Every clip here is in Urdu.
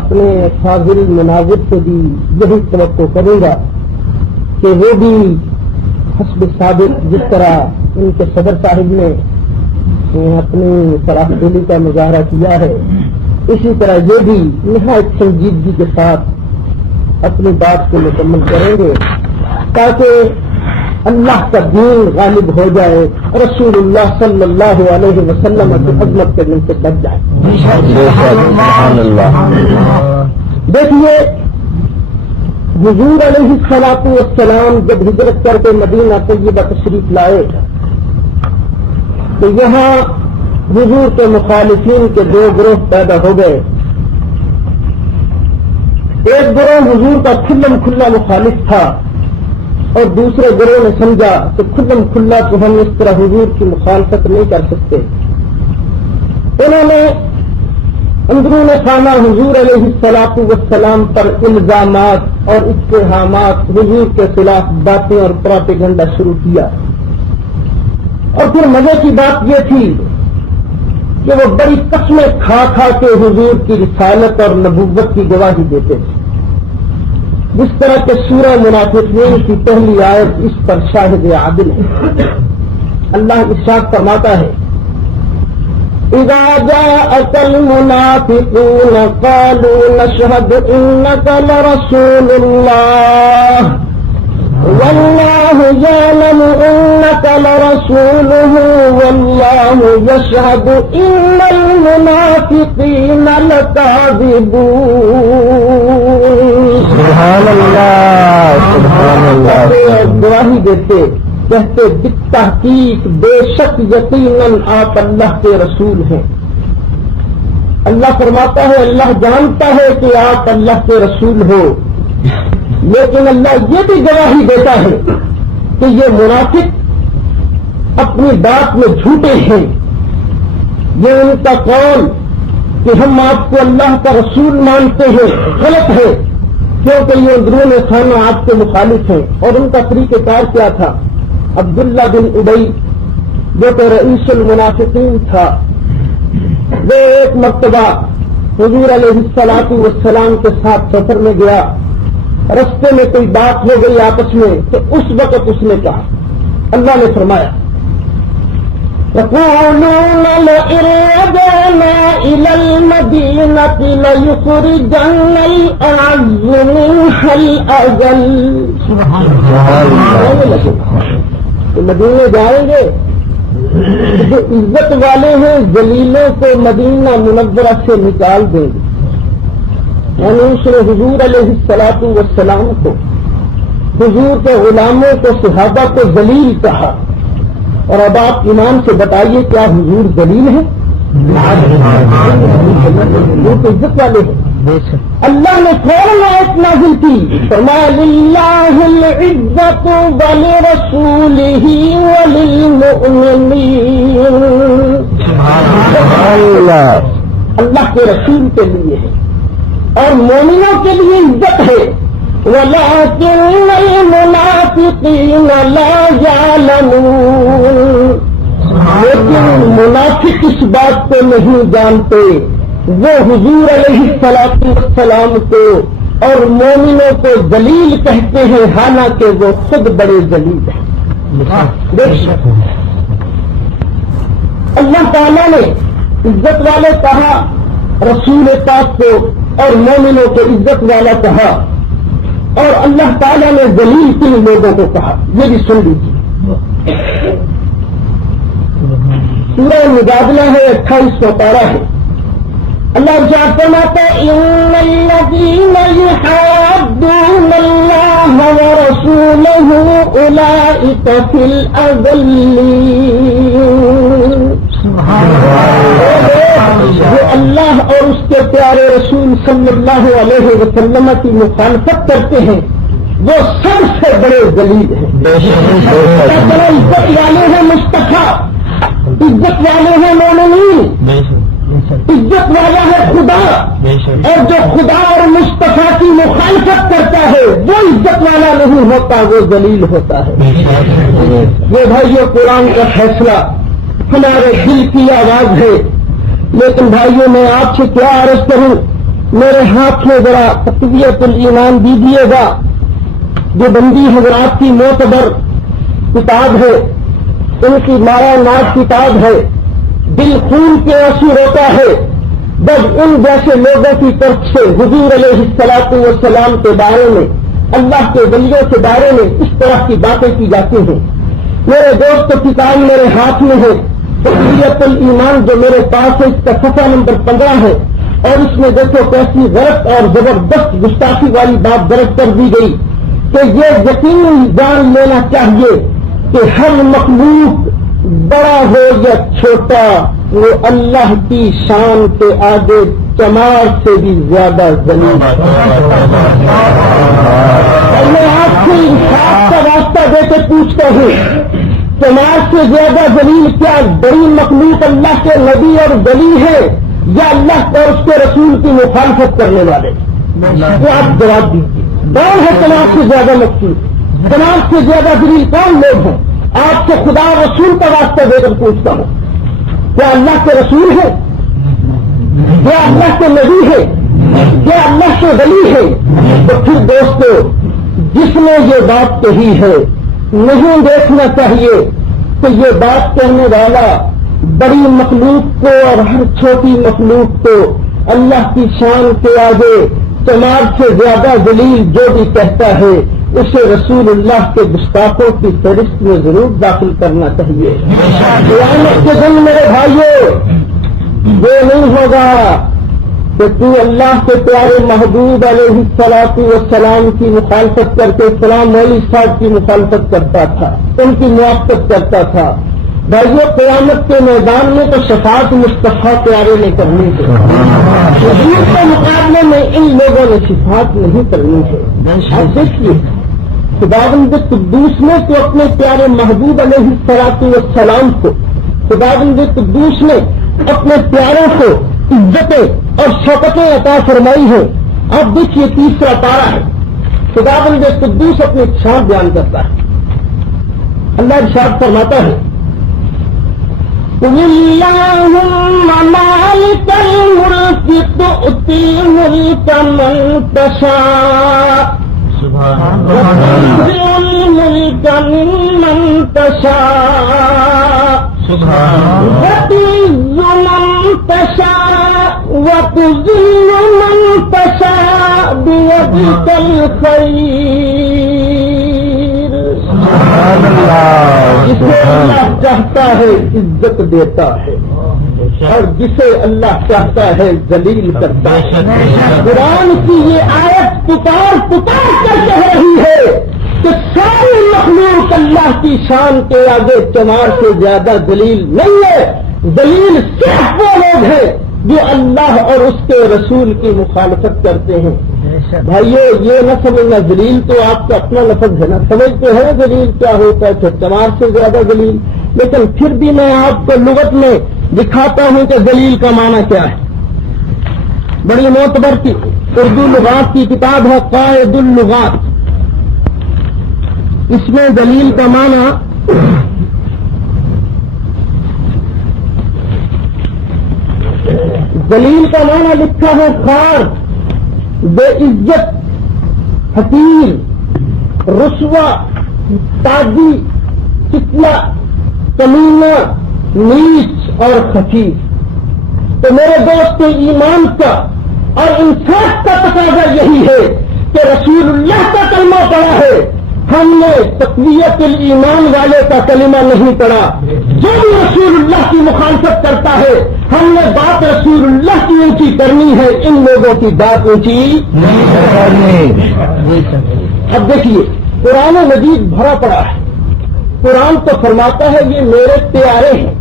اپنے فاضل مناظر سے بھی یہی توقع کروں گا کہ وہ بھی حسب ثابت جس طرح ان کے صدر صاحب نے اپنی صلاح دلی کا مظاہرہ کیا ہے اسی طرح یہ بھی نہایت سنجیدگی کے ساتھ اپنی بات کو مکمل کریں گے تاکہ اللہ کا دین غالب ہو جائے، رسول اللہ صلی اللہ علیہ وسلم کی خدمت کرنے سے بچ جائے۔ دیکھیے حضور علیہ الصلوۃ والسلام جب ہجرت کر کے مدینہ طیبہ تشریف لائے تو یہاں حضور کے مخالفین کے دو گروہ پیدا ہو گئے۔ ایک گروہ حضور کا کھلم کھلا مخالف تھا اور دوسرے گروہ نے سمجھا کہ کھلم کھلا تو ہم اس طرح حضور کی مخالفت نہیں کر سکتے۔ انہوں نے اندرون خانہ حضور علیہ الصلوۃ والسلام پر الزامات اور اتہامات حضور کے خلاف باتیں اور پروپیگنڈا شروع کیا، اور پھر مزے کی بات یہ تھی کہ وہ بڑی قسمیں کھا کھا کے حضور کی رسالت اور نبوت کی گواہی دیتے تھے، جس طرح کہ سورہ منافقین کی پہلی آیت اس پر شاہد عادل ہے۔ اللہ ارشاد فرماتا ہے اذا جاءك المنافقون قالوا نشهد انك لرسول الله والله يعلم انك لرسوله والله يشهد ان المنافقين لكاذبون۔ سبحان اللہ، سبحان اللہ۔ گواہی دیتے کہتے بالتحقیق بے شک یقیناً آپ اللہ کے رسول ہیں۔ اللہ فرماتا ہے اللہ جانتا ہے کہ آپ اللہ کے رسول ہو، لیکن اللہ یہ بھی گواہی دیتا ہے کہ یہ منافق اپنی بات میں جھوٹے ہیں۔ یہ ان کا قول کہ ہم آپ کو اللہ کا رسول مانتے ہیں غلط ہے، کیونکہ یہ اندرون خانہ آپ کے مخالف ہیں۔ اور ان کا طریقہ کار کیا تھا؟ عبداللہ بن ابی جو کہ رئیس المنافقین تھا، وہ ایک مرتبہ حضور علیہ الصلوۃ والسلام کے ساتھ سفر میں گیا، رستے میں کوئی بات ہو گئی آپس میں، تو اس وقت اس نے کہا، اللہ نے فرمایا يقولون لئن رجعنا إلى المدينة ليخرجن الأعز منها الأذل۔ تو مدینے جائیں گے جو عزت والے ہیں ذلیلوں کو مدینہ منورہ سے نکال دیں گے۔ یعنی اس نے حضور علیہ الصلوۃ والسلام کو، حضور کے غلاموں کو، صحابہ کو ذلیل کہا۔ اور اب آپ ایمان سے بتائیے کیا حضور ذلیل ہیں؟ وہ تو عزت والے ہیں۔ اللہ نے کون آیت نازل کی؟ فرمایا للہ العزت ولرسولہ وللمؤمنین۔ اللہ کے رسول کے لیے ہے اور مومنوں کے لیے عزت ہے۔ وَلَكِنَّ الْمُنَافِقِينَ لَا يَعْلَمُونَ، لیکن منافق اس بات کو نہیں جانتے، وہ حضور علیہ الصلوۃ والسلام کو اور مومنوں کو ذلیل کہتے ہیں، حالانکہ وہ خود بڑے ذلیل ہیں۔ اللہ تعالیٰ نے عزت والے کہا رسول پاک کو اور مومنوں کو عزت والا کہا، اور اللہ تعالیٰ نے ذلیل کن لوگوں کو کہا، یہ بھی سن لیجیے۔ سورہ مجادلہ ہے، 28واں پارہ ہے۔ اللہ ارشاد فرماتا ہے ان الذین یحادون اللہ ورسولہ اولئک فی الاذلین۔ جو اللہ اور اس کے پیارے رسول صلی اللہ علیہ وسلم کی مخالفت کرتے ہیں وہ سب سے بڑے ذلیل ہیں۔ عزت والے ہیں مصطفیٰ، عزت والے ہیں مومنین، عزت والا ہے خدا، اور جو خدا اور مصطفیٰ کی مخالفت کرتا ہے وہ عزت والا نہیں ہوتا، وہ ذلیل ہوتا ہے۔ یہ بھائیو قرآن کا فیصلہ ہمارے دل کی آواز ہے، لیکن بھائیوں میں آپ سے کیا عرض کروں میرے ہاتھ میں ذرا تقویت الایمان دیجیے گا، جو بندی حضرات کی معتبر کتاب ہے، ان کی مارا ناز کتاب ہے، دل خون کے آنسو روتا ہے جب ان جیسے لوگوں کی طرف سے حضور علیہ الصلوۃ والسلام کے بارے میں، اللہ کے ولیوں کے بارے میں اس طرح کی باتیں کی جاتی ہیں۔ میرے دوست کتاب میرے ہاتھ میں ہے، تقویت الایمان جو میرے پاس ہے، اس کا صفحہ نمبر 15 ہے، اور اس میں دیکھو کیسی غلط اور زبردست گستاخی والی بات درج کر دی گئی کہ یہ یقینی جان لینا چاہیے کہ ہر مخلوق بڑا ہو یا چھوٹا، وہ اللہ کی شان کے آگے چمار سے بھی زیادہ ذلیل ہے۔ اور میں آپ سے انصاف کا واسطہ دے کے پوچھتا ہوں، چمار سے زیادہ ذلیل کیا بڑی مخلوق اللہ کے نبی اور ولی ہے یا اللہ اور اس کے رسول کی مخالفت کرنے والے؟ وہ آپ جواب دیجیے، کون ہے چمار سے زیادہ مخلوق؟ چمار سے زیادہ ذلیل کون لوگ ہیں؟ آپ سے خدا رسول کا واسطہ دے کر پوچھتا ہوں، کیا اللہ کے رسول ہے؟ کیا اللہ کے نبی ہے؟ کیا اللہ کے ولی ہے؟ تو پھر دوستو، جس نے یہ بات کہی ہے، نہیں دیکھنا چاہیے کہ یہ بات کہنے والا بڑی مخلوق کو اور ہر چھوٹی مخلوق کو اللہ کی شان کے آگے چمار سے زیادہ ذلیل جو بھی کہتا ہے، اسے رسول اللہ کے گستاخوں کی فہرست میں ضرور داخل کرنا چاہیے۔ قیامت کے دن میرے بھائیوں، یہ نہیں ہوگا کہ تو اللہ کے پیارے محبوب علیہ الصلوۃ والسلام کی مخالفت کر کے اسلام علی صاحب کی مخالفت کرتا تھا، ان کی موافقت کرتا تھا۔ بھائیو، قیامت کے میدان میں تو شفاعت مصطفیٰ پیارے نے کرنی ہے، حضور کے مقابلے میں ان لوگوں نے شفاعت نہیں کرنی ہے۔ اب دیکھیے، خداوند قدوس نے تو اپنے پیارے محبوب علیہ الصلوۃ والسلام کو، خداوند قدوس نے اپنے پیاروں کو عزتیں اور شوقتیں عطا فرمائی ہیں۔ اب دیکھیے تیسرا پارہ ہے، خداوند قدوس اپنی شان بیان کرتا ہے۔ اللہ ارشاد فرماتا ہے، اللہم مالک الملک تؤتی الملک من تشاء وتنزع الملک ممن تشاء وتعز من تشاء وتذل من تشاء بيدك الخير۔ جسے اللہ چاہتا ہے عزت دیتا ہے، اور جسے اللہ چاہتا ہے ذلیل کرتا ہے۔ قرآن کی یہ آیت پکار کر کہہ رہی ہے کہ ساری مخلوق اللہ کی شان کے آگے چمار سے زیادہ ذلیل نہیں ہے، ذلیل صرف وہ لوگ ہیں جو اللہ اور اس کے رسول کی مخالفت کرتے ہیں۔ بھائیو، یہ نہ سمجھنا، ذلیل تو آپ کا اپنا لفظ ہے نا، سمجھتے ہیں ذلیل کیا ہوتا ہے، چمار سے زیادہ ذلیل، لیکن پھر بھی میں آپ کو لغت میں دکھاتا ہوں کہ ذلیل کا معنی کیا ہے۔ بڑی معتبر کی اردو لغات کی کتاب ہے قائد اللغات، اس میں ذلیل کا معنی لکھا ہے خار، بے عزت، حقیر، رسوا، تاجی، چتلا، کمینہ، نیچ اور خفیف۔ تو میرے دوست، ایمان کا اور انصاف کا تقاضا یہی ہے کہ رسول اللہ کا کلمہ پڑھا ہے، ہم نے تقویت الایمان والے کا کلمہ نہیں پڑھا۔ جو بھی رسول اللہ کی مخالفت کرتا ہے، ہم نے بات رسول اللہ کی اونچی کرنی ہے، ان لوگوں کی بات اونچی نہیں کرنی۔ اب دیکھیے، قرآن مجید بھرا پڑا ہے، قرآن تو فرماتا ہے یہ میرے پیارے ہیں،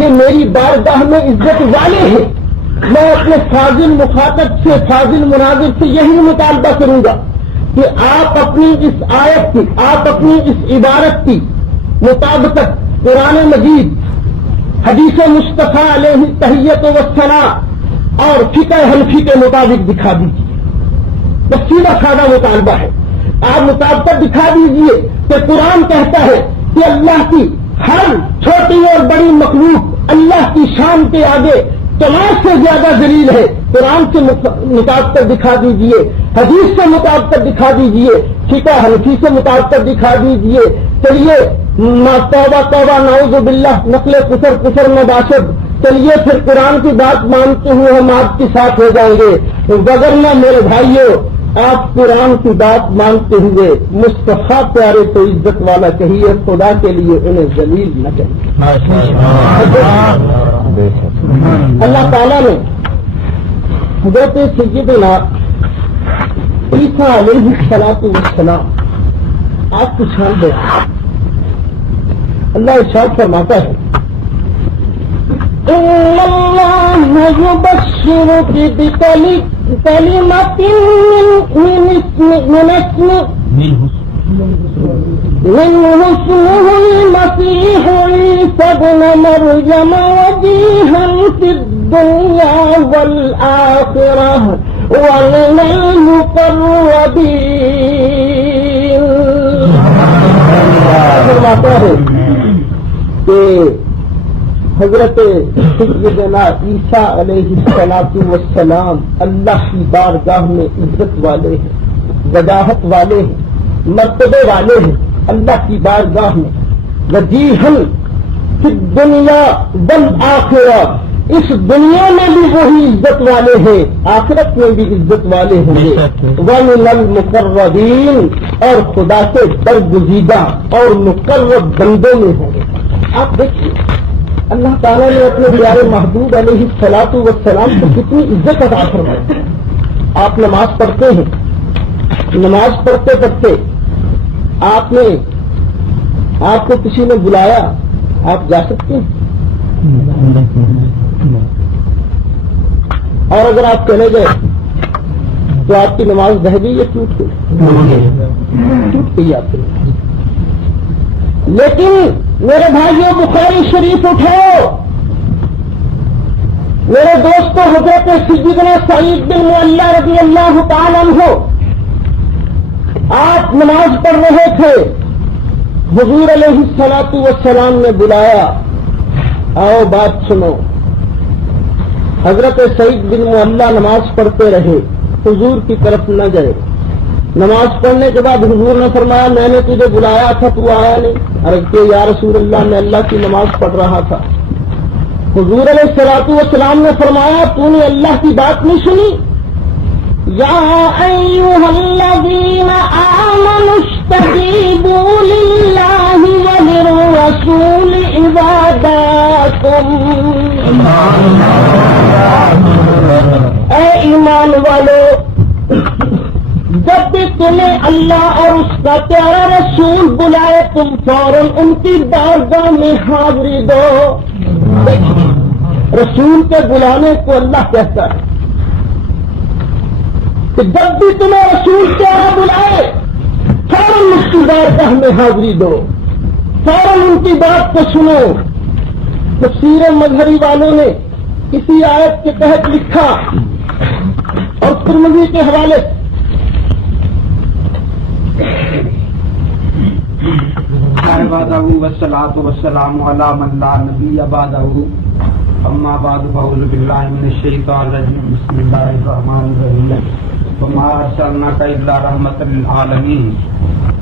یہ میری بارگاہ میں عزت والے ہیں۔ میں اپنے فاضل مخاطب سے، فاضل مناظر سے یہی مطالبہ کروں گا کہ آپ اپنی اس آیت کی، آپ اپنی اس عبارت کی مطابقت قرآن مجید، حدیث مصطفیٰ علیہ تحیت و ثناء اور فقہ حنفی کے مطابق دکھا دیجیے۔ بس سیدھا سادہ مطالبہ ہے، آپ مطابقت دکھا دیجیے کہ قرآن کہتا ہے کہ اللہ کی ہر چھوٹی اور بڑی مخلوق اللہ کی شان کے آگے تمام سے زیادہ ذلیل ہے، قرآن سے مطابقت دکھا دیجئے، حدیث سے مطابقت دکھا دیجئے، فقہ حنفی سے مطابقت دکھا دیجئے. چلیے توبہ توبہ نعوذ باللہ، نقل کفر مباشر. چلیے پھر قرآن کی بات مانتے ہوئے ہم آپ کے ساتھ ہو جائیں گے، وگرنہ میرے بھائیوں آپ قرآن کی بات مانتے ہوئے مصطفیٰ پیارے تو عزت والا کہیے، خدا کے لیے انہیں ذلیل نہ کہیے. اللہ تعالیٰ نے حضرت سیدنا عیسیٰ علیہ السلام آپ کو چھان دے. اللہ ارشاد فرماتا ہے إن الله يبشرك بكلمة منه اسمه المسيح عيسى ابن مريم وجيها في الدنيا والآخرة ومن المقربين. حضرت سیدنا عیسیٰ علیہ السلام اللہ کی بارگاہ میں عزت والے ہیں، وجاہت والے ہیں، مرتبے والے ہیں. اللہ کی بارگاہ میں وجیہن فی الدنیا والآخرہ، اس دنیا میں بھی وہی عزت والے ہیں، آخرت میں بھی عزت والے ہوں گے. ومن المقربین، اور خدا سے برگزیدہ اور مقرب بندوں میں ہوں گے. آپ دیکھیے اللہ تعالیٰ نے اپنے پیارے محبوب علیہ والسلام کو کتنی عزت عطا فرمائی. آپ نماز پڑھتے ہیں، نماز پڑھتے پڑھتے آپ کو کسی نے بلایا، آپ جا سکتے ہیں. اور اگر آپ چلے گئے تو آپ کی نماز بہ گئی یا ٹوٹ گئی؟ ٹوٹ گئی آپ کی. لیکن میرے بھائیوں بخاری شریف اٹھاؤ، میرے دوستوں، حضرت سیدنا سعید بن معلہ رضی اللہ تعالیٰ عنہ آپ نماز پڑھ رہے تھے، حضور علیہ السلام نے بلایا، آؤ بات سنو. حضرت سعید بن معلہ نماز پڑھتے رہے، حضور کی طرف نہ گئے. نماز پڑھنے کے بعد حضور نے فرمایا میں نے تجھے بلایا تھا تو آیا نہیں. عرض کہ یا رسول اللہ میں اللہ کی نماز پڑھ رہا تھا. حضور علیہ السلام نے فرمایا تو نے اللہ کی بات نہیں سنی؟ یا ایھا الذین آمنوا استجیبوا للہ وللرسول اذا دعاکم. اے ایمان والو، جب بھی تمہیں اللہ اور اس کا پیارا رسول بلائے تم فوراً ان کی بارگاہ میں حاضری دو. رسول کے بلانے کو اللہ کہتا ہے کہ جب بھی تمہیں رسول پیارا بلائے فوراً اس کی بارگاہ میں حاضری دو، فوراً ان کی بات کو سنو. تفسیر مظہری والوں نے کسی آیت کے تحت لکھا اور ترمذی کے حوالے والصلاة والسلام على من لا نبي بعده اما بعد فاعوذ بالله من الشيطان الرجيم بسم الله الرحمن الرحيم وما ارسلناك الا رحمة للعالمين.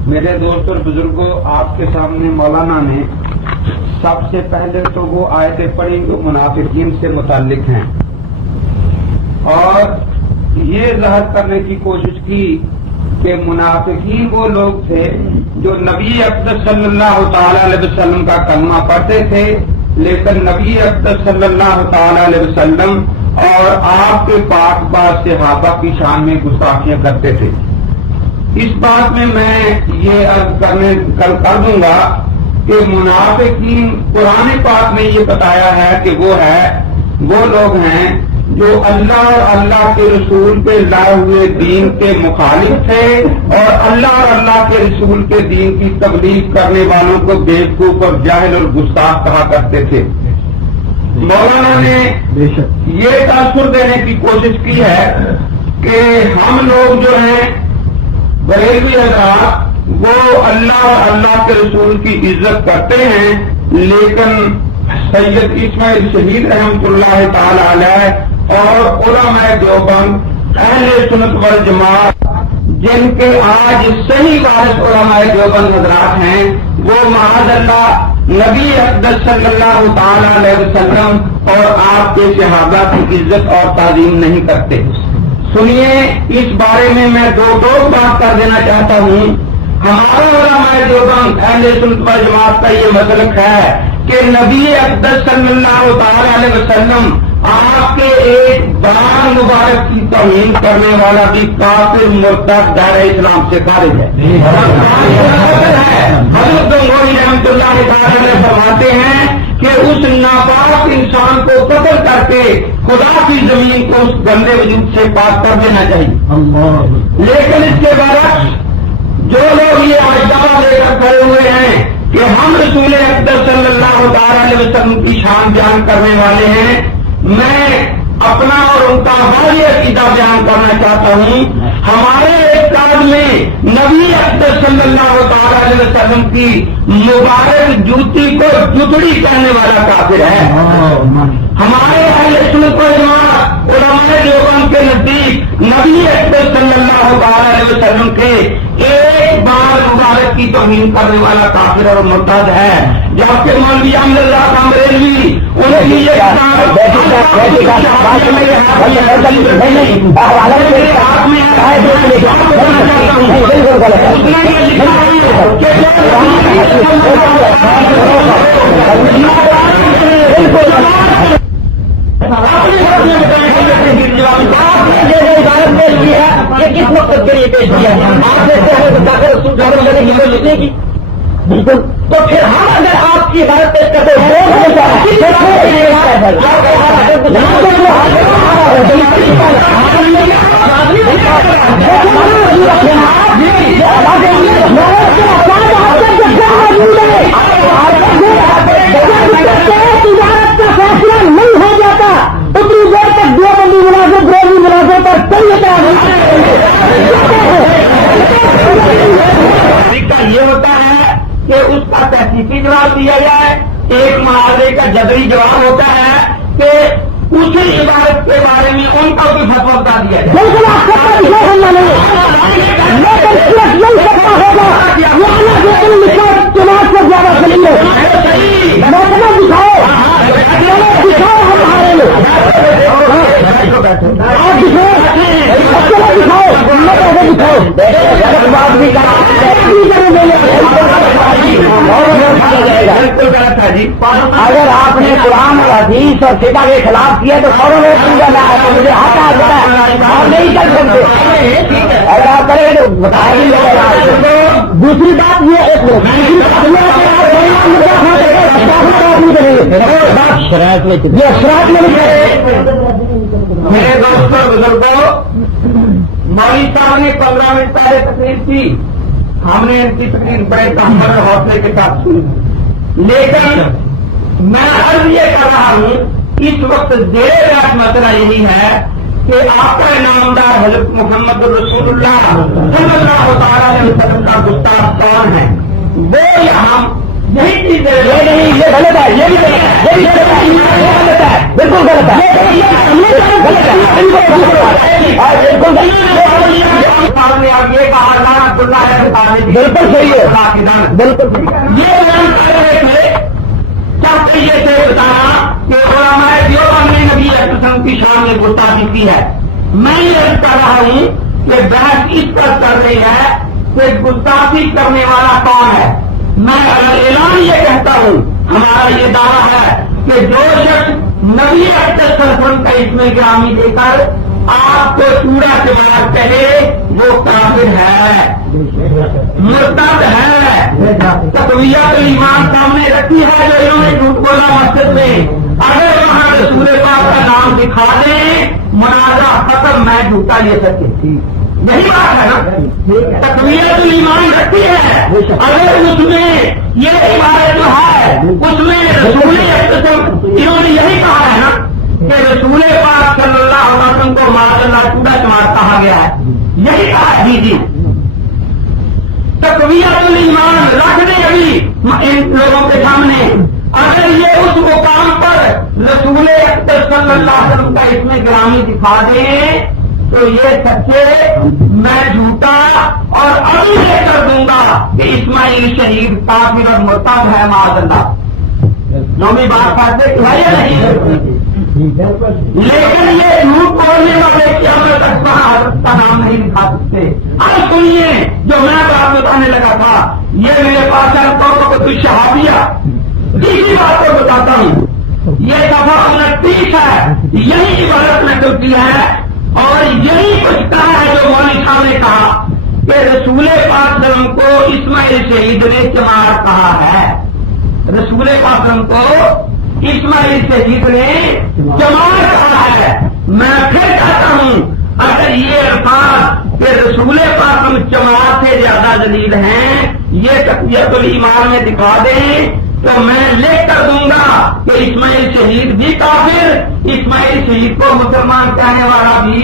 میرے دوست اور بزرگوں، آپ کے سامنے مولانا نے سب سے پہلے تو وہ آیتیں پڑھی جو منافقین سے متعلق ہیں اور یہ ظاہر کرنے کی کوشش کی کہ منافقین وہ لوگ تھے جو نبی اقدس صلی اللہ تعالی علیہ وسلم کا کلمہ پڑھتے تھے، لیکن نبی اقدس صلی اللہ تعالی علیہ وسلم اور آپ کے پاک بعض صحابہ کی شان میں گستاخیاں کرتے تھے. اس بات میں یہ عرض کر دوں گا کہ منافقین قرآن پاک نے یہ بتایا ہے کہ وہ لوگ ہیں جو اللہ اور اللہ کے رسول کے لائے ہوئے دین کے مخالف تھے اور اللہ کے رسول کے دین کی تبلیغ کرنے والوں کو بیوقوف اور جاہل اور گستاخ کہا کرتے تھے. مولانا نے یہ تاثر دینے کی کوشش کی ہے کہ ہم لوگ جو ہیں بریلوی حضرات وہ اللہ اور اللہ کے رسول کی عزت کرتے ہیں، لیکن سید اسماعیل شہید رحمۃ اللہ تعالی علیہ اور علماء دیوبند اہل سنت والجماعت جن کے آج صحیح وارث علماء دیوبند حضرات ہیں وہ معاذ اللہ نبی اقدس صلی اللہ تعالی علیہ وسلم اور آپ کے صحابہ کی عزت اور تعظیم نہیں کرتے. سنیے اس بارے میں دو بات کر دینا چاہتا ہوں. ہمارا علماء دیوبند اہل سنت والجماعت کا یہ مسلک ہے کہ نبی اقدس صلی اللہ تعالی علیہ وسلم آپ کے ایک بار مبارک کی توہین کرنے والا بھی کافر مرتد دائرہ اسلام سے خارج ہے. حضرت گنگوئی رحمۃ اللہ تعالی علیہ فرماتے ہیں کہ اس ناپاک انسان کو قتل کر کے خدا کی زمین کو اس گندے وجود سے پاک کر دینا چاہیے. لیکن اس کے برعکس جو لوگ یہ دعویٰ لے کر کھڑے ہوئے ہیں کہ ہم رسول اقدس صلی اللہ تعالی علیہ وسلم کی شان بیان کرنے والے ہیں، میں اپنا اور ان کا واضح عقیدہ بیان کرنا چاہتا ہوں. ہمارے اعتقاد میں نبی اقدس صلی اللہ تعالی علیہ وسلم کی مبارک جوتی کو جتڑی کہنے والا کافر ہے. ہمارے اہل سنت والجماعت علماء دیوبند کے نزدیک نبی اقدس صلی اللہ تعالی علیہ وسلم کے ایک بار مبارک کی توہین کرنے والا کافر اور مرتد ہے. جبکہ مولوی احمد اللہ کامریلوی ان کی کس مقصد کے لیے پیش کیا بالکل. تو پھر ہم اگر آپ کی عبادت پیش کرتے فیصلہ نہیں ہو جاتا اتنی دیر تک دو بندی ملازم گروہی ملازم پر طریقہ یہ ہوتا ہے کہ اس کا تحقیقی جواب دیا جائے. ایک معاوضے کا جبری جواب ہوتا ہے کہ اسی عبادت کے بارے میں ان کو بھی فتویٰ بتا دیا جائے. بالکل آپ کا چناؤ سے زیادہ چلیں گے دکھاؤ دکھاؤ ہمارے میں آپ دکھاؤ دکھاؤ اگر آپ نے قرآن اور حدیث اور فقہ کے خلاف کیا تو فوراً مجھے ہاتھ آ جاتا ہے آپ نہیں کر سکتے. اگر آپ کریں گے تو بتائیں گے. دوسری بات یہ شرائط میں میرے دوستوں بزرگوں، مولوی صاحب نے 15 منٹ پہلے تقریر کی، ہم نے ان کی تقریر بڑے تحمل اور حوصلے کے ساتھ سنی. لیکن میں عرض یہ کر رہا ہوں اس وقت زیر بحث مسئلہ یہی ہے کہ آپ کا نامدار حضرت محمد رسول اللہ صلی اللہ تعالی علیہ وسلم کا گستاخ کون ہے. وہ یہاں یہی چیز یہ غلط ہے، یہ بھی غلط ہے، بالکل غلط ہے. نے اب یہ کہا لعنت اللہ ہے، بالکل صحیح ہے، بالکل یہ بیان کر رہے تھے کیا طریقے سے بتایا کہ علماء دیوبند نے نبی علیہ السلام کی شان میں گستاخی کی ہے. میں یہ کہہ رہا ہوں کہ بحث اس پر چل رہی ہے کہ گستاخی کرنے والا کون ہے. میں اعلان یہ کہتا ہوں، ہمارا یہ دعویٰ ہے کہ جو شخص نبی اقدس صلی اللہ علیہ وسلم کا اسم گرامی دے کر آپ کو چوڑا کے بعد کہے وہ کافر ہے، مرتد ہے. تقویت ایمان سامنے رکھی ہے جو انہوں نے جھوٹ بولا مسجد میں. اگر وہاں رسول پاک کا نام دکھا دیں منازع ختم، میں جھوٹا لے سکے. یہی بات ہے نا، تقویت ایمان رکھی ہے. اگر اس میں یہ عبارت جو ہے اس میں رسول انہوں نے یہی کہا ہے نا کہ رسول پاک صلی اللہ علیہ وسلم کو معاذ اللہ چوڑا چمار کہا گیا ہے، یہی کہا ہے. جی تقویت ایمان رکھ دیں ابھی ان لوگوں کے سامنے. اگر یہ اس مقام پر رسول اکرم صلی اللہ علیہ وسلم کا اس میں گرامی دکھا دیں تو یہ سچے میں جھوٹا اور ابھی لے کر دوں گا کہ اسماعیل شہید کافر اور مرتد ہے معاذ اللہ. نومی بات کرتے کہ ہے یا نہیں؟ لیکن یہ جھوٹ بولنے والے قیامت تک حضرت کا نام نہیں دکھا سکتے. اب سنیے جو میں بات بتانے لگا تھا یہ میرے پاس ہے تو کچھ شہابیہ تیسری بات کو بتاتا ہوں. یہ دفعہ 29 ہے, یہی عبارت میں چلتی ہے اور یہی کچھ کہا ہے جو مولوی صاحب نے کہا کہ رسول پاک صلی اللہ علیہ وسلم کو اسماعیل شہید نے چمار کہا ہے. رسول پاک صلی اللہ علیہ وسلم کو اسماعیل شہید نے چمار کہا ہے. میں پھر کہتا ہوں اگر یہ الفاظ کہ رسول پاک ہم چمار سے زیادہ ذلیل ہیں یہ تقویت الایمان میں دکھا دیں تو میں لکھ کر دوں گا کہ اسماعیل شہید بھی کافر, اسماعیل شہید کو مسلمان کہنے والا بھی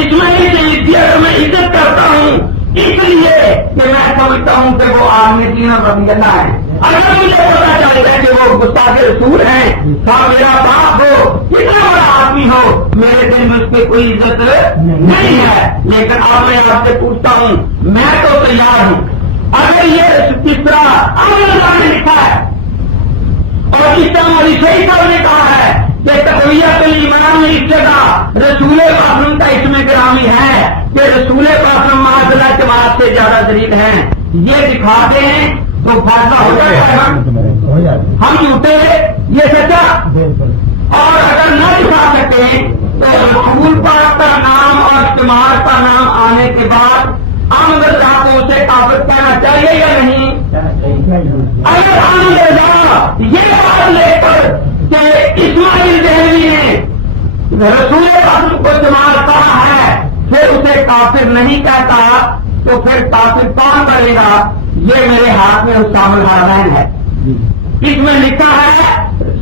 اسماعیل شہید کی اگر میں عزت کرتا ہوں اس لیے کہ میں سمجھتا ہوں کہ وہ آدمی تین رضی اللہ ہے. اگر مجھے پتا چلے گا کہ وہ گستاخ رسول ہیں خواہ میرا باپ ہو کتنا بڑا آدمی ہو میرے دل میں اس پہ کوئی عزت نہیں ہے. لیکن اب میں آپ سے پوچھتا ہوں میں تو تیار ہوں اگر یہ کس طرح اللہ نے لکھا ہے اور اس طرح مولی صحیح صاحب نے کہا ہے کہ تقویت الایمان میں اس جگہ رسول پاک کا اس میں گرامی ہے کہ رسول پاک معاذ اللہ کے بعد سے زیادہ ذلیل ہیں, یہ دکھاتے ہیں تو فیصلہ ہو جائے گا. ہم جھوٹے یہ سچا, اور اگر نہ دکھا سکیں تو رسول پاک کا نام اور استعمال کا نام آنے کے بعد عام رضا کو اسے کافر کہنا چاہیے یا نہیں؟ اگر عام رضا یہ بات لے کر کہ اسماعیل دہلوی نے رسول پاک کو استعمال کہا ہے پھر اسے کافر نہیں کہتا تو پھر کافر کون کرے گا؟ یہ میرے ہاتھ میں حسام الحرمین ہے. اس میں لکھا ہے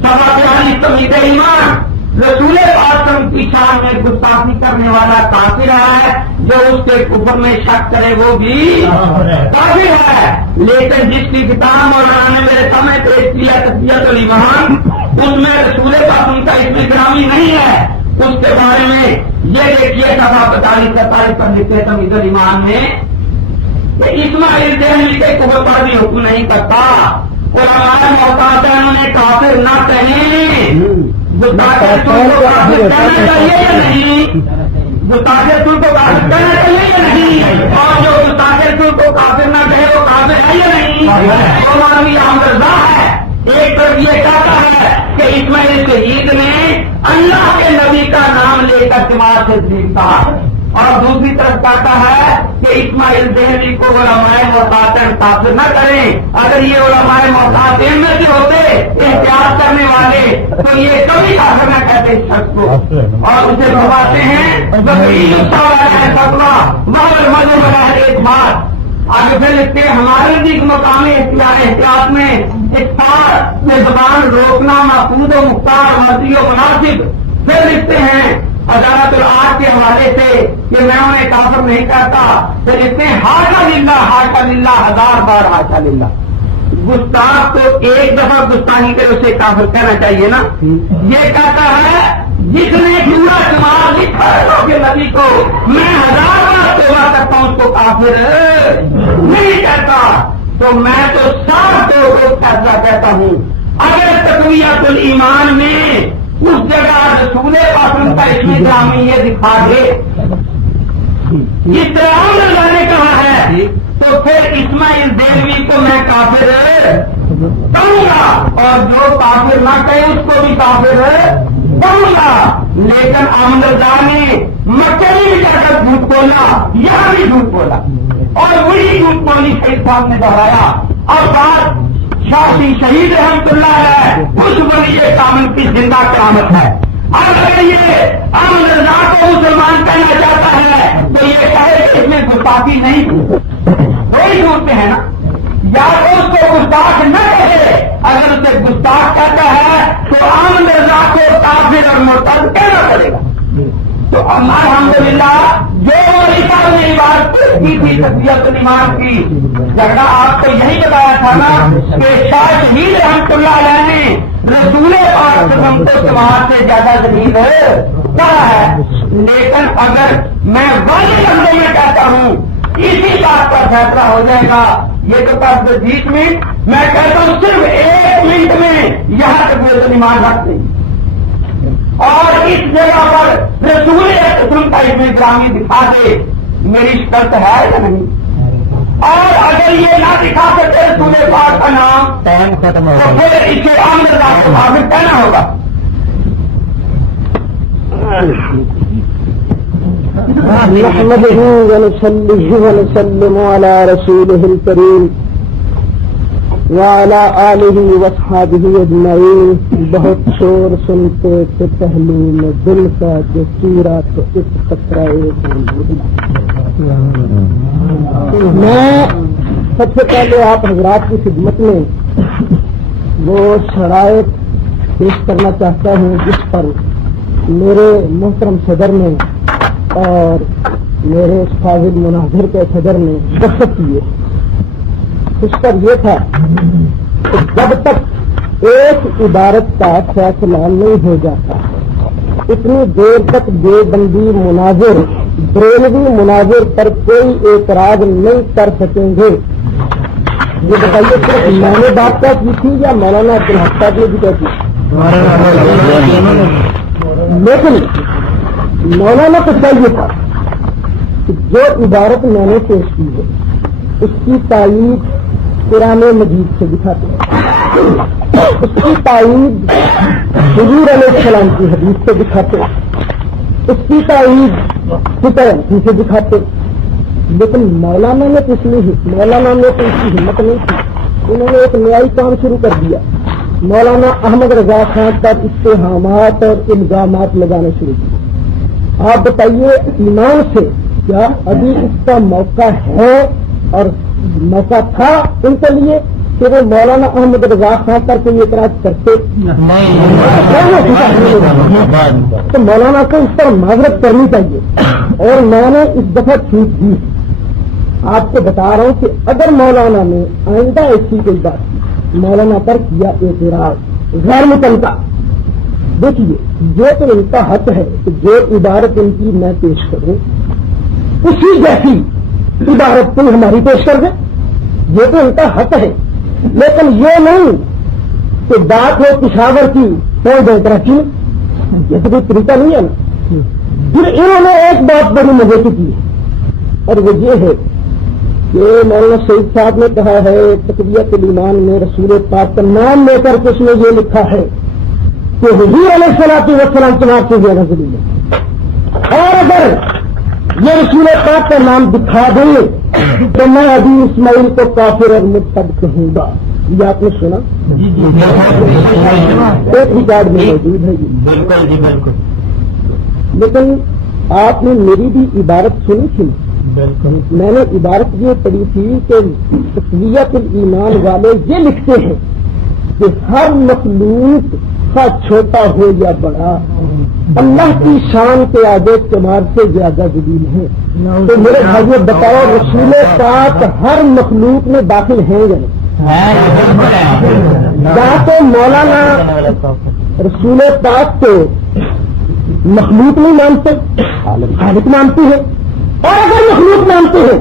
47 تمہید ایمان رسول پاک کی شان میں گستاخی کرنے والا کافر ہے, جو اس کے کفر میں شک کرے وہ بھی کافر ہے. لیکن جس کی کتاب مولانا نے میرے سامنے پیش کیا تقویت الایمان اس میں رسول پاک کا اس میں گرامی نہیں ہے. اس کے بارے میں یہ دیکھیے 42-43 پر لکھے تمہید الایمان میں کہ اسماعیل دہلوی کے کفر پر بھی حکم نہیں کرتا. علماء محتاط ہیں انہوں نے کافر نہ کہیں. گستاخ رسول کو کافر کہنا چاہیے یا نہیں؟ گستاخ رسول کو کافر کہنا چاہیے یا نہیں؟ اور جو گستاخ رسول کو کافر نہ کہے وہ کافر ہے یا نہیں؟ دونوں آدمی عام رضا ہے. ایک طرف یہ کہتا ہے کہ اسماعیل شہید نے اللہ کے نبی کا نام لے کر دماغ سے سیکھتا اور دوسری طرف کہتا ہے کہ اسماعیل دہلوی کو علماء محتاط کافر نہ کریں. اگر یہ علماء محتاط میں سے ہوتے احتیاط کرنے والے تو یہ کبھی کافر نہ کہتے اس شخص کو اور اسے بھواتے ہیں اعتماد. آگے پھر لکھتے ہمارے بھی مقام احتیاط میں اختیار میں زبان روکنا محفوظ و مختار مرضی و مناسب. پھر لکھتے ہیں عدالت العاد کے حوالے سے کہ میں انہیں کافر نہیں کہتا. پھر لکھتے ہیں ہاشا للہ 1000 بار ہاشا للہ. گستاخ کو ایک دفعہ گستاخی کر اسے کافر کہنا چاہیے نا. یہ کہتا ہے جس نے پورا دماغ لکھا ہے کہ نبی کو میں 1000 بار توبہ کرتا ہوں اس کو کافر نہیں کہتا. تو میں تو صاف طور کو فیصلہ کہتا ہوں اگر تقویت الایمان میں اس جگہ رسول پاک کا اس میں گرامی یہ دکھا دے جس طرح اللہ نے کہا ہے تو پھر اسماعیل دہلوی کو میں کافر کہوں گا اور جو کافر نہ کہے اس کو بھی کافر کہوں گا. لیکن احمد اللہ نے مکے میں بھی جا کر جھوٹ بولا یہاں بھی جھوٹ بولا اور وہی جھوٹ بولی شہید صاحب نے دہرایا. اور بات شاہ سنگھ شہید رحمت اللہ ہے اس ولی کامل کی زندہ کرامت ہے. اگر یہ احمد اللہ کو مسلمان کہنا چاہتا ہے تو یہ کہے کہ اس میں گستاخی نہیں وہی جھوٹتے ہیں نا. یا تو اس کو گستاخ نہ کہے, اگر اسے گستاخ کہتا ہے تو احمد اللہ کو کافر اور مرتد کہنا پڑے گا. تو الحمدللہ جو علی صاحب نے عبارت کی تھی تقویت الایمان کی، جھگڑا آپ کو یہی بتایا تھا نا کہ شاہ شہید رحمت اللہ علیہ نے رسول پاک ہم کو تمہار سے زیادہ زمین کہا ہے، لیکن اگر میں واضح لفظوں میں کہتا ہوں اسی بات پر فیصلہ ہو جائے گا، یہ تو بس 20 منٹ، میں کہتا ہوں صرف 1 منٹ میں یہاں تقویت الایمان رکھ دیں اور اس جگہ پر رسول اکرم کا علم گرامی دکھا دے، میری شرط ہے یا نہیں؟ اور اگر یہ نہ دکھا سکتے رسول پاک کا نام تو پھر اسے عام رضا کو ثابت کہنا ہوگا۔ نحمده ونصلي ونسلم على رسوله الكريم وعلى آله واصحابه اجمعین۔ بہت شور سنتے تھے پہلو میں دل کا جو چیرا تو اس قطرے میں سب سے پہلے آپ حضرات کی خدمت میں وہ شرائط پیش کرنا چاہتا ہوں جس پر میرے محترم صدر نے اور میرے فاضل مناظر کے صدر نے دستخط کیے۔ اس پر یہ تھا کہ جب تک ایک عبارت کا فیصلہ نہیں ہو جاتا اتنی دیر تک دیوبندی مناظر بریلوی مناظر پر کوئی اعتراض نہیں کر سکیں گے۔ یہ بتائیے صرف میں نے بات کیا کی تھی یا مولانا عبدالحق صاحب نے بھی کیا کی؟ لیکن مولانا کو چاہیے تھا کہ جو عبارت میں نے پیش کی ہے اس کی تائید قرآن مجید سے دکھاتے ہیں، اس کی تائید حضور علیہ السلام کی حدیث سے دکھاتے، اس کی تائید فکر سے دکھاتے، لیکن مولانا نے تو اس کی ہمت نہیں تھی، انہوں نے ایک نیائی کام شروع کر دیا، مولانا احمد رضا خان پر اتہامات اور الزامات لگانے شروع کیے۔ آپ بتائیے ایمان سے کیا ابھی اس کا موقع ہے اور موقع تھا ان کے لیے کہ وہ مولانا احمد رضا خان پر کوئی اعتراض کرتے؟ تو مولانا کو اس پر معذرت کرنی چاہیے، اور میں نے اس دفعہ چھوٹ دی۔ آپ کو بتا رہا ہوں کہ اگر مولانا نے آئندہ ایسی کوئی بات مولانا پر کیا اعتراض غیر متعلقہ، دیکھیے یہ تو ان کا حق ہے کہ جو عبارت ان کی میں پیش کروں اسی جیسی عبارت کوئی ہماری پیش کر دے، یہ تو ان کا حق ہے، لیکن یہ نہیں کہ بات ہو پشاور کی کوئی بہتر کی، یہ تو کوئی طریقہ نہیں ہے نا۔ پھر انہوں نے ایک بات بڑی مزے کی کی اور وہ یہ ہے کہ مولانا سعید صاحب نے کہا ہے تقویت الایمان میں رسول پاک کا نام لے کر کے اس نے یہ لکھا ہے کہ حضور علیہ السلام تمہارے سے زیادہ ضروری ہے، اور اگر یہ رسول پاک کا نام دکھا دیں تو میں ابھی اسماعیل کو کافر اور مرتد کہوں گا۔ یہ آپ نے سنا؟ ایک ریکارڈ میں موجود ہے، بالکل، لیکن آپ نے میری بھی عبارت سنی تھی؟ میں نے عبارت یہ پڑھی تھی کہ تقویت الایمان والے یہ لکھتے ہیں کہ ہر مخلوق کا چھوٹا ہو یا بڑا اللہ کی شان کے آگے تمہار سے زیادہ ذلیل ہے۔ تو میرے بھائیو بتاؤ رسول پاک ہر مخلوق میں داخل ہیں یا نہیں؟ یا تو مولانا رسول پاک کو مخلوق نہیں مانتے، خالق مانتے ہیں، اور اگر مخلوق مانتے ہیں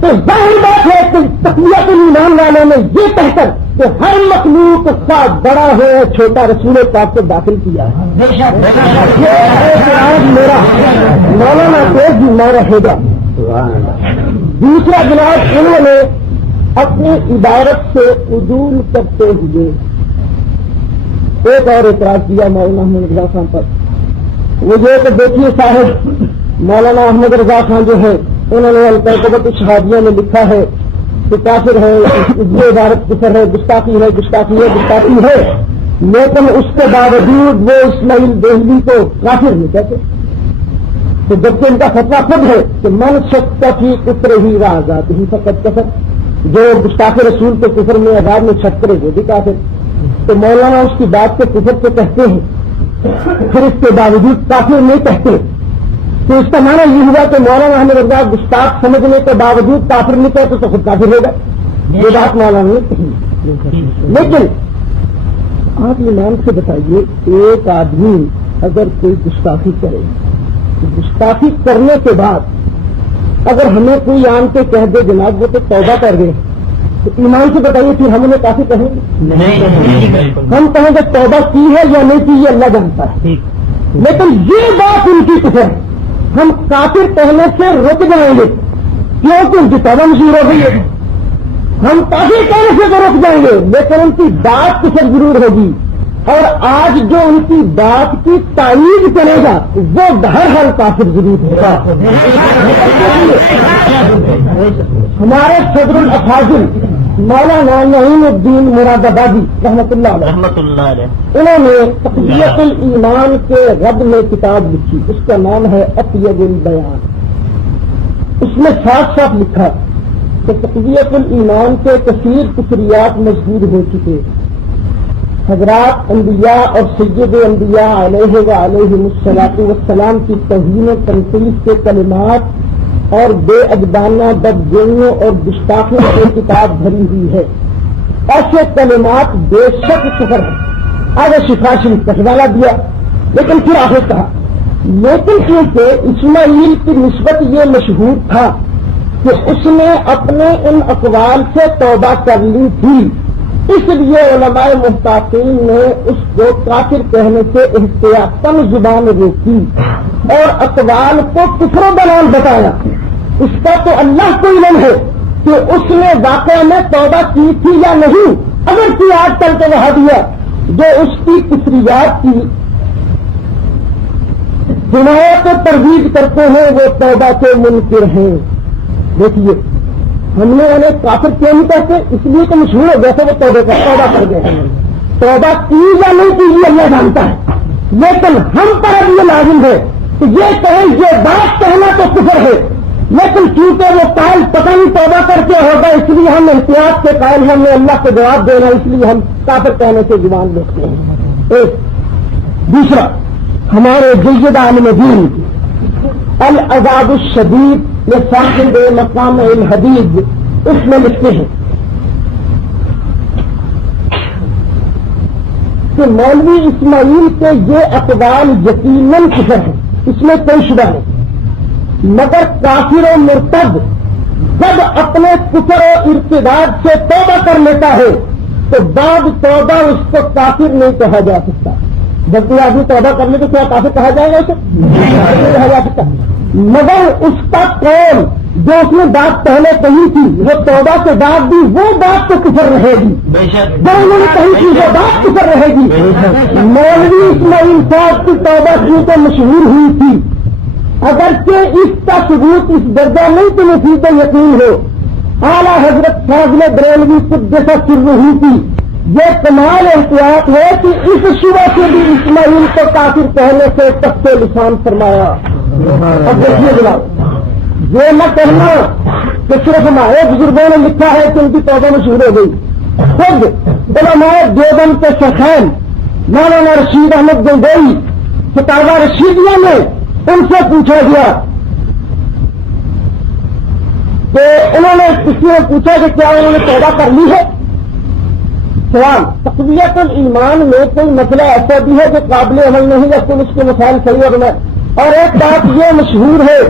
تو ظاہر بات ہے کہ تقویت الایمان والوں نے یہ کہہ کر کہ ہر مخلوق کا بڑا ہو یا چھوٹا رسول پاک کو داخل کیا ہے۔ یہ اعتراض میرا مولانا کو ذمہ رہے گا۔ دوسرا جناب انہوں نے اپنی عبارت سے عدول کرتے ہوئے ایک اور اعتراض کیا مولانا احمد رضا خان پر، وہ یہ کہ دیکھیے صاحب مولانا احمد رضا خان جو ہے انہوں نے القربت شہادیہ میں لکھا ہے کہ کافر ہے، یہ عبارت کفر ہے، گستاخی ہے، لیکن اس کے باوجود وہ اسماعیل دہلوی کو کافر نہیں کہتے، تو جبکہ ان کا فتویٰ خود ہے کہ من شک فی کفر ہی آزاد ہی فقط کفر، جو گستاخ رسول کے کفر میں آزاد میں شک کرے وہ بھی کافر۔ تو مولانا اس کی بات کو کفر سے کہتے ہیں، پھر اس کے باوجود کافر نہیں کہتے، تو اس کا معنی یہ ہوا کہ مولانا احمد رضا گستاخ سمجھنے کے باوجود کافر نہیں کہتے تو خود کافر ہوگا. یہ بات مولانا نے کہی. لیکن آپ ایمان سے بتائیے ایک آدمی اگر کوئی گستاخی کرے تو گستاخی کرنے کے بعد اگر ہمیں کوئی آن کے کہہ دے جناب وہ تو توبہ کر گئے تو ایمان سے بتائیے پھر ہم انہیں کافی کہیں گے؟ ہم کہیں گے توبہ کی ہے یا نہیں کی یہ اللہ جانتا ہے. لیکن یہ بات ان کی کفر ہے. ہم کافر کہنے سے رک جائیں گے کیونکہ ان کی توبہ مشہور ہو گئی ہے. ہم کافر کہنے سے تو رک جائیں گے لیکن ان کی بات کفر ضرور ہوگی. اور آج جو ان کی بات کی تائید کرے گا وہ ہر ہر کافر ضرور ہوگا. ہمارے صدر الافاضل مولانا نعیم الدین مراد آبادی رحمۃ اللہ علیہ انہوں نے تقویت الایمان کے رد میں کتاب لکھی. اس کا نام ہے اطیب البیان. اس میں صاف صاف لکھا کہ تقویت الایمان کے کثیر کفریات مشہور ہو چکے. حضرات انبیاء اور سید انبیاء علیہ وعلیہم الصلاۃ والسلام کی توہین و تنقید کے کلمات اور بے ادبانہ بدگوئیوں اور گستاخیوں کی کتاب بھری ہوئی ہے. ایسے کلمات بے شک کفر ہے. آگے شفا شریف کا حوالہ دیا لیکن پھر آخر کہا لیکن کیونکہ اسماعیل کی نسبت یہ مشہور تھا کہ اس نے اپنے ان اقوال سے توبہ کر لی تھی اس لیے علماء محتاطین نے اس کو کافر کہنے سے احتیاطاً زبان روکی اور اقوال کو کفر و ضلال بتایا. اس کا تو اللہ کو علم ہے کہ اس نے واقعہ میں توبہ کی تھی یا نہیں. اگر کی آج کل کے وہابیہ جو اس کی کفریات کی حمایت کو ترویج کرتے ہیں وہ توبہ کے منکر ہیں. دیکھیے ہم نے انہیں کافر کیوں نہیں کہتے اس لیے تو مشہور ہو جیسے وہ توبہ کر گئے. توبہ کی یا نہیں کی یہ اللہ جانتا ہے. لیکن ہم پر اب یہ لازم ہے کہ یہ کہیں یہ بات کہنا تو کفر ہے لیکن چونکہ وہ قائل پتہ نہیں توبہ کر کے ہوگا اس لیے ہم احتیاط کے قائل ہیں. ہم نے اللہ کو جواب دینا اس لیے ہم کافر کہنے سے زبان دیکھتے ہیں. ایک دوسرا ہمارے جید عالم دین العذاب الشدید لصاحب مقام الحدید اس میں لکھتے ہیں کہ مولوی اسماعیل کے یہ اقوال یقیناً کفر ہے. اس میں کوئی شبہ نہیں مگر کافر و مرتد جب اپنے کفر و ارتداد سے توبہ کر لیتا ہے تو بعد توبہ اس کو کافر نہیں کہا جا سکتا. جب کوئی آدمی توبہ کر لے تو کیا کافر کہا جائے گا اسے؟ نہیں کہا جا سکتا. مگر اس کا قول جو اس نے بات پہلے کہی تھی وہ توبہ کے بعد بھی وہ بات تو کفر رہے گی. جو انہوں نے کہی تھی وہ بات کفر رہے گی. مولوی اسماعیل صاحب کی توبہ کیونکہ مشہور ہوئی تھی اگرچہ اس کا ثبوت اس درجہ نہیں تو نصیب یقین ہو. اعلیٰ حضرت فاضل بریلوی قدس سر ہوئی تھی. یہ کمال احتیاط ہے کہ اس شبہ سے بھی اسماعیل کو کافر کہنے سے تخت لسان فرمایا. اب دیکھیے جناب یہ نہ کہنا کہ صرف ہمارے بزرگوں نے لکھا ہے کہ ان کی توبہ مشہور ہو گئی. خود علماء دیوبند کے شیخین مولانا رشید احمد گنگوئی فتاوی رشیدیہ میں ان سے پوچھا گیا کہ انہوں نے کسی نے پوچھا کہ کیا انہوں نے توبہ کر لی ہے. سوال تقویت الایمان میں کوئی مسئلہ ایسا بھی ہے جو قابل عمل نہیں ہے تم اس کے مسائل صحیح اور میں. اور ایک بات یہ مشہور ہے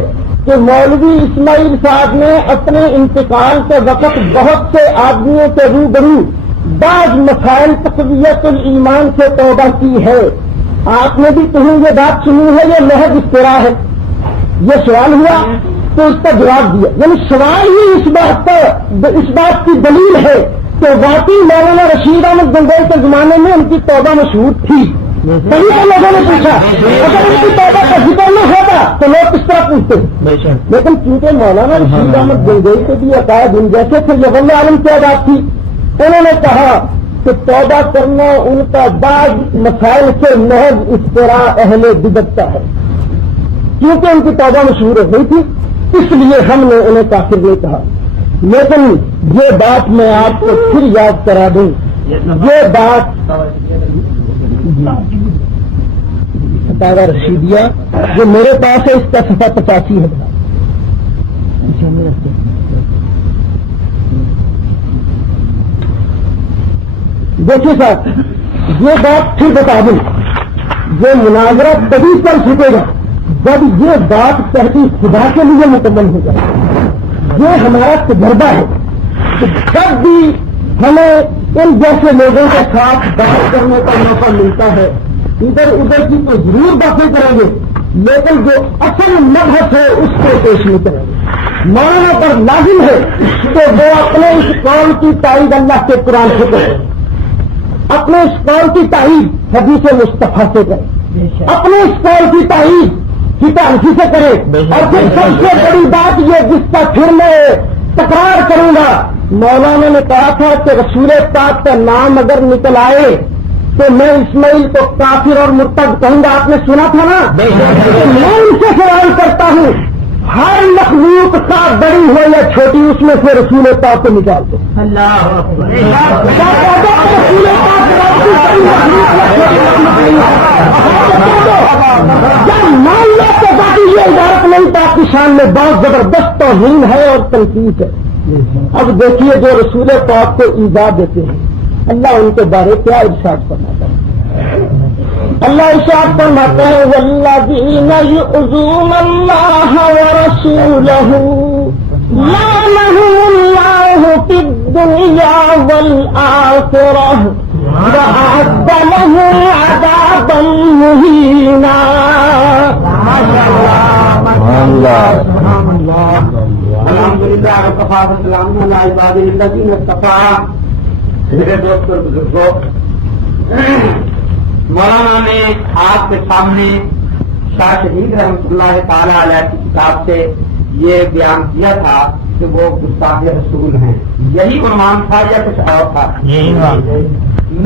کہ مولوی اسماعیل صاحب نے اپنے انتقال کے وقت بہت سے آدمیوں کے روبرو بعض مسائل تقویت الایمان سے توبہ کی ہے. آپ نے بھی کہیں یہ بات سنی ہے یہ محض افتراء ہے. یہ سوال ہوا تو اس کا جواب دیا. یعنی سوال ہی اس بات کی دلیل ہے کہ واقعی مولانا رشید احمد گنگوئی کے زمانے میں ان کی توبہ مشہور تھی. کئی لوگوں نے پوچھا اگر ان کی توبہ کا ذکر نہ ہوتا تو لوگ کس طرح پوچھتے. لیکن کیونکہ مولانا رشید احمد گنگوئی کے بھی عقائد ان جیسے تھے یہ واللہ عالم کی بات تھی. انہوں نے کہا کہ توبہ کرنا ان کا بعض مسائل سے محض افتراء اہل بدعت کا ہے. کیونکہ ان کی توبہ مشہور ہو گئی تھی اس لیے ہم نے انہیں کافر نہیں کہا. لیکن یہ بات میں آپ کو پھر یاد کرا دوں. یہ بات فتاوا رشیدیہ جو میرے پاس ہے، اس کا صفحہ 85 ہے. دیکھیے صاحب، یہ بات پھر بتا دوں، یہ مناظرہ تبھی چل سکے گا جب یہ بات تحقیق خدا کے لیے مکمل ہو جائے. یہ ہمارا تجربہ ہے کہ جب بھی ہمیں ان جیسے لوگوں کے ساتھ بحث کرنے کا موقع ملتا ہے، ادھر ادھر کی تو ضرور باتیں کریں گے، لیکن جو اصل مبحث ہے اس کو پیش نہیں کریں گے. مولانا پر لازم ہے کہ وہ اپنے اس قول کی تائید اللہ کے قرآن سے کرے، اپنے اس قول کی تائید حدیث مصطفیٰ سے کرے، اپنے اس قول کی تائید کتاب سے کرے. اور پھر سب سے بڑی بات یہ جس کا پھر میں تکرار کروں گا، مولانا نے کہا تھا کہ رسول پاک کا نام اگر نکل آئے تو میں اسماعیل کو کافر اور مرتد کہوں گا. آپ نے سنا تھا نا؟ میں ان سے سوال کرتا ہوں، ہر مخلوق کا بڑی ہو یا چھوٹی، اس میں سے رسول پاک کو نکال دو. مان لو تو باقی یہ عبارت نہیں پاک کی شان میں بہت زبردست توہین ہے اور تنقید ہے. اب دیکھیے جو رسول پاک کو ایجاد دیتے ہیں، اللہ ان کے بارے کیا ارشاد فرماتا ہے؟ اللہ ارشاد فرماتا ہے والذین یؤذون اللہ ورسولہ لعنہم اللہ فی الدنیا والآخرہ وأعد لهم عذابا مهینا. الحمدللہ وکفی وسلام علی عبادہ الذین اصطفی. میرے دوست اور بزرگوں، مولانا نے آپ کے سامنے شاہ شہید رحمۃ اللہ تعالی علیہ کی کتاب سے یہ بیان کیا تھا کہ وہ گستاخ رسول ہیں. یہی عنوان تھا یا کچھ اور تھا؟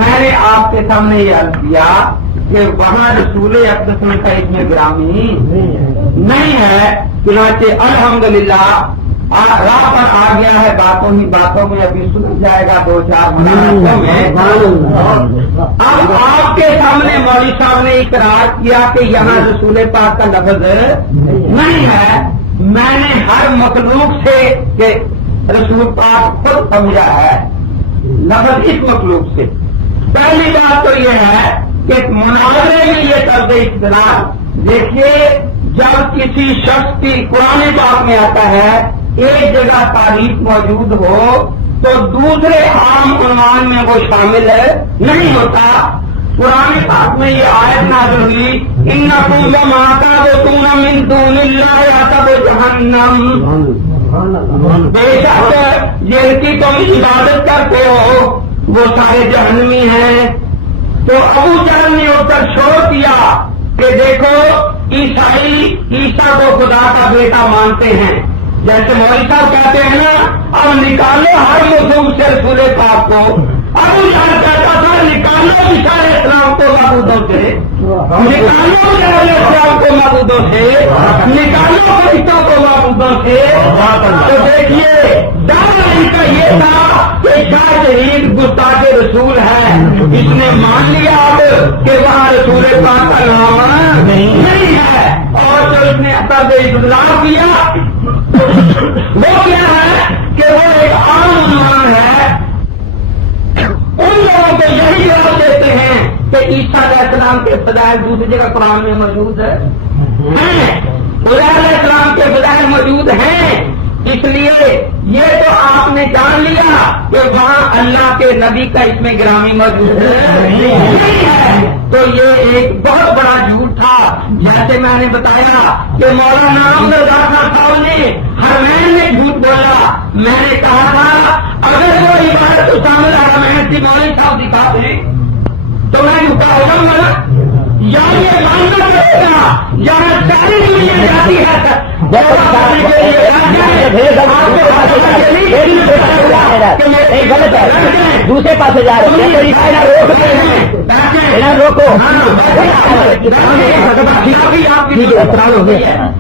میں نے آپ کے سامنے یہ عرض کیا کہ وہاں رسول اقدس کا اس میں گرامی نہیں ہے، چنانچہ الحمدللہ راہ پر آ گیا ہے. باتوں ہی باتوں میں ابھی سن جائے گا 2-4 ملاقاتوں میں. اب آپ کے سامنے مولوی صاحب نے اقرار کیا کہ یہاں رسول پاک کا لفظ نہیں ہے. میں نے ہر مخلوق سے کہ رسول پاک خود سمجھا ہے لفظ اس مخلوق سے. پہلی بات تو یہ ہے کہ مناظرے میں یہ طرز اختلاف دیکھیے، جب کسی شخص کی قرآن پاک میں آتا ہے ایک جگہ تعریف موجود ہو تو دوسرے عام عنوان میں وہ شامل نہیں ہوتا. قرآن پاک میں یہ آیت نازل ہوئی انکم وما تعبدون من دون اللہ حسب جہنم، بے شک جن کی تم عبادت کرتے ہو وہ سارے جہنمی ہیں. تو ابو جہل نے اتر شروع کیا کہ دیکھو عیسائی عیسیٰ کو خدا کا بیٹا مانتے ہیں، جیسے مولوی صاحب کہتے ہیں نا اب نکالو ہر مسلم سے رسول پاک کو. ابو جہل کہتا تھا نکالو عیسیٰ علیہ السلام کو معبودوں سے، نکالو اسلام کو معبودوں سے، نکالو فرشتوں کو معبودوں سے. تو دیکھیے دعویٰ ان کا یہ تھا کہ شاہ شہید گستاخ رسول ہے. اس نے مان لیا اب کہ وہاں رسول پاک کا نام نہیں ہے، اور جو اس نے اثر بدلاؤ کیا وہ کیا ہے کہ وہ ایک عام عنوان ہے. ان لوگوں کو یہی جواب دیتے ہیں کہ عیسیٰ علیہ السلام کے فضائل دوسری جگہ قرآن میں موجود ہیں، خدا علیہ السلام کے فضائل موجود ہیں. اس لیے یہ تو آپ نے جان لیا کہ وہاں اللہ کے نبی کا اس میں گرامی موجود نہیں ہے. تو یہ ایک بہت بڑا جھوٹ تھا. جیسے میں نے بتایا کہ مولانا احمد رضا صاحب نے حرمین میں جھوٹ بولا. میں نے کہا تھا اگر وہ عبادت اسامہ حرمین کی مولوی صاحب دکھاتے ہیں تو میں جھوٹا ہو جاؤں گا، یا یہ ماننا پڑے گا یہاں ساری دنیا جاتی ہے. دوسرے پاس جا رہے ہیں روکو.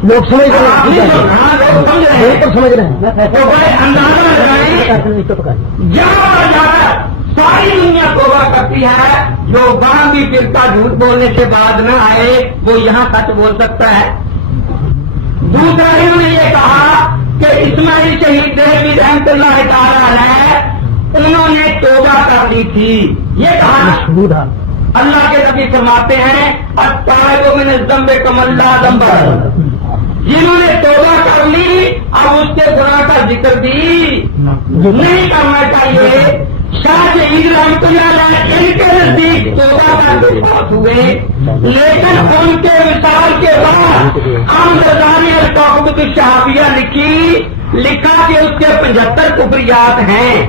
لوگ سمجھ رہے ہیں. ساری دنیا توبہ کرتی ہے، جو وہاں بھی فرقہ جھوٹ بولنے کے بعد نہ آئے وہ یہاں سچ بول سکتا ہے۔ دوسرا انہوں نے یہ کہا کہ اسماعیل شہید دہلوی رحمۃ اللہ تعالی علیہ انہوں نے توبہ کر لی تھی، یہ کہا اللہ کے نبی فرماتے ہیں التائب من الذنب کمن لا ذنب لہ، جنہوں نے توبہ کر لی اب اس کے گناہ کا ذکر بھی نہیں کرنا چاہیے۔ شاہ شہید رحمۃ اللہ علیہ ان کے نزدیک توبہ کا بات ہوئے، لیکن ان کے وصال کے بعد احمد رضا نے الکوکب الشہابیہ لکھا کہ اس کے 75 کفریات ہیں۔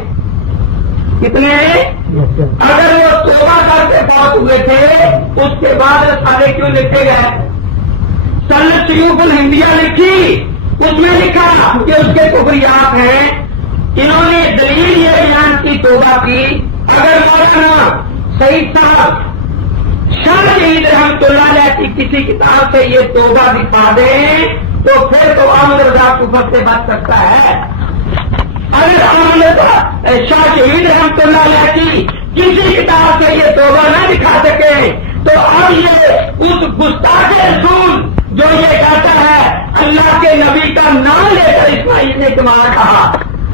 کتنے؟ اگر وہ توبہ کر کے فوت ہوئے تھے اس کے بعد رسالے کیوں لکھے گئے؟ سنت شیوخ الہندیہ لکھی، اس میں لکھا کہ اس کے کفریات ہیں۔ انہوں نے دلیل یہ بیان کی توبہ کی، اگر مولانا سعید صاحب شاہ شہید رحمۃ اللہ علیہ کی کسی کتاب سے یہ توبہ دکھا دیں تو پھر تو احمد رضا کفر سے بچ سکتا ہے۔ اگر احمد شاہ شہید رحمۃ اللہ علیہ کی کسی کتاب سے یہ توبہ نہ دکھا سکے تو اب یہ اس گستاخ رسول جو یہ کہتا ہے اللہ کے نبی کا نام لے کر اسماعیل نے تمہارا کہا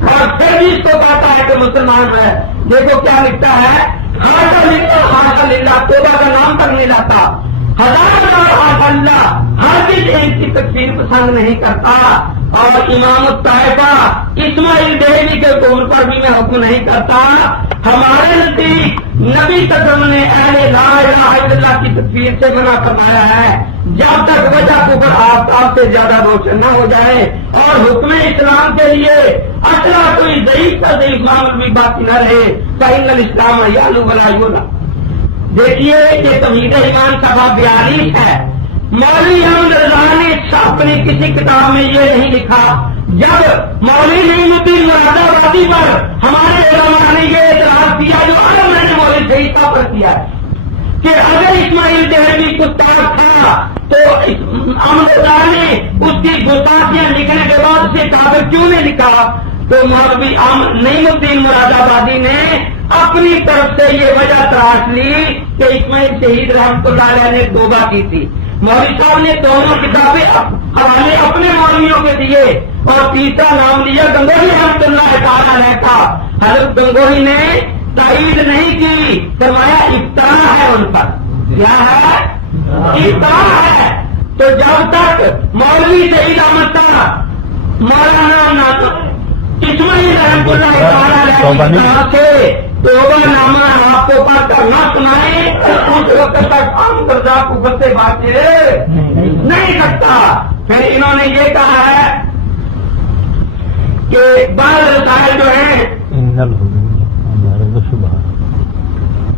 اور پھر بھی اس کو کہتا ہے کہ مسلمان ہے، دیکھو کیا لکھتا ہے، ہاشا للہ، توبہ کا نام تک نہیں لاتا، ہاشا اللہ، ہر چیز ان کی تکفیر پسند نہیں کرتا، اور امام الطائفہ اسماعیل دہلوی کے قول پر بھی میں حکم نہیں کرتا۔ ہمارے نزدیک نبی قدم نے اہل لا الہ الا اللہ کی تکفیر سے منع فرمایا ہے جب تک وجہ کفر آفتاب سے زیادہ روشن نہ ہو جائے، اور حکم اسلام کے لیے اصلا کوئی ضعیف کا ضعیف معامل بھی باقی نہ رہے، فإن الاسلام یعلو ولا یعلی۔ دیکھیے کہ توحید ایمان صفحہ 42 ہے۔ مولوی احمد رضا نے اپنی کسی کتاب میں یہ نہیں لکھا، جب مولوی نعیم الدین مراد آبادی پر ہمارے علماء نے یہ اعتراض کیا جو اب میں نے مولوی شہید صاحب پر کیا ہے کہ اگر اسماعیل دہلوی گستاخ تھا تو احمد رضا نے اس کی گستاخیاں لکھنے کے بعد اسے کافر کیوں نہیں لکھا؟ تو مولوی نعیم الدین مراد آبادی نے اپنی طرف سے یہ وجہ تراش لی کہ اسماعیل شہید رحمۃ اللہ علیہ نے توبہ کی تھی۔ مولوی صاحب نے دونوں کتابیں حوالے اپنے مولویوں کے دیے اور تیسرا نام لیا گنگوہی رحمۃ اللہ تعالی علیہ کا۔ حضرت گنگوہی نے تائید نہیں کی، فرمایا افطرا ہے ان پر، کیا ہے؟ افطرا ہے۔ تو جب تک مولوی سعید احمد صاحب مولانا اسماعیل رحمۃ اللہ تعالی علیہ سے توبہ نامہ آپ کو پڑھ کر نہ سنائے اس وقت تک احمد رضا کفر سے باقی نہیں سکتا۔ پھر انہوں نے یہ کہا ہے کہ بعض رسائل جو ہیں،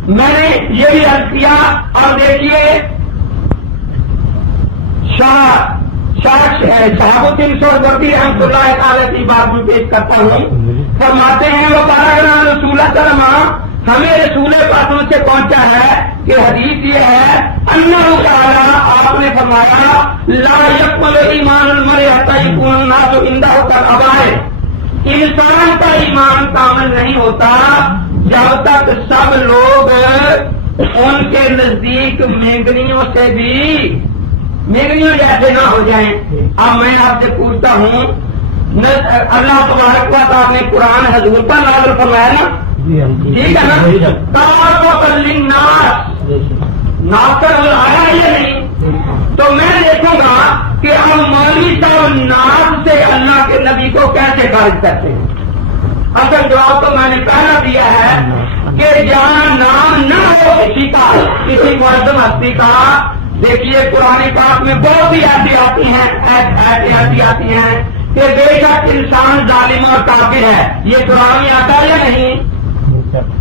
میں نے یہ بھی عرض کیا، اور دیکھیے شہاب الدین سہروردی رحمۃ اللہ تعالی کی بات میں پیش کرتا ہوں، فرماتے ہیں وہ پاراگراف رسول کرما ہمیں رسول پاک سے پہنچا ہے کہ حدیث یہ ہے انہ تعالی آپ نے فرمایا لا یکمل ایمان المرء حتی یکون الناس عندہ کالآباء، انسان کا ایمان کامل نہیں ہوتا جب تک سب لوگ ان کے نزدیک مینگنیوں سے بھی مینگنیوں جیسے نہ ہو جائیں۔ اب میں آپ سے پوچھتا ہوں، اللہ تبارک و تعالیٰ نے قرآن حضور پر نازل فرمایا نا، ٹھیک ہے نا، ناصر آیا یہ نہیں، تو میں دیکھوں گا کہ اب مولوی صاحب ناز سے اللہ کے نبی کو کیسے خارج کرتے ہیں۔ اصل جواب تو میں نے پہلا دیا ہے کہ جہاں نام نہ ہو کسی کا، کسی معظم ہستی کا، دیکھیے قرآن پاک میں بہت ہی ایسی آتی ہیں کہ بے شک انسان ظالم اور کافر ہے، یہ قرآن میں آتا ہے یا نہیں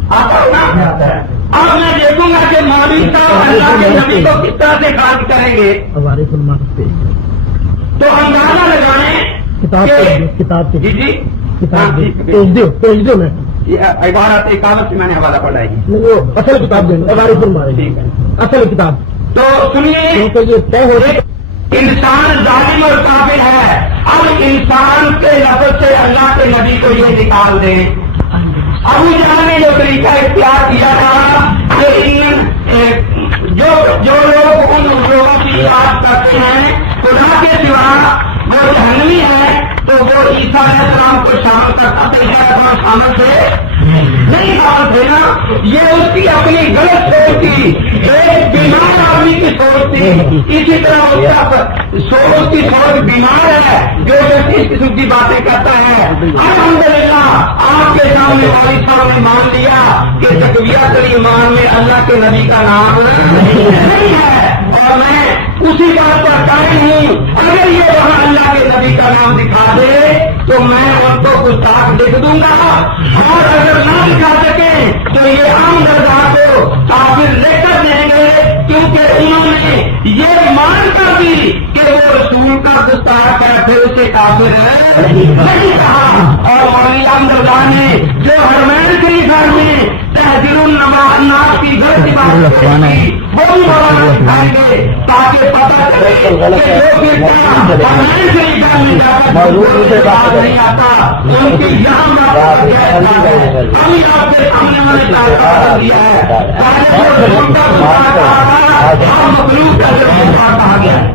آتا ہوگا؟ اب میں دیکھوں گا کہ مولوی صاحب اللہ کے نبی کو کس طرح سے خارج کریں گے، تو اندازہ لگانے کتاب جی جی بھیج دو میں عبارت اقامت سے میں نے حوالہ پڑھا ہے، اصل کتاب ٹھیک ہے، اصل کتاب تو سنیے، انسان ظالم اور کافر ہے، اب انسان کے لفظ سے اللہ کے نبی کو یہ نکال دیں۔ ابو جہل نے جو طریقہ اختیار کیا تھا کہ جو لوگ ان لوگوں کی بات کرتے ہیں خدا کے سوا وہ جہنمی ہے تو وہ عیسیٰ علیہ السلام کو شامل کر سکتے ہیں شامل تھے نہیں شامل تھے نا. یہ اس کی اپنی غلط سوچ تھی, ایک بیمار آدمی کی سوچ تھی. اسی طرح اس کی سوچ بیمار ہے جو اس قسم کی باتیں کرتا ہے. الحمدللہ آپ کے سامنے والد صاحب نے مان لیا کہ تقویت الایمان میں اللہ کے نبی کا نام نہیں ہے, اور میں اسی بات پر قائم ہوں. اگر یہ وہاں اللہ کے نبی کا نام دکھا دے تو میں ان کو گستاخ لکھ دوں گا, اور اگر نہ دکھا سکیں تو یہ عام درجہ کو کافر لے کر دیں گے, کیونکہ انہوں نے یہ مان کر دی کہ وہ رسول کا گستاخ ہے, پھر اسے کافر نہیں کہا. اور مولوی احمد نے جو حرمین شریف میں تحذیر الناس کی غلط بات کی وہ بھی مولانا دکھائیں گے تاکہ پتہ چلے کہ جو حرمین شریف میں جاتا نہیں آتا ان کی یہاں ابھی آپ کے سامنے میں نے دیا ہے مخلوق کا کہا گیا ہے.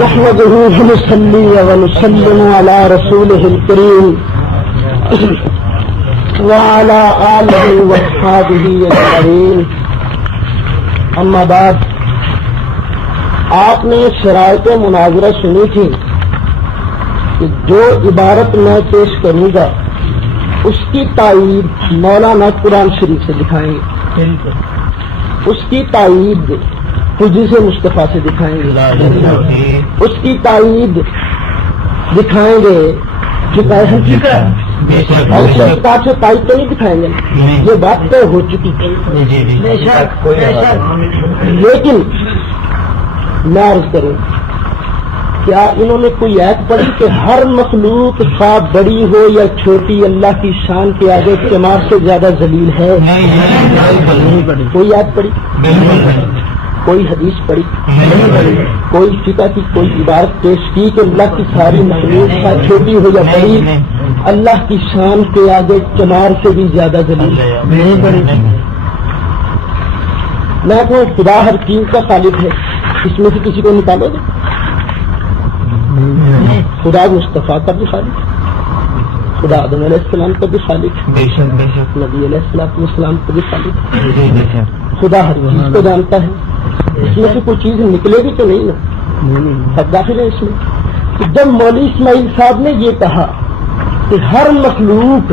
نحمده ونصلي ونسلم على رسوله الكريم وعلى آله وأصحابه أجمعين. اما بعد, آپ نے شرائط مناظرہ سنی تھی کہ جو عبارت میں پیش کروں گا اس کی تائید مولانا قرآن شریف سے دکھائیں گے, اس کی تائید حدیث مصطفیٰ سے دکھائیں گے, اس کی تائید دکھائیں گے اور کتاب سے تائید تو نہیں دکھائیں گے, یہ بات طے ہو چکی. لیکن میں عرض کروں, کیا انہوں نے کوئی ایت پڑھی کہ ہر مخلوق خواہ بڑی ہو یا چھوٹی اللہ کی شان کے آگے چمار سے زیادہ ذلیل ہے؟ کوئی ایت پڑھی, کوئی حدیث پڑھی, کوئی فقہ کی کوئی عبارت پیش کی کہ اللہ کی ساری مخلوق خواہ چھوٹی ہو یا بڑی اللہ کی شان کے آگے چمار سے بھی زیادہ ذلیل ہے؟ میں کہوں خدا ہر چیز کا خالق ہے, اس میں سے کسی کو نکالو گے؟ خدا مصطفیٰ کا بھی خالق, خدا آدم علیہ السلام کا بھی خالق, نبی علیہ السلام کا بھی خالق, خدا ہر چیز کو جانتا ہے. اس میں سے کوئی چیز نکلے گی تو نہیں نا, سب داخل ہے اس میں. جب مولوی اسماعیل صاحب نے یہ کہا کہ ہر مخلوق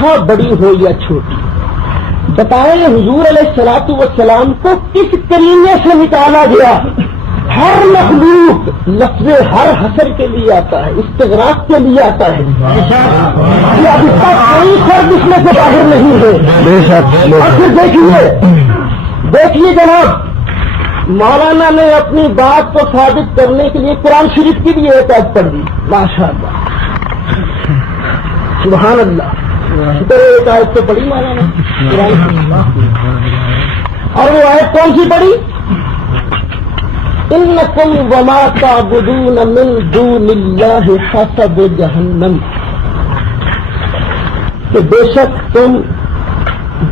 ہاں بڑی ہو یا چھوٹی, بتائیں حضور علیہ السلام کو کس کرینے سے نکالا گیا؟ ہر مخلوق لفظ ہر حسر کے لیے آتا ہے, استغراق کے لیے آتا ہے. اب اس کا کوئی فرد اس میں سے باہر نہیں ہے. اور پھر دیکھیے جناب, مولانا نے اپنی بات کو ثابت کرنے کے لیے قرآن شریف کی بھی ایک آیت پڑھ دی. ماشاء اللہ, سبحان اللہ. ایک آیت تو پڑھی مولانا قرآن, اور وہ آیت کون سی پڑھی؟ انکم وما تعبدون من دون اللہ حسب جہنم, کہ بے شک تم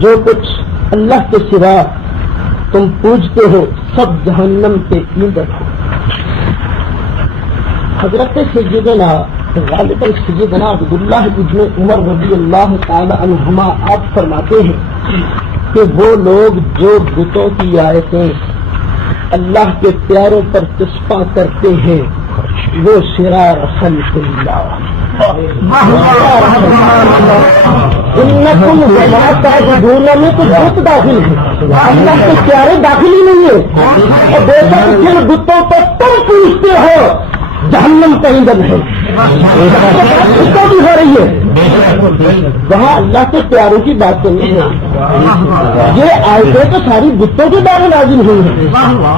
جو کچھ اللہ کے سوا تم پوجتے ہو سب جہنم کے ایندھن ہو. حضرت سیدنا غالباً سیدنا عبداللہ ابن عمر رضی اللہ تعالی عنہما آپ فرماتے ہیں کہ وہ لوگ جو بتوں کی آیتیں اللہ کے پیاروں پر چسپاں کرتے ہیں وہ شرار خلق اللہ. انکم وما تعبدون میں تو بت داخل ہے, اللہ کے پیارے داخل ہی نہیں ہے. اور بے شک جن بتوں پر تم پوچھتے ہو جہنم کا ایندھن ہے, اس کو بھی ہو رہی ہے. وہاں اللہ کے پیاروں کی بات تو نہیں ہے. یہ آیتیں تو ساری بتوں کے بارے نازل ہوئی ہیں.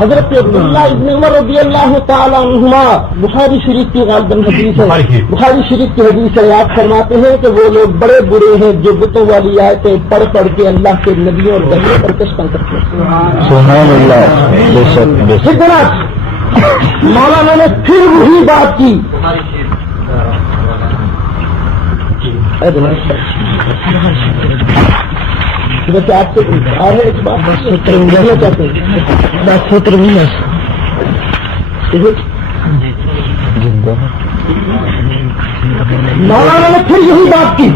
حضرت عبداللہ ابن عمر رضی اللہ تعالی عنہما بخاری شریف کی غالباً حدیث ہے, بخاری شریف کی حدیث ہے, آپ فرماتے ہیں کہ وہ لوگ بڑے برے ہیں جو بتوں والی آیتیں پڑھ پڑھ کے اللہ کے نبیوں اور بندوں پر چسپاں کرتے ہیں. سبحان اللہ. مولانا نے پھر وہی بات کی ویسے آپ کو اور ہے ایک بات چاہتے ہیں 10 سوتر مولانا نے پھر یہی بات کی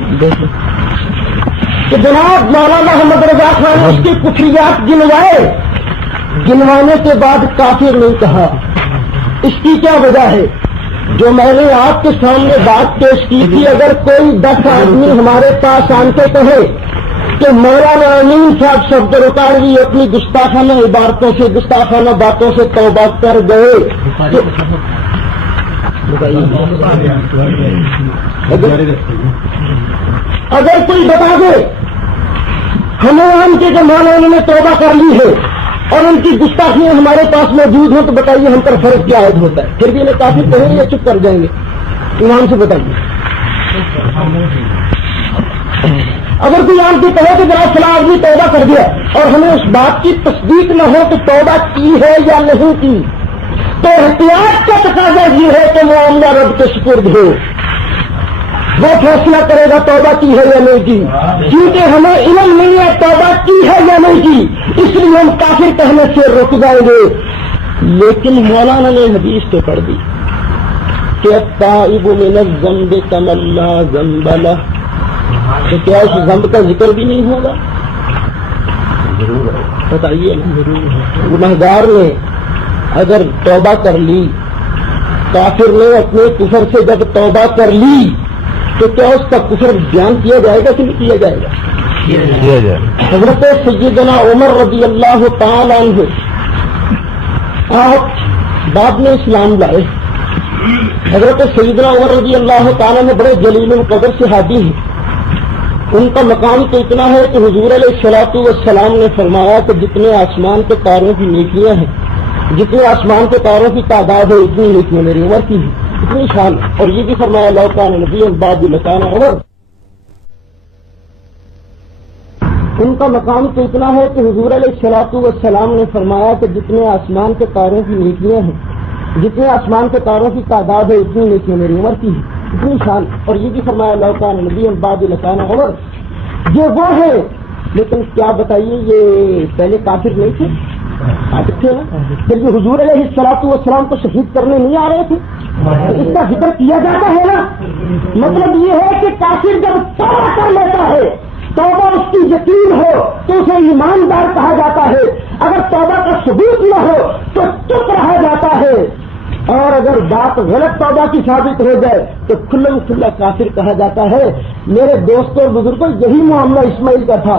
کہ جناب مولانا محمد رضا خان نے اس کی کفریات گنوائے، گنوانے کے بعد کافر نہیں کہا۔ اس کی کیا وجہ ہے؟ جو میں نے آپ کے سامنے بات پیش کی تھی، اگر کوئی 10 آدمی ہمارے پاس آن کے کہے کہ مولانا امین صاحب شبد رکاوی اپنی گستاخانہ عبارتوں سے، گستاخانہ باتوں سے توبہ کر گئے، اگر کوئی بتا دے ہمیں ان کے مولانا نے توبہ کر لی ہے اور ان کی گستاخیاں ہمارے پاس موجود ہیں، تو بتائیے ہم پر فرق کیا عائد ہوتا ہے؟ پھر بھی انہیں کافی کہیں گے یا چپ کر جائیں گے؟ ایمان سے بتائیے۔ اگر کوئی آن کی کہے کہ ذرا فلاں آدمی توبہ کر دیا اور ہمیں اس بات کی تصدیق نہ ہو کہ توبہ کی ہے یا نہیں کی، تو احتیاط کا تقاضا یہ ہے کہ معاملہ رب کے سپرد ہو، وہ فیصلہ کرے گا توبہ کی ہے یا نہیں کی، کیونکہ ہمیں علم نہیں ہے توبہ کی ہے یا نہیں کی، اس لیے ہم کافر کہنے سے رک جائیں گے۔ لیکن مولانا نے حدیث تو پڑھ دی کہ التائب من الذنب کمن لا ذنب لہ، تو کیا اس ذنب کا ذکر بھی نہیں ہوگا؟ بتائیے، گنہگار نے اگر توبہ کر لی، کافر نے اپنے کفر سے جب توبہ کر لی، تو کیا اس کا کفر بیان کیا جائے گا کہ نہیں کیا جائے گا؟ حضرت سیدنا عمر رضی اللہ تعالی عنہ آپ بعد میں اسلام لائے۔ حضرت سیدنا عمر رضی اللہ تعالیٰ نے بڑے جلیل القدر صحابی ہیں، ان کا مقام تو اتنا ہے کہ حضور علیہ الصلوۃ والسلام نے فرمایا کہ جتنے آسمان کے تاروں کی نیکیاں ہیں، جتنے آسمان کے تاروں کی تعداد ہے، اتنی نیکیاں میری عمر کی ہیں، اتنی شان۔ اور یہ بھی فرمایا لو کان نبی بعد لکان عمر۔ ان کا مقام تو اتنا ہے کہ حضور علیہ الصلوۃ والسلام نے فرمایا کہ جتنے آسمان کے تاروں کی نیکیاں ہیں، جتنے آسمان کے تاروں کی تعداد ہے، اتنی نیکیاں میری عمر کی ہیں، اتنی شان۔ اور یہ بھی فرمایا لو کان نبی بعد لکان عمر۔ یہ وہ ہے، لیکن کیا بتائیے یہ پہلے کافر نہیں تھے؟ تھے نا، پھر بھی حضور علیہ الصلوۃ والسلام کو شہید کرنے نہیں آ رہے تھے، اس کا ذکر کیا جاتا ہے نا۔ مطلب یہ ہے کہ کافر جب توبہ کر لیتا ہے، توبہ اس کی یقین ہو تو اسے ایماندار کہا جاتا ہے، اگر توبہ کا ثبوت نہ ہو تو چپ رہا جاتا ہے، اور اگر بات غلط توبہ کی ثابت ہو جائے تو کھلم کھلا کافر کہا جاتا ہے۔ میرے دوستوں اور بزرگوں، یہی معاملہ اسماعیل کا تھا،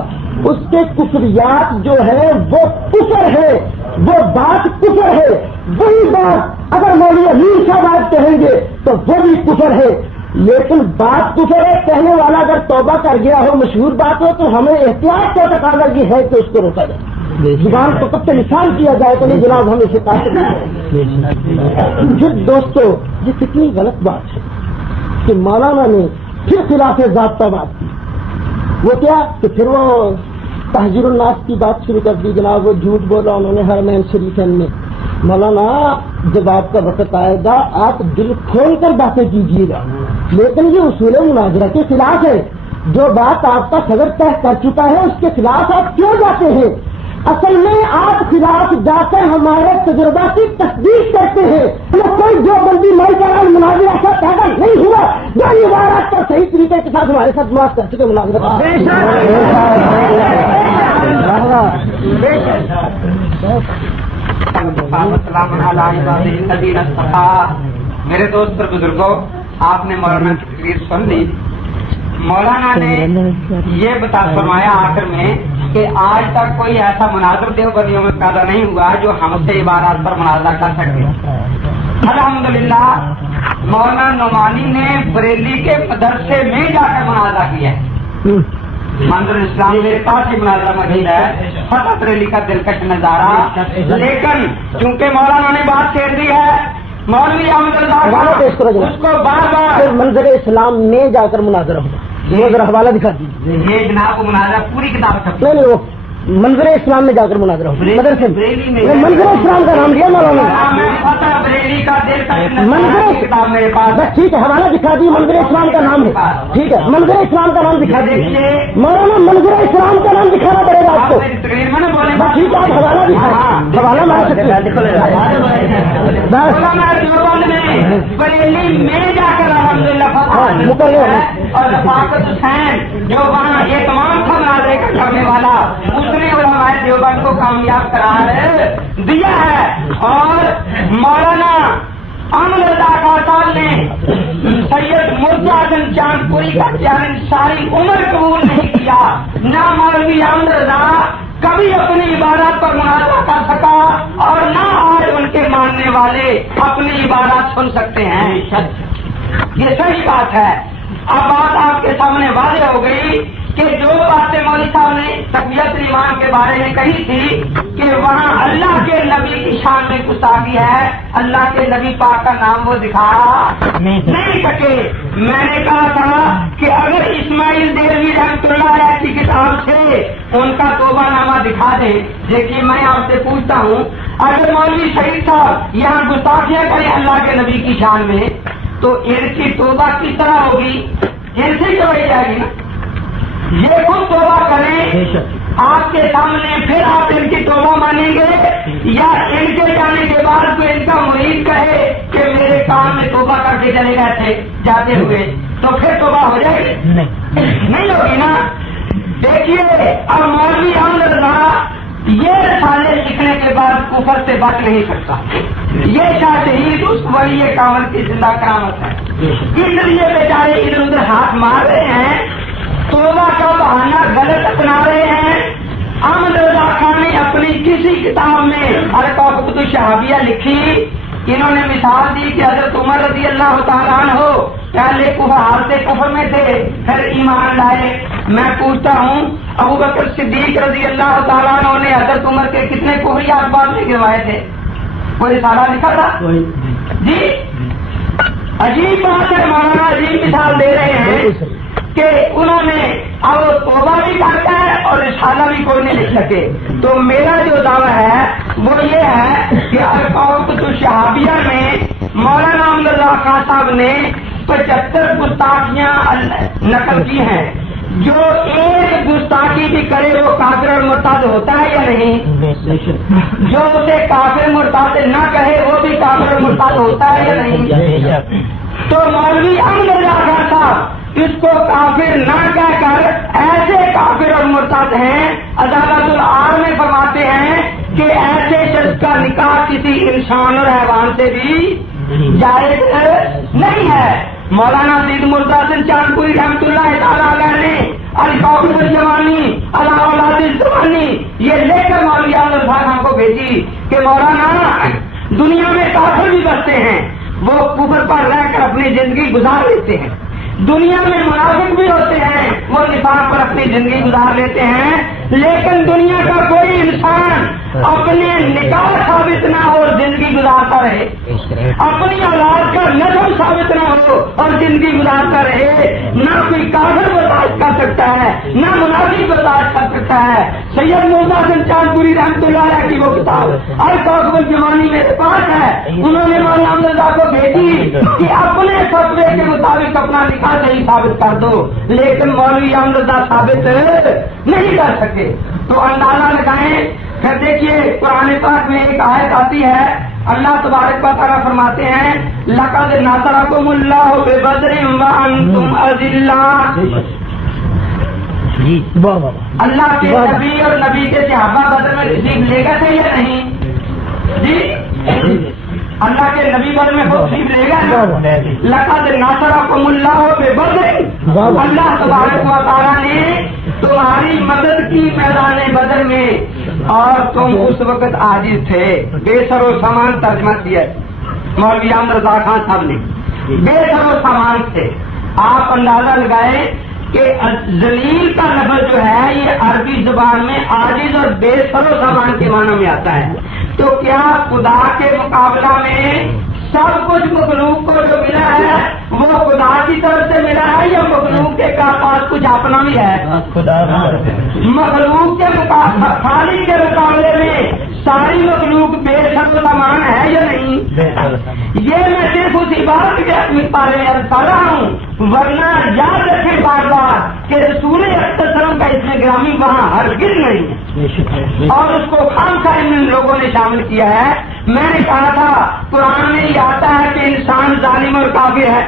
اس کے کفریات جو ہے وہ کفر ہے، وہ بات کفر ہے، وہی بات اگر مولوی امین صاحب آج کہیں گے تو وہ بھی کفر ہے، لیکن بات کفر ہے، کہنے والا اگر توبہ کر گیا ہو، مشہور بات ہو، تو ہمیں احتیاط کا تقاضا یہ ہے کہ اس کو روکا جائے، زبان کو کب سے نشان کیا جائے کہ نہیں جناب ہم اسے کافر نہیں۔ پھر دوستو یہ کتنی غلط بات ہے کہ مولانا نے پھر خلاف ضابطہ بات کی، وہ کیا کہ پھر وہ تحذیر الناس کی بات شروع کر دی، جناب وہ جھوٹ بولا انہوں نے حرمین شریفین میں۔ مولانا جب آپ کا وقت آئے گا آپ دل کھول کر باتیں کیجیے گا، لیکن یہ اصول مناظرہ کے خلاف ہے۔ جو بات آپ کا صدر طے کر چکا ہے اس کے خلاف آپ کیوں جاتے ہیں؟ اصل میں آپ خلاف جا کر ہمارے تجربہ کی تصدیق کرتے ہیں۔ کوئی جو بندی مائی کا مناظرہ ایسا پیدا نہیں ہوا جو عبارات کا صحیح طریقے کے ساتھ ہمارے ساتھ معاف کر سکے مناظرہ۔ میرے دوست اور بزرگوں، آپ نے مولانا کی تقریر سن لی۔ مولانا نے یہ بتا فرمایا آخر میں کہ آج تک کوئی ایسا مناظر دیوبندیوں میں پیدا نہیں ہوا جو ہم سے عبارات پر مناظرہ کر سکے۔ الحمدللہ مولانا نعمانی نے بریلی کے مدرسے میں جا کر مناظرہ کیا ہے۔ منظر اسلام میرے پاس ہی مناظرہ موجود ہے، فتح بریلی کا دلکش نظارہ، لیکن چونکہ مولانا نے بات چھیڑ دی ہے، مولوی احمد اللہ اس کو بار بار منظر اسلام میں جا کر مناظرہ ہوگا، یہ ذرا حوالہ دکھا دیجیے۔ یہ جناب کو مناظرہ پوری کتاب نہیں وہ منظر اسلام میں جا کر مناظرہ ہو مدرسے میں منظر اسلام کا نام لیا مولانا بس ٹھیک ہے حوالہ دکھا دیے منظر اسلام کا نام ہے ٹھیک ہے منظر اسلام کا نام دکھا دیجیے مولانا منظر اسلام کا نام دکھانا پڑے گا آپ کو بس ٹھیک ہے آپ حوالہ دکھا حوالہ مار سکتے ہیں بریلی میں جا کر الحمد للہ اور ثقافت حسین جو وہاں یہ تمام مناظرے کا کرنے والا اس نے علماء دیوبند کو کامیاب قرار دیا ہے اور مولانا امن رضا صاحب نے سید مرزا حسن چاند پوری کا چیلنج ساری عمر قبول نہیں کیا نہ مولوی امن رضا کبھی اپنی عبادت پر مناظرہ کر سکا اور نہ آج ان کے ماننے والے اپنی عبادت سن سکتے ہیں یہ صحیح بات ہے اب بات آپ کے سامنے واضح ہو گئی کہ جو باتیں مولوی صاحب نے تقویت ایمان کے بارے میں کہی تھی کہ وہاں اللہ کے نبی کی شان میں گستاخی ہے اللہ کے نبی پاک کا نام وہ دکھا نہیں سکے میں نے کہا تھا کہ اگر اسماعیل دہلوی رحمۃ اللہ علیہ کی کتاب سے ان کا توبہ نامہ دکھا دیں دیکھیے میں آپ سے پوچھتا ہوں اگر مولوی شہید صاحب یہاں گستاخیاں کریں اللہ کے نبی کی شان میں تو ان کی توبہ کس طرح ہوگی ان سے کروائی جائے گی نا یہ خود توبہ کریں آپ کے سامنے پھر آپ ان کی توبہ مانیں گے یا ان کے جانے کے بعد کوئی ان کا مرید کہے کہ میرے کام میں توبہ کر کے چلے گئے تھے جاتے ہوئے تو پھر توبہ ہو جائے گی نہیں ہوگی نا دیکھیے اب مولوی احمد رضا یہ رسالے لکھنے کے بعد کفر سے بچ نہیں سکتا یہ شاہ شہید اس ولی کامل کی زندہ کرامت ہے اس لیے بیچارے ادھر ادھر ہاتھ مار رہے ہیں توبہ کا بہانہ غلط اپنا رہے ہیں احمد رضا خان نے اپنی کسی کتاب میں القافۃ الشہابیہ لکھی انہوں نے مثال دی کہ حضرت عمر رضی اللہ تعالیٰ عنہ پہلے حالت کفر میں تھے پھر ایمان لائے میں پوچھتا ہوں ابو بکر صدیق رضی اللہ تعالیٰ عنہ نے حضرت عمر کے کتنے کفریات بعد میں گروائے تھے کوئی رسالہ لکھا تھا جی عجیب بات ہے مولانا عجیب مثال دے رہے ہیں کہ انہوں نے اب توبہ بھی کرتا ہے اور رسالہ بھی کوئی نہیں لکھ سکے تو میرا جو دعویٰ ہے وہ یہ ہے کہ القافۃ الشہابیہ میں مولانا احمد رضا خان صاحب نے 75 گستاخیاں نقل کی ہیں جو ایک گستاخی بھی کرے وہ کافر اور مرتد ہوتا ہے یا نہیں جو اسے کافر مرتد نہ کہے وہ بھی کافر اور مرتد ہوتا ہے یا نہیں تو مولوی احمد رضا خان صاحب اس کو کافر نہ کہہ کر ایسے کافر اور مرتد ہیں عدالت العار میں فرماتے ہیں کہ ایسے شخص کا نکاح کسی انسان اور حیوان سے بھی جائز نہیں ہے مولانا سید مرزا حسن چاند پوری رحمۃ اللہ تعالیٰ علیہ نے القافۃ الجوانی علی اولاد الزمانی یہ لے کر مولوی احمد رضا خان کو بھیجی کہ مولانا دنیا میں کافر بھی بستے ہیں وہ کفر پر رہ کر اپنی زندگی گزار لیتے ہیں دنیا میں منافق بھی ہوتے ہیں وہ نفاق پر اپنی زندگی گزار لیتے ہیں لیکن دنیا کا کوئی انسان اپنے نکاح ثابت نہ ہو زندگی گزارتا رہے اپنی اولاد کا نسل ثابت نہ ہو اور زندگی گزارتا رہے نہ کوئی کافر برداشت کر سکتا ہے نہ منافق برداشت کر سکتا ہے سید مرزا حسن چاند پوری رحمۃ اللہ علیہ کی وہ کتاب القافۃ الجوانی میرے پاس ہے انہوں نے مولانا احمد رضا کو بھیجی کہ اپنے فتوے کے مطابق اپنا نکاح صحیح ثابت کر دو لیکن مولوی احمد رضا ثابت نہیں کر سکے تو اندازہ لگائیں پھر دیکھیے قرآن پاک میں ایک آیت آتی ہے اللہ تبارک و تعالیٰ فرماتے ہیں لقد نصرکم اللہ ببدر وانتم اذلہ اللہ کے نبی اور نبی کے صحابہ بدر میں تشریف لے گئے تھے یا نہیں جی اللہ کے نبی بدر میں تشریف لے گئے لقد نصرکم اللہ ببدر اللہ تبارک و تعالیٰ نے تمہاری مدد کی میدان بدر میں اور تم اس وقت عاجز تھے بے سر و سامان ترجمہ کیا مولوی احمد رضا خان صاحب نے بے سر و سامان تھے آپ اندازہ لگائیں کہ ذلیل کا لفظ جو ہے یہ عربی زبان میں عاجز اور بے سر و سامان کے معنی میں آتا ہے تو کیا خدا کے مقابلہ میں سب کچھ مخلوق کو جو ملا ہے وہ خدا کی طرف سے ملا ہے یا مخلوق کے پاس کچھ اپنا بھی ہے؟ مخلوق کے خالق کے مقابلے میں ساری مخلوق بے شک سامان ہے یا نہیں؟ یہ میں صرف اسی بات کے بارے میں عرض کر رہا ہوں، ورنہ یاد رکھیں بار بار کہ رسول اکرم کا اس میں گرامی وہاں ہرگز نہیں ہے، اور اس کو خام خواہ ان لوگوں نے شامل کیا ہے۔ میں نے کہا تھا قرآن میں یہ آتا ہے کہ انسان ظالم اور کافر ہے،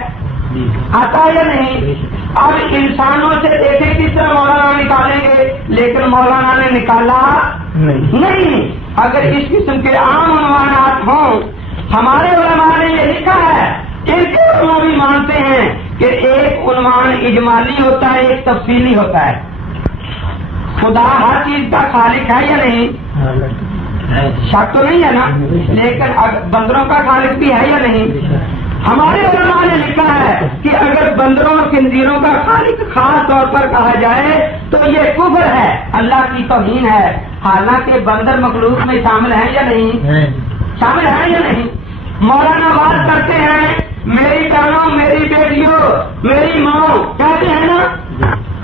آتا ہے یا نہیں؟ اب انسانوں سے دیکھیں کس طرح مولانا نکالیں گے، لیکن مولانا نے نکالا نہیں۔ اگر اس قسم کے عام عنوانات ہوں، ہمارے علماء نے یہ لکھا ہے، ان کے علماء بھی مانتے ہیں کہ ایک عنوان اجمالی ہوتا ہے، ایک تفصیلی ہوتا ہے۔ خدا ہر چیز کا خالق ہے یا نہیں؟ شک تو نہیں ہے نا، لیکن بندروں کا خالق بھی ہے یا نہیں؟ ہمارے علماء نے لکھا ہے کہ اگر بندروں اور خنزیروں کا خالق خاص طور پر کہا جائے تو یہ کفر ہے، اللہ کی توہین ہے، حالانکہ بندر مخلوق میں شامل ہے یا نہیں؟ شامل ہے یا نہیں؟ مولانا بات کرتے ہیں میری بہنوں، میری بیٹیوں، میری ماں، کہتے ہیں نا،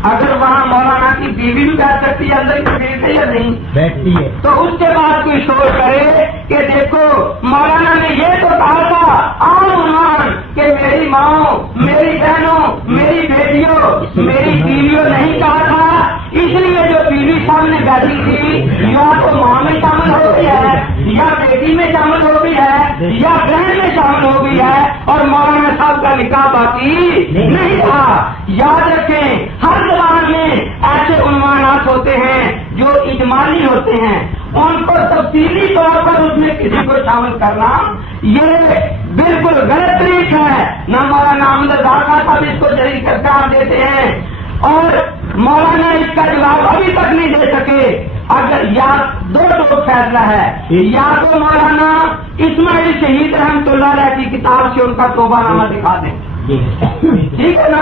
اگر وہاں مولانا کی بیوی بھی بیٹھ سکتی ہے اندر کی ہے یا نہیں؟ بیٹھتی ہے۔ تو اس کے بعد کوئی شور کرے کہ دیکھو مولانا نے یہ تو کہا تھا عام عنوان کہ میری ماں، میری بہنوں، میری بیٹیوں، میری بیویوں نہیں کہا تھا، اس لیے جو بیوی سامنے بیٹھی تھی یا تو ماں میں شامل ہو گئی ہے، یا بیٹی میں شامل ہو گئی ہے، یا بہن میں شامل ہو گئی ہے، اور مولانا صاحب کا نکاح باقی نہیں تھا۔ یاد رکھیں ہر زبان میں ایسے عنوانات ہوتے ہیں جو اجمالی ہوتے ہیں، ان کو تفصیلی طور پر اس میں کسی کو شامل کرنا یہ بالکل غلط طریقہ ہے۔ نہ مولانا احمد رضا صاحب اس کو جری قرار دیتے ہیں، اور مولانا اس کا جواب ابھی تک نہیں دے سکے۔ اگر یا دو فیصلہ ہے، یا تو مولانا اسماعیل شہید رحمۃ اللہ علیہ کی کتاب سے ان کا توبہ نامہ دکھا دیں، ٹھیک ہے نا،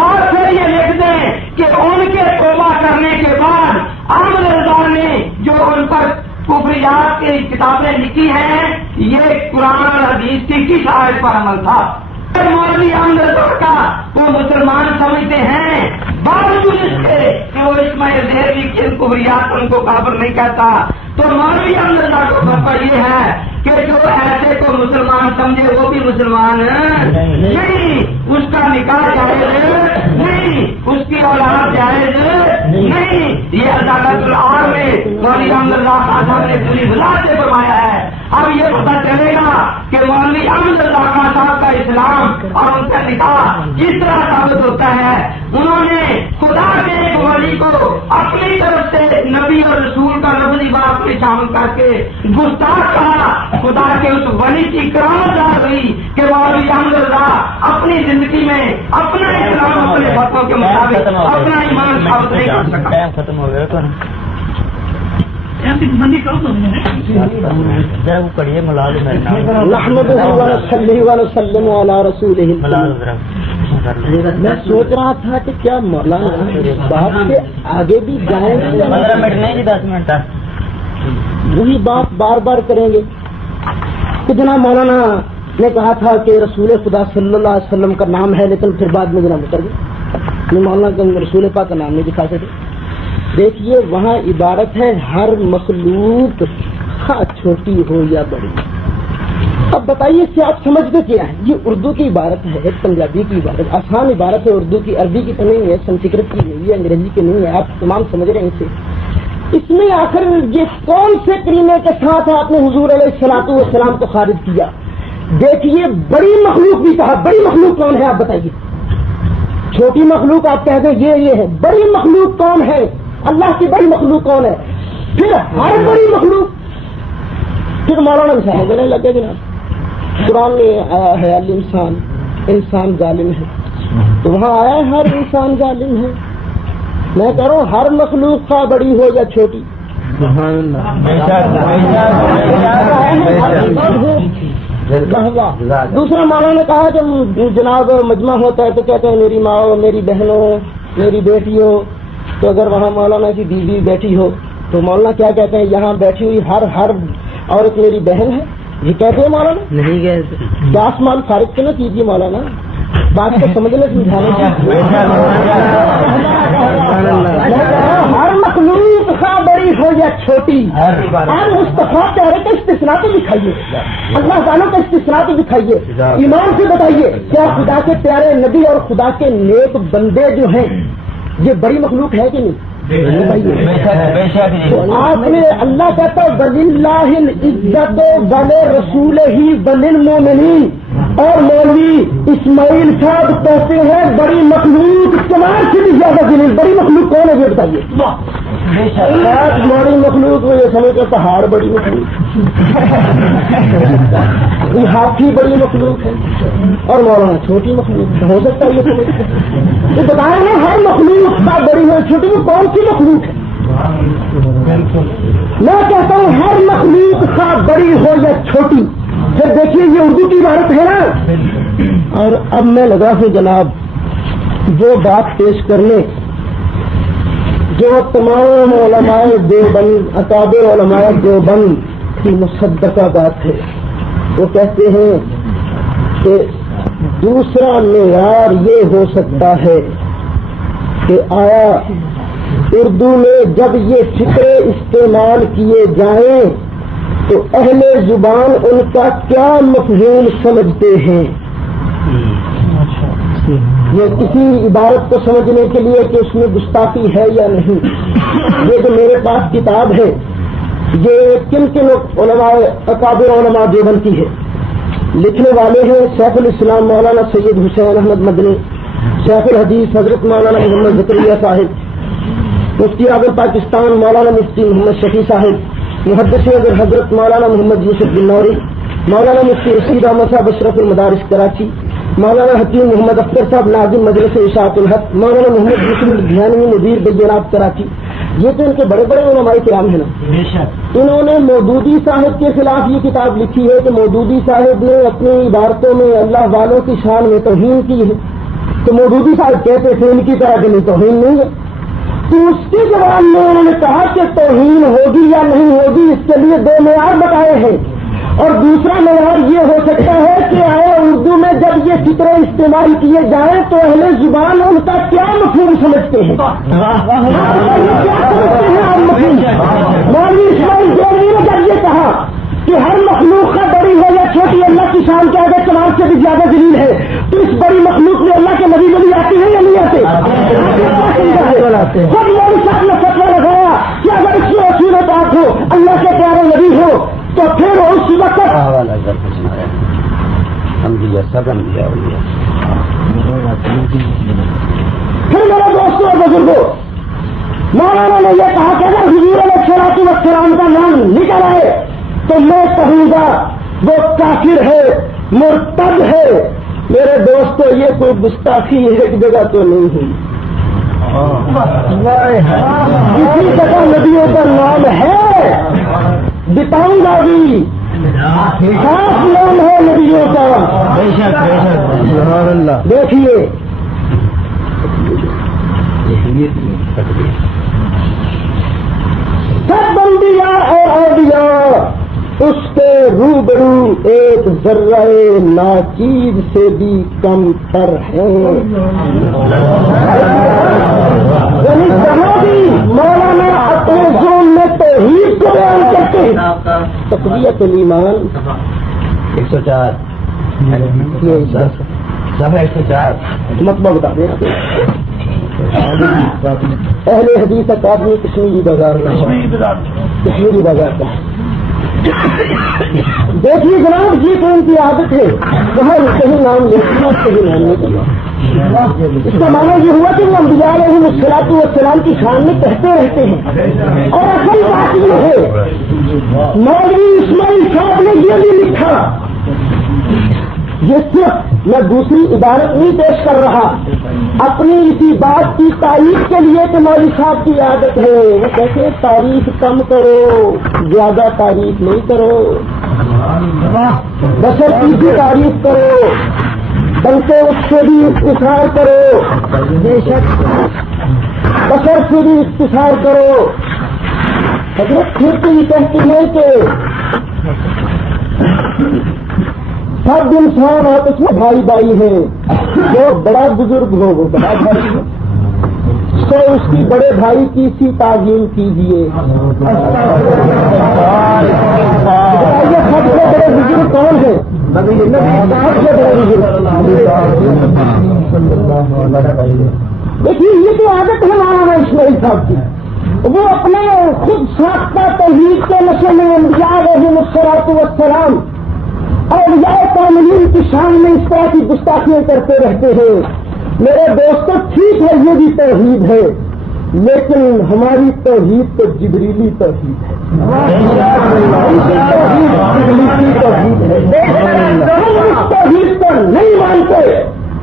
اور پھر یہ لکھ دیں کہ ان کے توبہ کرنے کے بعد احمد رضا نے جو ان پر کفریات کی کتابیں لکھی ہیں یہ قرآن اور حدیث کی کس آیت پر عمل تھا؟ مولوی احمد رضا کا وہ مسلمان سمجھتے ہیں، باوجود اس کے کہ وہ اسماعیل دہلوی کی کفریات ان کو کافر نہیں کہتا، تو مولوی احمد رضا کو فتویٰ یہ ہے کہ جو ایسے کو مسلمان سمجھے وہ بھی مسلمان نہیں، اس کا نکاح جائز نہیں، اس کی اولاد جائز نہیں۔ یہ عدالت العار میں مولوی احمد رضا خان صاحب نے پوری وضاحت سے فرمایا ہے۔ اب یہ پتہ چلے گا کہ مولوی احمد رضا خان صاحب کا اسلام اور ان کا نکاح جس طرح ثابت ہوتا ہے، انہوں نے خدا کے ایک ولی کو اپنی طرف سے نبی اور رسول کا لفظی بات میں شامل کر کے گستاخ کہا۔ خدا کے اس ولی کی کرامت ظاہر ہوئی کہ مولوی احمد رضا اپنی زندگی میں اپنا اسلام اپنے فتووں کے مطابق اپنا ایمان ثابت نہیں کر سکا۔ ختم ہو گیا تو میں سوچ رہا تھا کہ کیا مولانا بات سے آگے بھی جائیں گے، 15 منٹ نہیں جی 10 منٹ وہی بات بار بار کریں گے؟ کہ جناب مولانا نے کہا تھا کہ رسول خدا صلی اللہ علیہ وسلم کا نام ہے، لیکن پھر بعد میں جناب اتر گئے، مولانا کا رسول پاک کا نام نہیں دکھا سکے۔ دیکھیے وہاں عبارت ہے ہر مخلوق چھوٹی ہو یا بڑی۔ اب بتائیے اس سے آپ سمجھتے کیا ہے؟ یہ اردو کی عبارت ہے، پنجابی کی عبارت، آسان عبارت ہے، اردو کی، عربی کی تو نہیں ہے، سنسکرت کی نہیں ہے، انگریزی کی نہیں ہے، آپ تمام سمجھ رہے ہیں اسے۔ اس میں آخر یہ کون سے کریمے کے ساتھ آپ نے حضور علیہ الصلوۃ والسلام کو خارج کیا؟ دیکھیے بڑی مخلوق بھی کہا، بڑی مخلوق کون ہے آپ بتائیے؟ چھوٹی مخلوق آپ کہتے ہیں یہ ہے، بڑی مخلوق کون ہے؟ اللہ کی بڑی مخلوق کون ہے؟ پھر ہر بڑی مخلوق، پھر مولانا مثال دینے لگے جناب، قرآن میں آیا ہے انسان ظالم ہے، تو وہاں آیا ہے ہر انسان ظالم ہے۔ میں کہہ رہا ہوں ہر مخلوق کا بڑی ہو یا چھوٹی، دوسرا مولانا نے کہا کہ جناب مجمع ہوتا ہے تو کہتے ہیں میری ماں، میری بہنوں، میری بیٹیوں، تو اگر وہاں مولانا کی بیوی بیٹھی ہو تو مولانا کیا کہتے ہیں؟ یہاں بیٹھی ہوئی ہر عورت میری بہن ہے، یہ کہتے ہیں مولانا نہیں کہتے. داس مال فارغ تو نہ کیجیے مولانا, بات کو سمجھنے سمجھانے کی. ہر مخلوق خواہ بڑی ہو یا چھوٹی, ہر مصطفیٰ چہرے کا استثناء تو دکھائیے, اللہ تعالیٰ کا استثناء تو دکھائیے, ایمان سے بتائیے کیا خدا کے پیارے نبی اور خدا کے نیک بندے جو ہیں یہ بڑی مخلوق ہے کہ نہیں؟ آپ نے اللہ کہتا وَلِلَّهِ الْعِزَّةُ وَلِرَسُولِهِ وَلِلْمُؤْمِنِينَ, اور مولوی اسماعیل صاحب کہتے ہیں بڑی مخلوق کمال سے بھی زیادہ ذلیل. بڑی مخلوق کون ہے یہ بتائیے؟ بڑی مخلوق میں یہ سمجھتے پہاڑ بڑی مخلوق, یہ ہاتھی بڑی مخلوق ہے اور مولانا چھوٹی مخلوق ہو سکتا ہے. یہ سمجھتے یہ بتائیں گے ہر مخلوق کا بڑی ہو چھوٹی وہ کون سی مخلوق ہے؟ میں کہتا ہوں ہر مخلوق کا بڑی ہو یا چھوٹی. پھر دیکھیے یہ اردو کی عبارت ہے نا. اور اب میں لگا ہوں جناب وہ بات پیش کرنے جو تمام علماء دیوبند اکابر علماء دیوبند کی مصدقہ بات ہے. وہ کہتے ہیں کہ دوسرا معیار یہ ہو سکتا ہے کہ آیا اردو میں جب یہ فقرے استعمال کیے جائیں تو اہل زبان ان کا کیا مفہوم سمجھتے ہیں. یہ کسی عبارت کو سمجھنے کے لیے کہ اس میں گستاخی ہے یا نہیں. یہ جو میرے پاس کتاب ہے یہ کن کن علماء اکابر علماء دیوبند کی ہے. لکھنے والے ہیں شیخ الاسلام مولانا سید حسین احمد مدنی, شیخ الحدیث حضرت مولانا محمد زکریا صاحب, مفتی اعظم پاکستان مولانا مفتی محمد شفیع صاحب, محدث اگر حضرت مولانا محمد یوسف بن نوری, مولانا مفتی رشید احمد صاحب اشرف المدارس کراچی, مولانا حکیم محمد اختر صاحب ناظم مجلس اشاعت الحق, مولانا محمد یوسف الدھیانوی مدیر بینات کراچی. یہ تو ان کے بڑے بڑے علماء کرام ہیں نا. انہوں نے مودودی صاحب کے خلاف یہ کتاب لکھی ہے کہ مودودی صاحب نے اپنی عبارتوں میں اللہ والوں کی شان میں توہین کی ہے. تو مودودی صاحب کہتے تھے ان کی طرح کہ نہیں توہین نہیں ہے. تو اس کے جواب میں انہوں نے کہا کہ توہین ہوگی یا نہیں ہوگی اس کے لیے دو معیار بتائے ہیں. اور دوسرا معیار یہ ہو سکتا ہے کہ آئے اردو میں جب یہ فقرے استعمال کیے جائیں تو اہل زبان ان کا کیا مفہوم سمجھتے ہیں. مولوی اسماعیل دیوبندی نے جب یہ کہا کہ ہر مخلوق کا بڑی ہو یا چھوٹی اللہ کی شان کے آگے کمال سے بھی زیادہ ذلیل ہے, تو اس بڑی مخلوق میں اللہ کے نبی نبی آتے ہیں یا نہیں آتے؟ خود مولوی صاحب نے فتویٰ لگایا کہ اگر اس میں اصول بات ہو اللہ کے پیارے نبی ہو تو پھر اس وقت پھر میرے دوستوں اور بزرگوں مولانا نے یہ کہا کہ اگر حضور علیہ الصلوۃ والسلام کا نام نکل آئے تو میں کہوں گا وہ کافر ہے, مرتد ہے. میرے دوستوں یہ کوئی گستاخی ایک جگہ تو نہیں ہوئی. کسی جگہ نبیوں کا نام ہے, بتاؤں گا بھی خاص نام ہے نبیوں کا. دیکھیے سب انبیاء اور اولیاء اس کے روبرو ایک ذرہ ناچیز سے بھی کم تر ہے. یعنی کہاں بھی مولانا اپنے زون میں توحید کو بیان کرتے ہیں. تقویت الایمان 104 مطلب بتا دیں. اہل حدیث اکادمی کشمیری بازار کشمیری بازار کا دیکھیے جناب, یہ تو ان کی عادت ہے وہاں کہیں نام لیتے کہیں نام نہیں کرنا. اس کا معنی یہ ہوا کہ وہ انبیاء علیہم الصلوۃ والسلام کی شان میں کہتے رہتے ہیں. اور اصل بات یہ ہے مولوی اسماعیل صاحب نے یہ بھی لکھا, یہ صرف میں دوسری عبارت نہیں پیش کر رہا, اپنی اسی بات کی تعریف کے لیے کہ مولوی صاحب کی عادت ہے وہ کہتے ہیں تعریف کم کرو, زیادہ تعریف نہیں کرو, بشر کی بھی تعریف کرو, بلکہ اس سے بھی اختصار کرو, بے شک بشر سے بھی اختصار کرو. حضرت پھر تو یہ کہتی ہے کہ سب انسان آپس میں بھائی بھائی ہیں. جو بڑا بزرگ ہو وہ بڑا بھائی ہے، تو اس کی بڑے بھائی کی سی تعظیم کیجیے. یہ سب سے بڑے بزرگ کون ہے؟ نبی پاک سے بڑے بزرگ. دیکھیے یہ تو عادت ہے مولانا اسماعیل صاحب کی. وہ اپنے خود ساختہ توحید کے مسئلے میں انبیاء علیہم الصلوۃ والسلام اولیاء کاملین کی شان میں اس طرح کی گستاخیاں کرتے رہتے ہیں. میرے دوستوں ٹھیک ہے یہ بھی توحید ہے، لیکن ہماری توحید تو جبریلی توحید ہے. اس توحید پر نہیں مانتے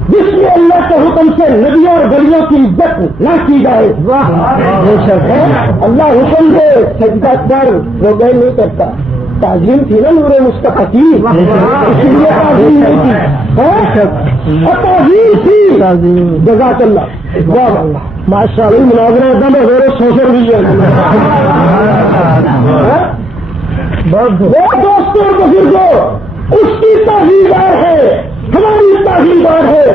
جس میں اللہ کے حکم سے نبیوں اور ولیوں کی عزت نہ کی جائے. اللہ حکم دے سجدہ کر، وہ گئے نہیں کرتا. تعظیم تھی نا نور مصطفیٰ کی، اس لیے تعظیم نہیں تھی اور توحید تھی. جزاک اللہ. واہ ماشاء اللہ مناظرہ ایک دم غیر سوشل بھی ہے. وہ دوستوں اور بزرگوں اس کی تعظیمدار ہے، ہماری تعظیمدار ہے.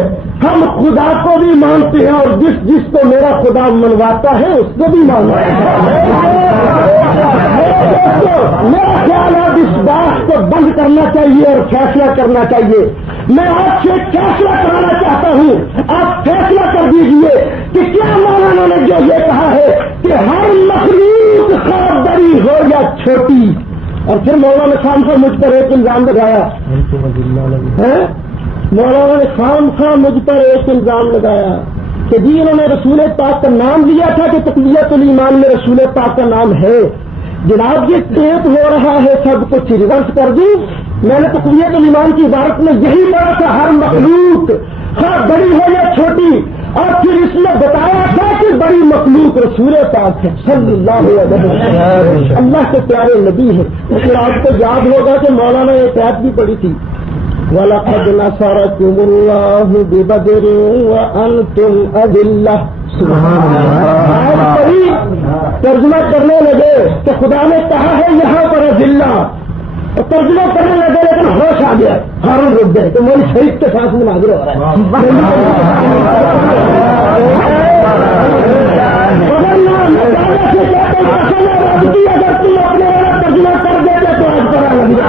ہم خدا کو بھی مانتے ہیں اور جس جس کو میرا خدا منواتا ہے اس کو بھی مانتے ہیں. میرا خیال ہے اس بات کو بند کرنا چاہیے اور فیصلہ کرنا چاہیے. میں آپ سے فیصلہ کرانا چاہتا ہوں، آپ فیصلہ کر دیجئے کہ کیا مولانا نے جو یہ کہا ہے کہ ہر مخلوق خواہ بڑی ہو یا چھوٹی. اور پھر مولانا نے خام خواہ مجھ پر ایک الزام لگایا، مولانا نے خام خواہ مجھ پر ایک الزام لگایا کہ جی انہوں نے رسول پاک کا نام لیا تھا کہ تقویت الایمان میں رسول پاک کا نام ہے. جناب یہ ٹیپ ہو رہا ہے، سب کچھ ریورس کر دوں. میں نے تقویت الایمان کی عبارت میں یہی پڑھا تھا ہر مخلوق خواہ بڑی ہو یا چھوٹی، اور پھر اس میں بتایا تھا کہ بڑی مخلوق رسول پاک ہے صلی اللہ علیہ وسلم، اللہ کے پیارے نبی ہیں. پھر آپ کو یاد ہوگا کہ مولانا نے ایک آیت بھی پڑھی تھی، وَلَقَدْ نَصَرَكُمُ اللَّهُ بِبَدْرٍ وَأَنْتُمْ أَذِلَّةٌ. ترجمہ کرنے لگے کہ خدا نے کہا ہے یہاں پر ذلہ، اور ترجمہ کرنے لگے لیکن ہوش آ گیا، ہارون رک گئے تو میری شہید کے ساتھ مناظر ہو رہا ہے. اگر تم اپنے ترجمہ کر دیتے تو آج کرا لگ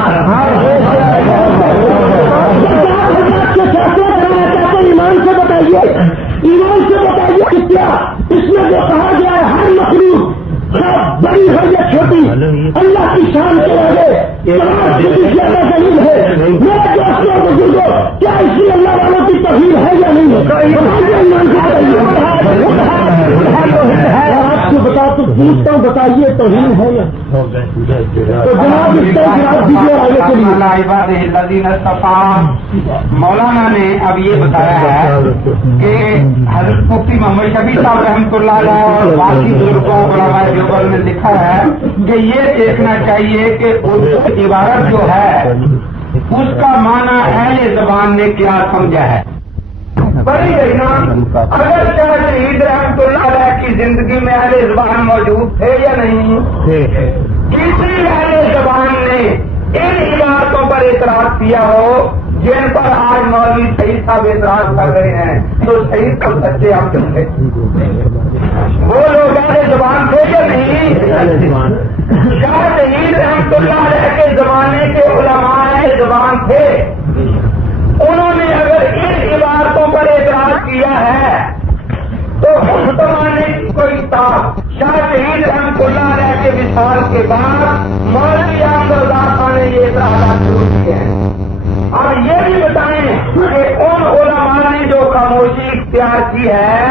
ایمان سے بتائیے، ایمان سے بتائیے کہ کیا اس میں جو کہا گیا ہے ہر مخلوق بڑی ہے یا چھوٹی اللہ کی شان کے آگے زیادہ دلیل ہے. میرے دوستوں بزرگوں کیا اس لیے اللہ والوں کی توحید ہے یا نہیں ہے؟ ایمان سے بتائیے. آپ سے بتا تو پوچھتا ہوں، بتائیے توحید ہے یا تو جناب اس کا جواب دیجیے آگے کے لیے. مولانا نے اب یہ بتایا ہے کہ حضرت مفتی محمد شفیع صاحب رحمۃ اللہ علیہ اور باقی بزرگوں علماء دیوبند نے لکھا ہے کہ یہ دیکھنا چاہیے کہ اردو عبارت جو ہے اس کا معنی اہل زبان نے کیا سمجھا ہے. بڑی دیکھنا اگر شاہ شہید رحمۃ اللہ علیہ کی زندگی میں اہل زبان موجود تھے یا نہیں، کسی اہل زبان نے ان عبارتوں پر اعتراض کیا ہو جن پر آج مولوی شہید صاحب اعتراض کر رہے ہیں تو شہید کو سچے ہم چلتے وہ لوگ اہل زبان تھے یا نہیں؟ شاہ شہید رحمۃ اللہ علیہ کے زمانے کے علماء اہل زبان تھے. انہوں نے اگر ان عبارتوں پر اعتراض کیا ہے تو حکمرانے کی کوئی کتاب شاہ شہید رحمۃ اللہ علیہ کے وصال کے بعد مولوی احمد رضا خان نے یہ اعتراضات شروع کیے ہیں. اب یہ بھی بتائیں کہ ان علماء نے جو خاموشی اختیار کی ہے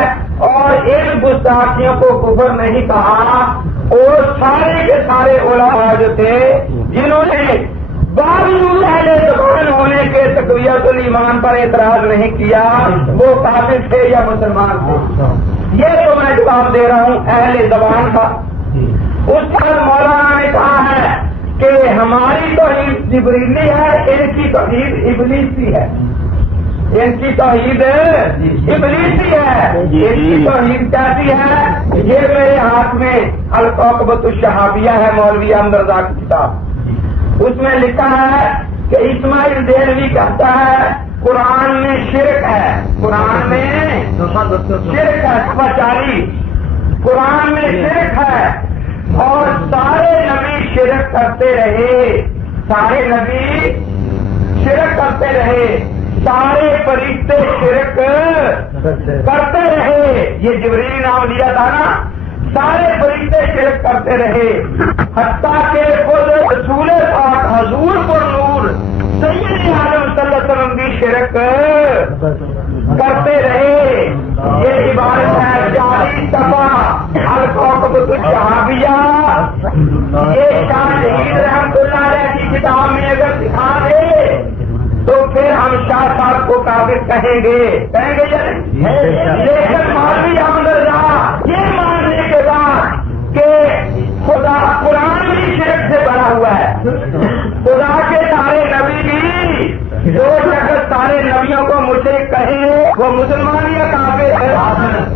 اور ان گستاخیوں کو کفر نہیں کہا، اور سارے کے سارے علماء جو تھے جنہوں نے باوجود اہل زبان ہونے کے تقویت الایمان پر اعتراض نہیں کیا، وہ کافر تھے یا مسلمان تھے؟ یہ تو میں جواب دے رہا ہوں اہل زبان کا. اس پر مولانا نے کہا ہے کہ ہماری توحید جبریلی ہے، ان کی توحید ابلیسی ہے. ان کی توحید ابلیسی ہے. ان کی توحید کیسی ہے؟ یہ میرے ہاتھ میں القوقبۃ الشہابیہ ہے، مولوی احمد رضا کی کتاب. اس میں لکھا ہے کہ اسماعیل دہلوی کہتا ہے قرآن میں شرک ہے، قرآن میں شرک ہے، 40 قرآن میں شرک ہے، اور سارے نبی شرک کرتے رہے، سارے نبی شرک کرتے رہے، سارے فرشتے شرک کرتے رہے، یہ جبریل نام لیا تھا نا، سارے فرشتے شرک کرتے رہے، حتیٰ کہ خود رسول پاک حضور پر نور سید عالم صلی اللہ علیہ وسلم بھی شرک کرتے رہے۔ یہ عبارت ہے 40 دفعہ الکوكب الشہابیہ، یہ شاہ شہید رحمۃ اللہ علیہ کی کتاب میں اگر دکھا دے تو پھر ہم شاہ صاحب کو کافر کہیں گے یا نہیں؟ لیکن مولوی احمد رضا یہ ماننے کے بعد کہ خدا قرآن بھی شرک سے بنا ہوا ہے، خدا کے سارے نبی بھی، جو شخص سارے نبیوں کو مشرک کہے وہ مسلمان یا کافر ہے،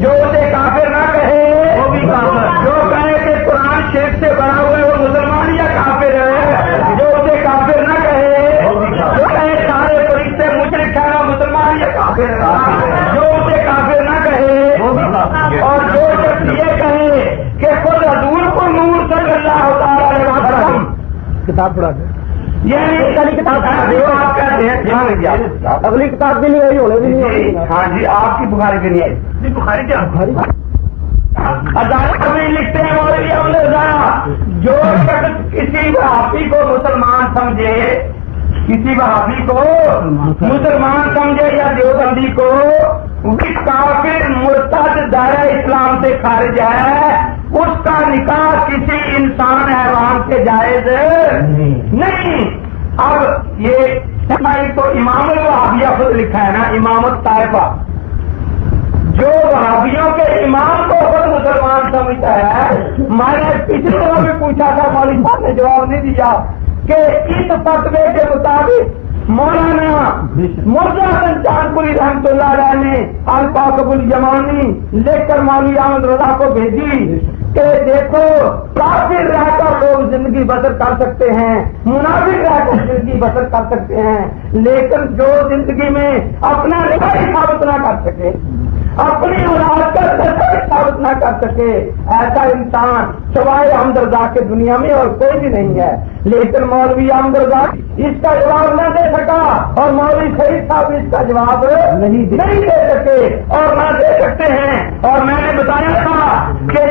جو اسے کافر نہ کہے وہ بھی کافر، جو کہے کہ قرآن شرک سے بنا ہوا ہے وہ مسلمان یا کافر ہے، جو اسے کافر نہ کہے، جو کہے سارے فرشتے مشرک ہے وہ مسلمان یا کافر ہے، جو اسے کافر نہ کہے، اور جو شخص یہ کہے کہ خود حضور کو نور صلی اللہ تعالی علیہ وسلم کتاب پڑھا دیں، یعنی کتاب آپ کہتے ہیں اگلی کتاب بھی نہیں آئی، ہونے بھی نہیں آئی۔ ہاں جی، آپ کی بخاری بھی نہیں آئی، بخاری کیا بخاری عدالت میں لکھتے ہیں مولوی احمد رضا، جو شخص کسی وہابی کو مسلمان سمجھے، کسی وہابی کو مسلمان سمجھے یا دیوبندی کو، وہ کافر مرتد دائرہ اسلام سے خارج ہے، اس کا نکاح کسی انسان حیوان سے جائز نہیں۔ اب یہ تو امام الوہابیہ خود لکھا ہے نا، امامت طائفہ، جو وہابیوں کے امام کو خود مسلمان سمجھتا ہے۔ میں نے پچھلے دفعہ بھی پوچھا تھا، مولوی صاحب نے جواب نہیں دیا کہ اس فتوے کے مطابق مولانا مرزا حسن چاندپوری رحمۃ اللہ علیہ نے الکوكب الجمانی لکھ کر مولوی احمد رضا کو بھیجی کہ دیکھو کافر رہ کر لوگ زندگی بسر کر سکتے ہیں، منافق رہ کر زندگی بسر کر سکتے ہیں، لیکن جو زندگی میں اپنا رشتہ ثابت نہ کر سکے، اپنی اولاد کا رشتہ ثابت نہ کر سکے، ایسا انسان سوائے احمد رضا کے دنیا میں اور کوئی بھی نہیں ہے۔ لیکن مولوی احمد رضا اس کا جواب نہ دے سکا، اور مولوی شہید صاحب اس کا جواب نہیں دے سکے اور نہ دے سکتے ہیں۔ اور میں نے بتایا تھا کہ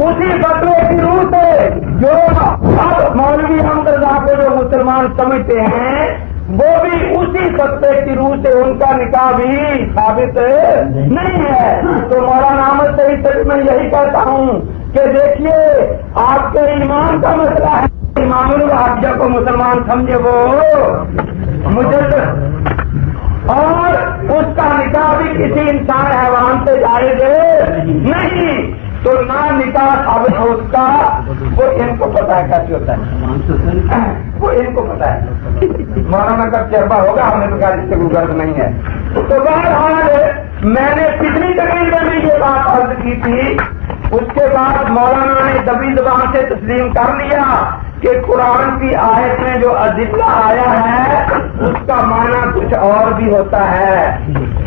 اسی فتوے کی روح سے جو اب مولوی احمد رضا کو جو مسلمان سمجھتے ہیں وہ بھی اسی فتوے کی روح سے ان کا نکاح بھی ثابت نہیں ہے۔ تو مولانا احمد شہید سے میں یہی کہتا ہوں کہ دیکھیے آپ کے ایمان کا مسئلہ ہے، امام الوہابیہ کو مسلمان سمجھے وہ مجدد، اور اس کا نکاح بھی کسی انسان حیوان سے جائز نہیں، تو نہ نکاح ثابت ہو اس کا، وہ ان کو پتا ہے کیسے ہوتا ہے، وہ ان کو پتا ہے۔ مولانا کا تجربہ ہوگا، ہمیں تو کہا جس سے کوئی غرض نہیں ہے۔ تو بہرحال میں نے پچھلی تقریر میں بھی یہ بات عرض کی تھی، اس کے بعد مولانا نے دبی زبان سے تسلیم کر لیا کہ قرآن کی آیت میں جو ادلہ آیا ہے اس کا معنی کچھ اور بھی ہوتا ہے۔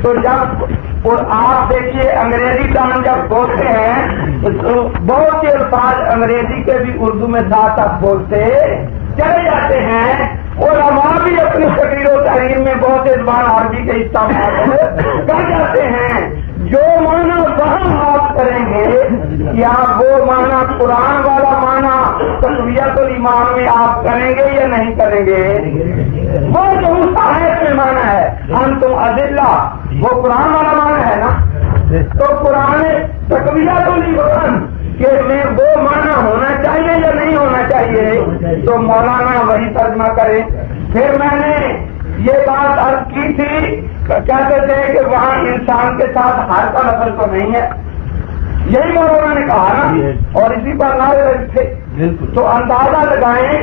تو جب اور آپ دیکھیے انگریزی دان جب بولتے ہیں تو بہت سے الفاظ انگریزی کے بھی اردو میں ساتھ ساتھ بولتے چلے جاتے ہیں، علماء بھی اپنی تقریر و تحریر میں بہت سے زبان عربی کے استعمال کر جاتے ہیں۔ جو معنی وہاں آپ کریں گے یا وہ معنی قرآن والا معنی تقویت الایمان میں آپ کریں گے یا نہیں کریں گے؟ وہ جو اس آیت میں معنی ہے انتم اذلہ، وہ قرآن والا معنی ہے نا، تو قرآن تقویت الایمان کہ میں وہ معنی ہونا چاہیے یا نہیں ہونا چاہیے، تو مولانا وہی ترجمہ کرے۔ پھر میں نے یہ بات عرض کی تھی، کہتے تھے کہ وہاں انسان کے ساتھ ہر کا لفظ تو نہیں ہے، یہی مولانا نے کہا نا، اور اسی پر نعرے رکھے، تو اندازہ لگائیں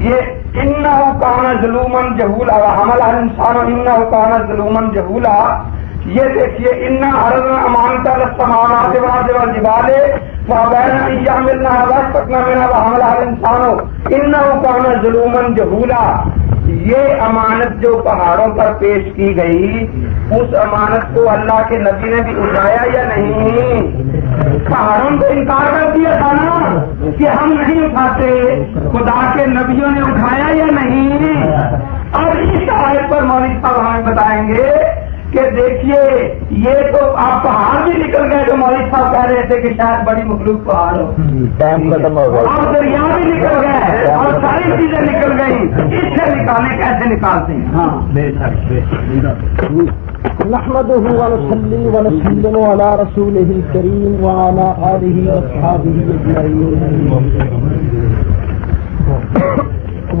یہ انہ کان ظلومن جہولا حمل الانسان انہ کان ظلومن جہولا، یہ دیکھیے انا عرضنا امانۃ السماوات والارض والجبال فابین ان یحملنها واشفقن منها وحملها الانسان انہو کان ظلومن جہولا، یہ امانت جو پہاڑوں پر پیش کی گئی، اس امانت کو اللہ کے نبی نے بھی اٹھایا یا نہیں؟ پہاڑوں کو انکار کر دیا تھا نا کہ ہم نہیں اٹھاتے، خدا کے نبیوں نے اٹھایا یا نہیں؟ اور اس آیت پر مولوی صاحب ہمیں بتائیں گے کہ دیکھیے یہ تو آپ پہاڑ بھی نکل گئے جو مولوی صاحب کہہ رہے تھے کہ شاید بڑی مخلوق پہاڑ ہو، ٹائم ختم ہو گیا، اور دریا بھی نکل گئے اور ساری چیزیں نکل گئی، اس سے نکالنے کیسے نکالتے ہیں؟ ہاں نحمده ونصلي ونسلم على رسوله الكريم وعلى آله وصحبه أجمعين.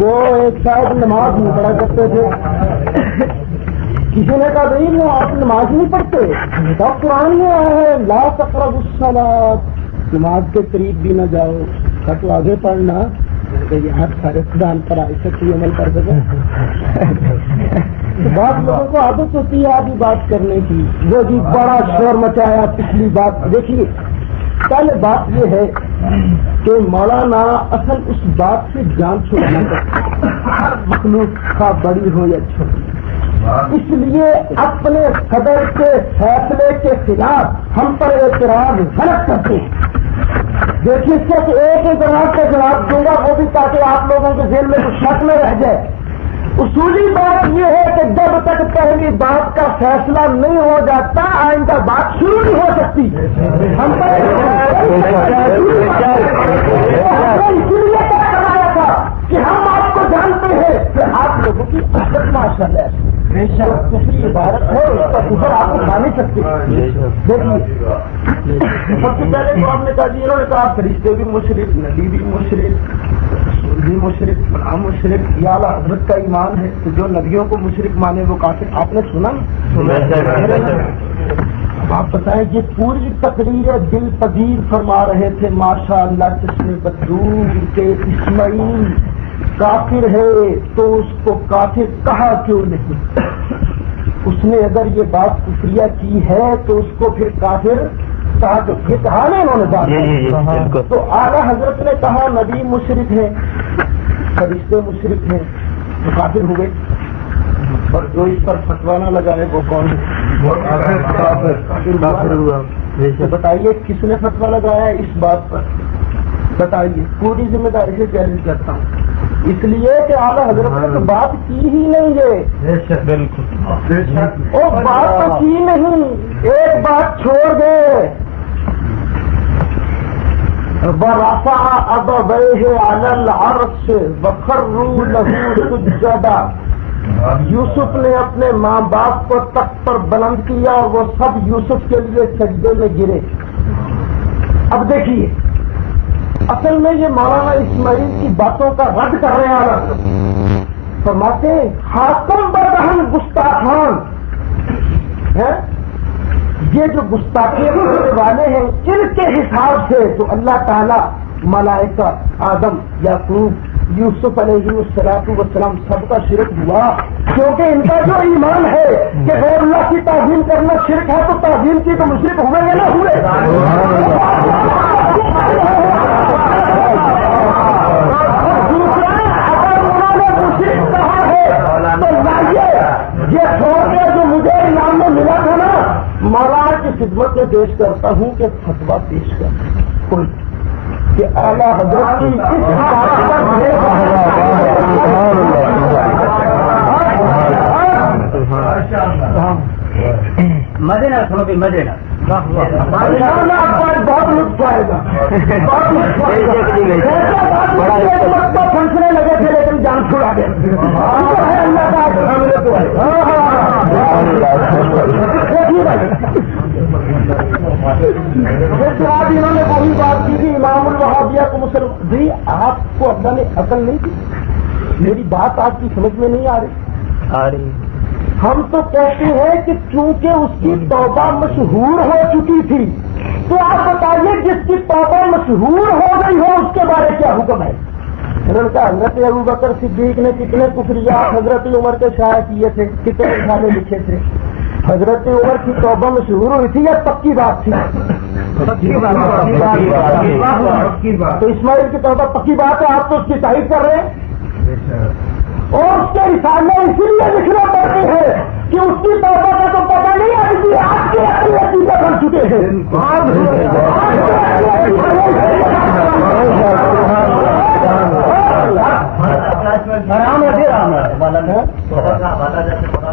وہ ایک شاید نماز نہیں پڑھا کرتے تھے، کسی نے کہا نہیں وہ آپ نماز نہیں پڑھتے، تب قرآن میں آیا ہے لا تقربوا الصلاۃ، نماز کے قریب بھی نہ جاؤ، کا تو آگے پڑھنا یہاں سارے خدان پر ایسا کوئی عمل کر سکے. بعض لوگوں کو عادت ہوتی ہے آدھی بات کرنے کی، وہ جی بڑا شور مچایا پچھلی بات. دیکھیے پہلے بات یہ ہے کہ مولانا اصل اس بات سے جان چھڑانا چاہتے مخلوق کا بڑی ہو یا چھوٹی، اس لیے اپنے صدر کے فیصلے کے خلاف ہم پر اعتراض غلط کرتے ہیں. دیکھیے صرف ایک اعتراض کا جواب دوں گا، وہ بھی تاکہ آپ لوگوں کے ذہن میں کچھ شک نہ رہ جائے. اصولی بات یہ ہے کہ جب تک پہلی بات کا فیصلہ نہیں ہو جاتا آئندہ بات شروع نہیں ہو سکتی. ہم پر اسی لیے طے کرایا تھا کہ ہم آپ کو جانتے ہیں کہ آپ لوگوں کی عزت ماشاء اللہ دوسری عبارت ہے، اس کا اوپر آپ کو کھا نہیں سکتے. دیکھیے سب سے پہلے تو آپ نے کہا جی انہوں نے کہا فرشتے بھی مشرک، نبی بھی مشرک، بھی مشرک، فلاں مشرک، یا اعلیٰ حضرت کا ایمان ہے تو جو نبیوں کو مشرک مانے وہ کافر. آپ نے سنا نا؟ اب آپ بتائیں یہ پوری تقریر دل پذیر فرما رہے تھے ماشاء اللہ جسم بدور کے اسماعیل کافر ہے تو اس کو کافر کہا کیوں نہیں؟ اس نے اگر یہ بات کفریہ کی ہے تو اس کو پھر کافر کہا، تو یہ کہا نا انہوں نے بات. تو اعلیٰ حضرت نے کہا نبی مشرک ہے، فرشتے مشرک ہیں تو کافر ہوئے، اور جو اس پر فتوا نہ لگائے وہ کون ہے؟ کافر ہوا. بتائیے کس نے فتوا لگایا اس بات پر؟ بتائیے. پوری ذمہ داری سے چیلنج کرتا ہوں، اس لیے کہ اعلیٰ حضرت نے تو بات کی ہی نہیں ہے. بالکل وہ بات تو کی نہیں، ایک بات چھوڑ گئے. وَرَفَعَ أَبَوَيْهِ عَلَى الْعَرْشِ وَخَرُّوا لَهُ سُجَّدًا. یوسف نے اپنے ماں باپ کو تخت پر بلند کیا اور وہ سب یوسف کے لیے سجدے میں گرے. اب دیکھیے اصل میں یہ مولانا اسماعیل کی باتوں کا رد کر رہے ہیں. فرماتے ہیں حاکم بردہن گستاخان ہے، یہ جو گستاخی کرنے والے ہیں ان کے حساب سے تو اللہ تعالیٰ ملائکہ آدم یعقوب یوسف علیہ السلام سب کا شرک ہوا، کیونکہ ان کا جو ایمان ہے کہ غیر اللہ کی تعظیم کرنا شرک ہے تو تعظیم کی تو مشرک ہوئے یا نہ ہوئے. یہ چھوڑ کے جو مجھے انعام میں ملا تھا نا، مولانا کی خدمت میں پیش کرتا ہوں کہ فتوا پیش کر کوئی کہ اعلیٰ حضرت کی اس بات پر مزے نہ سنو بھی مزے نہ آپ کو بہت لطف آئے گا، بہت لطف آئے گا. پھنسنے لگے تھے لیکن جان چھڑا گئے. اللہ کا انہوں نے وہی بات کی تھی امام الوہابیہ کو مسلم جی آپ کو اللہ نے عقل نہیں دی. میری بات آپ کی سمجھ میں نہیں آ رہی. ہم تو کہتے ہیں کہ چونکہ اس کی توبہ مشہور ہو چکی تھی تو آپ بتائیے جس کی توبہ مشہور ہو گئی ہو اس کے بارے کیا حکم ہے؟ حضرت ابوبکر صدیق نے کتنے کفریات حضرت عمر کے شائع کیے تھے، کتنے رسالے لکھے تھے. حضرت عمر کی توبہ مشہور ہوئی تھی یا پکی بات تھی؟ تو اسماعیل کی توبہ پکی بات ہے، آپ تو اس کی تائید کر رہے ہیں، اور اس کے حساب میں اسی لیے لکھنا پڑتی ہے کہ اس کی توبہ کا تو پتہ نہیں ہے، اس لیے آپ کے عقیدہ بن چکے ہیں۔ آرام ہے، پھر آرام ہے،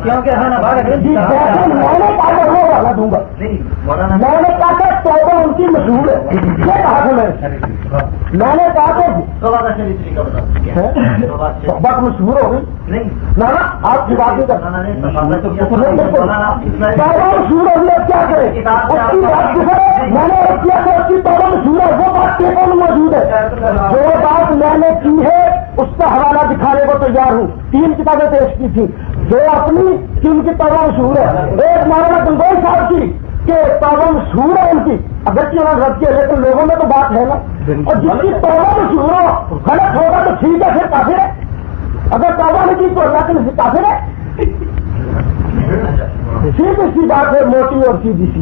کیونکہ میں نے کہا وہ والا دوں گا، میں نے کہا کہ توبہ ان کی مشہور ہے، یہ کہا تھا میں نے کہا کہ توبہ مشہور ہو گئی، نہ آپ کی بات نہیں کرنا، توبہ مشہور ہو گئی، کیا کریں اس کی بات میں نے کیا کہ اس کی توبہ مشہور ہے، وہ بات پیپر میں موجود ہے، جو بات میں نے کی ہے اس کا حوالہ دکھانے کو تیار ہوں، 3 کتابیں پیش کی تھی جو اپنی کہ ان کی توبہ مشہور ہے، ایک مولانا گنگوئی صاحب کی کہ توبہ مشہور ہے ان کی، اگرچہ انہوں نے رد کیا لیکن لوگوں میں تو بات ہے نا، اور جس کی توبہ مشہور ہو غلط ہوگا تو ٹھیک ہے، پھر کافر ہے، اگر توبہ نہیں کی تو اللہ کے نزدیک کافر ہے، سیدھی سی بات ہے، موٹی اور سیدھی سی۔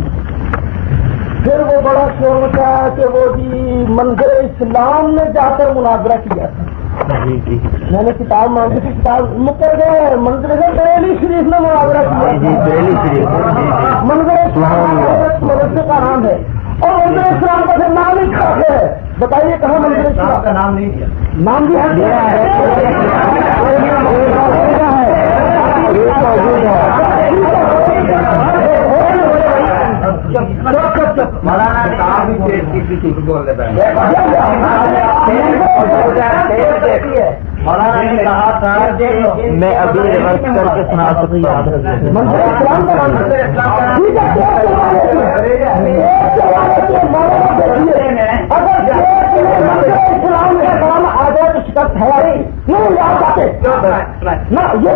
پھر وہ بڑا شور مچایا کہ وہ جی منظر اسلام نے جا کر مناظرہ کیا تھا، میں نے کتاب مانگی تھی، کتاب مکر گئے، منظر بریلی شریف نے مناظرہ کیا، منظر اسلام مدرسے کا نام ہے، اور منظر اسلام کا پھر نام ہی خراب ہے، بتائیے کہاں منظر اسلام کا نام نہیں دیا، نام بھی مولانا نے کہا تھا میں ابھی ریورس کر کے سنا سکتا ہوں، شکست ہے نہ یہ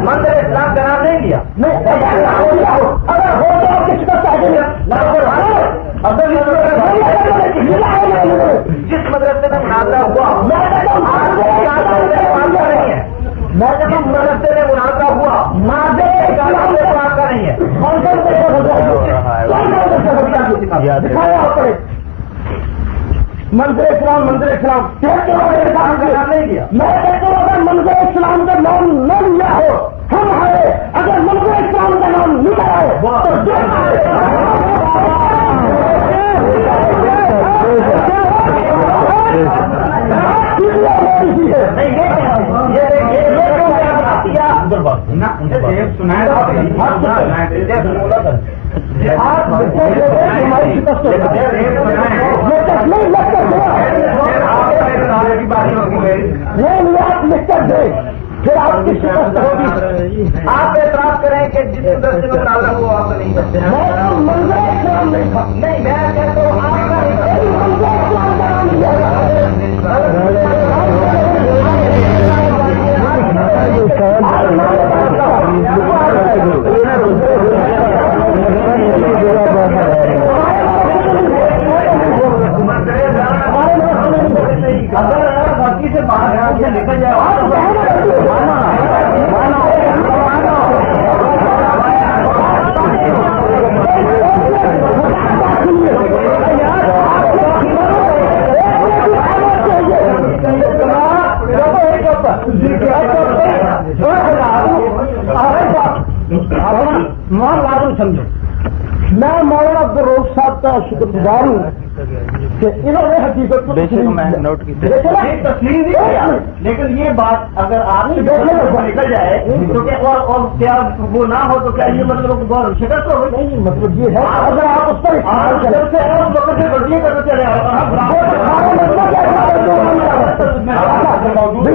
منظر اسلام کا نام نہیں لیا، اگر ہو تو آپ کی شکست آ گئی، جس مدرسے میں مناظرہ ہوا میں مدرسے میں مناظرہ ہوا آپ کا نہیں ہے، منظر اسلام منظر اسلام نہیں دیا، میں کہتا ہوں اگر منظر اسلام کا نام نہ لیا ہو ہم آئے، اگر منظر اسلام کا نام لیا ہے پھر آپ کی شکست ہوگی، آپ اعتراف کریں کہ جس مدرسے میں مناظرہ ہوا آپ نہیں کرتے ہیں، نہیں میں کہتا ہوں آپ سے باہر نکل جائے سمجھو، میں مولانا عبدالروف صاحب کا شکر گزار ہوں کہ انہوں نے حقیقت کو تسلیم دیا، لیکن یہ بات اگر آپ نکل جائے تو اور کیا وہ نہ ہو تو کیا یہ مطلب شکست ہو نہیں، مطلب یہ ہے اگر آپ اس پر غلطی کرنا چلے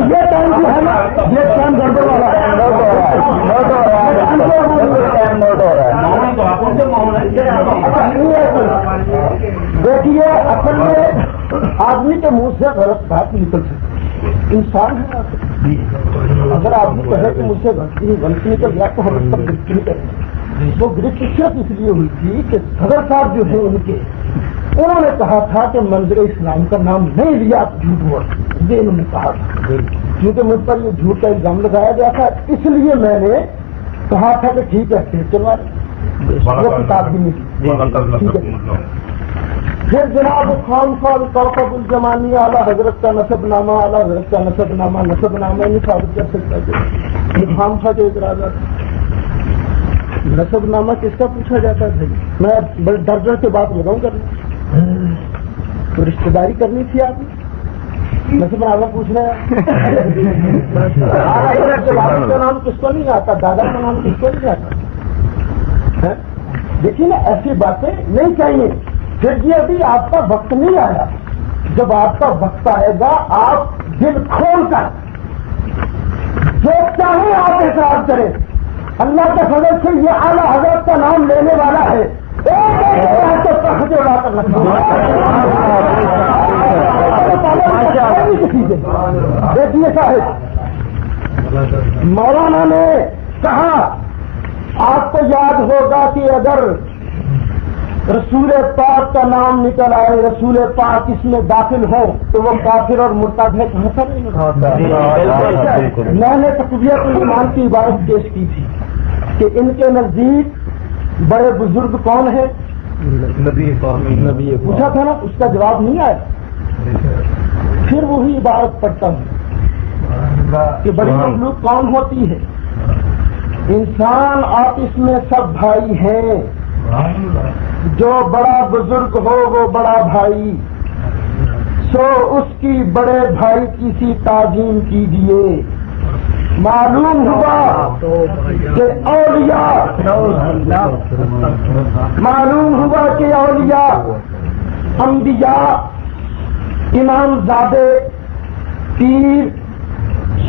یہ ٹائم جو ہے نا یہ ٹائم گڑبڑ دیکھیے اصل میں آدمی کے منہ سے غلط بات نکل سکتی، انسان ہے، اگر آدمی کہے کہ مجھ سے غلطی نکل گیا تو ہم اس پر گرفت نہیں کریں، وہ گرفت صرف اس لیے ہوئی تھی کہ صدر صاحب جو ہیں ان کے انہوں نے کہا تھا کہ منظر اسلام کا نام نہیں لیا تو جھوٹ ہوا، یہ انہوں نے کہا تھا، کیونکہ مجھ پر یہ جھوٹ کا الزام لگایا گیا تھا، اس لیے میں نے کہا تھا کہ ٹھیک ہے پھر چلوا وہ کتاب بھی نہیں ٹھیک ہے. پھر جناب خان کوكب الزمانی اعلیٰ حضرت کا نسب نامہ اعلیٰ حضرت کا نسب نامہ نہیں ثابت کر سکتا یہ خام خواہ کے اعتراضات. نسب نامہ کس کا پوچھا جاتا ہے؟ میں بڑے ڈر ڈر کے بات لگاؤں کرنا تو رشتے داری کرنی تھی آپ نے نسب نامہ پوچھ رہے ہیں. والد کا نام کس کو نہیں آتا دادا کا نام کس کو نہیں آتا. دیکھیے نا ایسی باتیں نہیں چاہیے. پھر یہ ابھی آپ کا وقت نہیں آیا. جب آپ کا وقت آئے گا آپ دل کھول کر جو چاہیں آپ اعتراض کریں. اللہ کے فضل سے یہ اعلیٰ حضرت کا نام لینے والا ہے دیکھیے صاحب مولانا نے کہا آپ کو یاد ہوگا کہ اگر رسول پاک کا نام نکل آئے رسول پاک اس میں داخل ہو تو وہ کافر اور مرتد ہے. میں نے تقویت الایمان کی عبارت پیش کی تھی کہ ان کے نزدیک بڑے بزرگ کون ہیں؟ نبی پوچھا تھا نا اس کا جواب نہیں آیا. پھر وہی عبارت پڑھتا ہوں کہ بڑی مخلوق کون ہوتی ہے؟ انسان آپس میں سب بھائی ہیں. جو بڑا بزرگ ہو وہ بڑا بھائی سو اس کی بڑے بھائی کی سی تعظیم کیجیے. معلوم ہوا کہ اولیاء انبیاء امام زادے پیر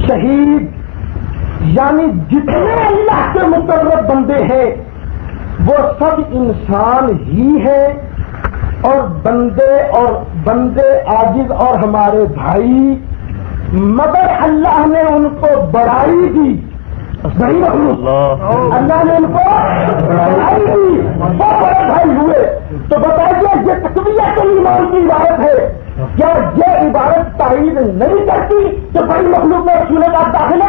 شہید یعنی جتنے اللہ کے مقرب بندے ہیں وہ سب انسان ہی ہیں اور بندے عاجز اور ہمارے بھائی. مگر اللہ نے ان کو بڑائی دی. اللہ نے ان کو بڑائی دی وہ بڑے بھائی ہوئے. تو بتائیے یہ تقویت الایمان کی عبارت ہے. کیا یہ عبارت تائید نہیں کرتی کہ بڑی مخلوق میں رسول پاک داخل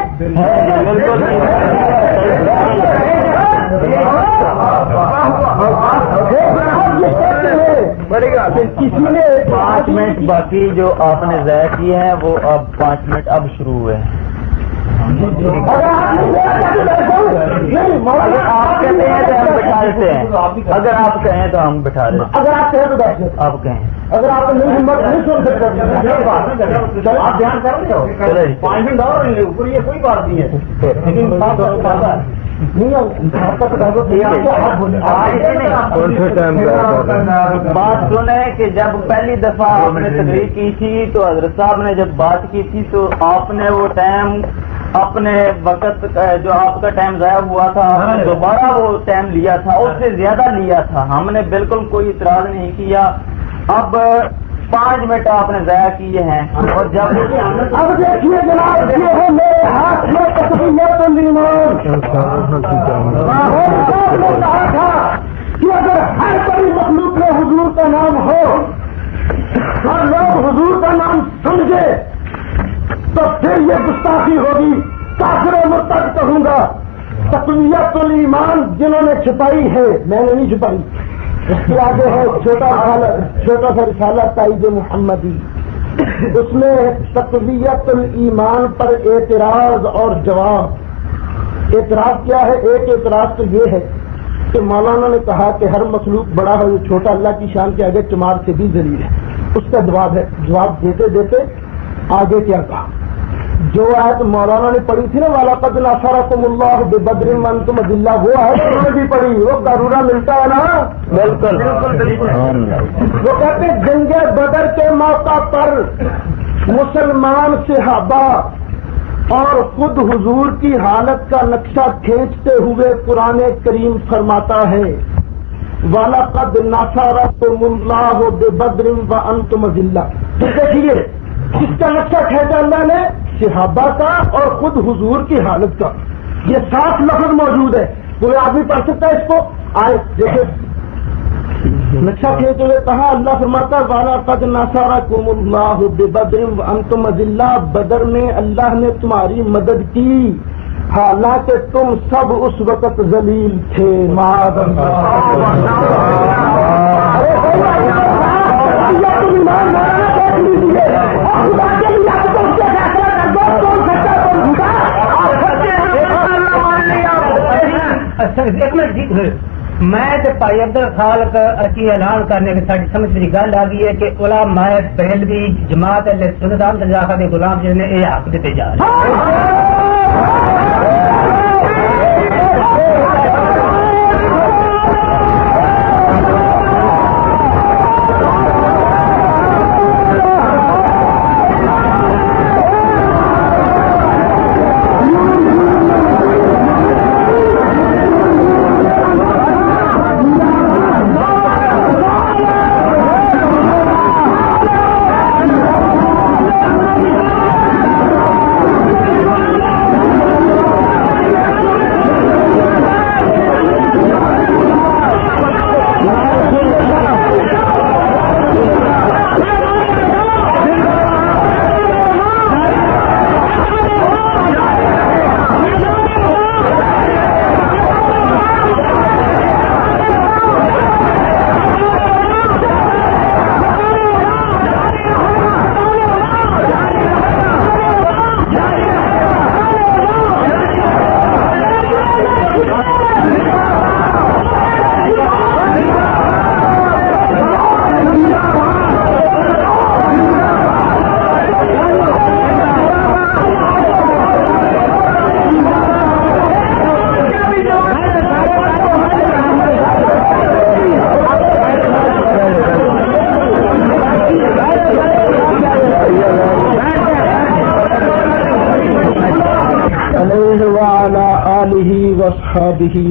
کسی نے 5 منٹ باقی جو آپ نے ضائع کیے ہیں وہ اب 5 منٹ اب شروع ہوئے ہیں. آپ کہتے ہیں تو ہم بٹھا دیتے ہیں. اگر آپ کہیں تو ہم بٹھا دیتے ہیں. اگر آپ کہیں تو بیٹھ جائیں. آپ کہیں اگر آپ نہیں ہمت نہیں سن سکتے آپ دھیان کریں گے 5 منٹ اور اوپر یہ کوئی بات نہیں ہے. بات سنیں کہ جب پہلی دفعہ آپ نے تقریر کی تھی تو حضرت صاحب نے جب بات کی تھی تو آپ نے وہ ٹائم اپنے وقت جو آپ کا ٹائم ضائع ہوا تھا آپ نے دوبارہ وہ ٹائم لیا تھا اس سے زیادہ لیا تھا. ہم نے بالکل کوئی اعتراض نہیں کیا. اب 5 منٹ آپ نے ضائع کیے ہیں اور جب اب دیکھیے جناب یہ ہے میرے ہاتھ میں تقویت الایمان. نے کہا تھا کہ اگر ہر بڑی مخلوق میں حضور کا نام ہو اور لوگ حضور کا نام سمجھے تو پھر یہ گستاخی ہوگی. کافر و مرتد کہوں گا. تقویت الایمان جنہوں نے چھپائی ہے میں نے نہیں چھپائی. اس کے آگے ہے چھوٹا سا رسالہ تائید محمدی. اس میں تقویت الایمان پر اعتراض اور جواب. اعتراض کیا ہے؟ ایک اعتراض تو یہ ہے کہ مولانا نے کہا کہ ہر مخلوق بڑا ہو یہ چھوٹا اللہ کی شان کے آگے چمار سے بھی ذلیل ہے. اس کا جواب ہے. جواب دیتے دیتے آگے کیا کہا؟ جو آیت مولانا نے پڑھی تھی نا وَلَقَدْ نَصَرَكُمُ اللَّهُ بِبَدْرٍ وَأَنْتُمْ أَذِلَّةٌ وہ آیت انہوں نے بھی پڑھی. وہ ضرورہ ملتا ہے نا. بالکل وہ کہتے ہیں جنگ بدر کے موقع پر مسلمان صحابہ اور خود حضور کی حالت کا نقشہ کھینچتے ہوئے قرآن کریم فرماتا ہے وَلَقَدْ نَصَرَكُمُ اللَّهُ بِبَدْرٍ وَأَنْتُمْ أَذِلَّةٌ. تو دیکھیے کس کا نقشہ کھینچا اللہ نے؟ صحابہ کا اور خود حضور کی حالت کا. یہ 7 لفظ موجود ہے. کوئی آدمی پڑھ سکتا ہے اس کو؟ آئے دیکھیں نقشہ کھینچ ہوئے کہا اللہ فرماتا وَلَقَدْ نَصَرَكُمُ اللَّهُ بِبَدْرٍ وَأَنْتُمْ أَذِلَّةٌ. بدر میں اللہ نے تمہاری مدد کی حالانکہ تم سب اس وقت ذلیل تھے معاذ ایک منٹ میں بھائی عبد الخالق اچھی اعلان کرنے کی ساری سمجھ میری گل آ گئی ہے کہ علماء بریلوی جماعت اہل سنت احمد رضا خان کے غلام جی نے یہ حق دیتے جا رہے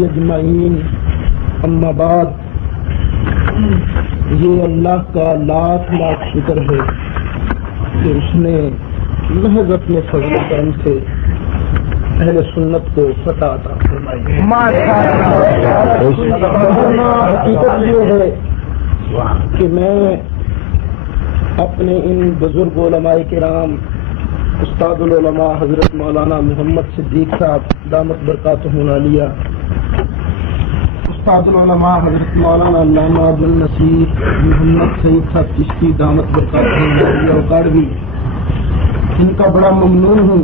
اجمعین اما بعد یہ اللہ کا لاکھ لاکھ شکر ہے کہ اس نے محض اپنے فضل و کرم سے اہل سنت کو فتح عطا فرمائی. حقیقت یہ ہے کہ میں اپنے ان بزرگ علماء کرام استاد العلماء حضرت مولانا محمد صدیق صاحب دامت برکاتہ عالیہ، استاد العلماء حضرت مولانا علامہ عبد النصیر محمد سعید صاحب چشتی دامت برکاتہ عالیہ اکاڑوی، ان کا بڑا ممنون ہوں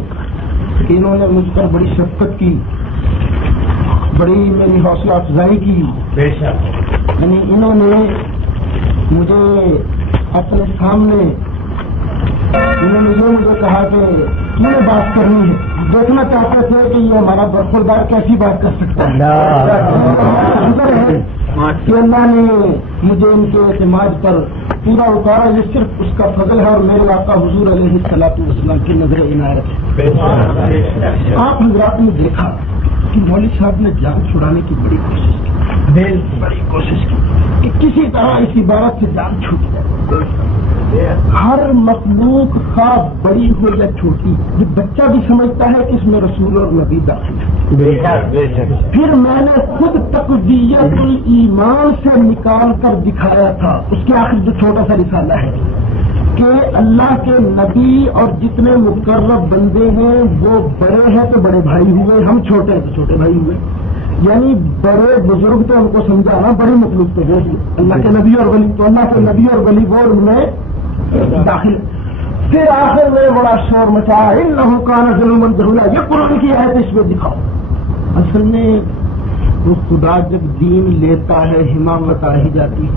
کہ انہوں نے مجھ پر بڑی شفقت کی، بڑی میری حوصلہ افزائی کی. یعنی انہوں نے مجھے اپنے سامنے انہوں نے یہ مجھے کہا کہ کیوں بات کرنی ہے، دیکھنا چاہتے تھے کہ یہ ہمارا برخوردار کیسی بات کر سکتا ہے. کہ اللہ نے مجھے ان کے اعتماد پر پورا اتارا، یہ صرف اس کا فضل ہے اور میرے آقا حضور علیہ الصلوۃ والسلام کی نظر عنایت ہے. آپ حضرات نے دیکھا کہ مولوی صاحب نے جان چھڑانے کی بڑی کوشش کی کہ کسی طرح اس عبارت سے جان چھوٹ جائے. ہر مخلوق خواہ بڑی ہو یا چھوٹی، یہ بچہ بھی سمجھتا ہے کہ اس میں رسول اور نبی داخل ہے. پھر میں نے خود تقویت الایمان سے نکال کر دکھایا تھا، اس کے آخر جو چھوٹا سا رسالہ ہے، کہ اللہ کے نبی اور جتنے مقرب بندے ہیں وہ بڑے ہیں تو بڑے بھائی ہوئے، ہم چھوٹے ہیں تو چھوٹے بھائی ہوئے. یعنی بڑے بزرگ تو ہم کو سمجھانا، بڑی مخلوق تو وہ اللہ کے نبی اور ولی، تو اللہ کے نبی اور ولی وہ ان میں داخل. پھر آخر میں بڑا شور مچا، انہ کان ظلوما جہولا، یہ قرآن کی آیت اس میں دکھاؤ. اصل میں وہ خدا جب دین لیتا ہے حماقت آ ہی جاتی ہے.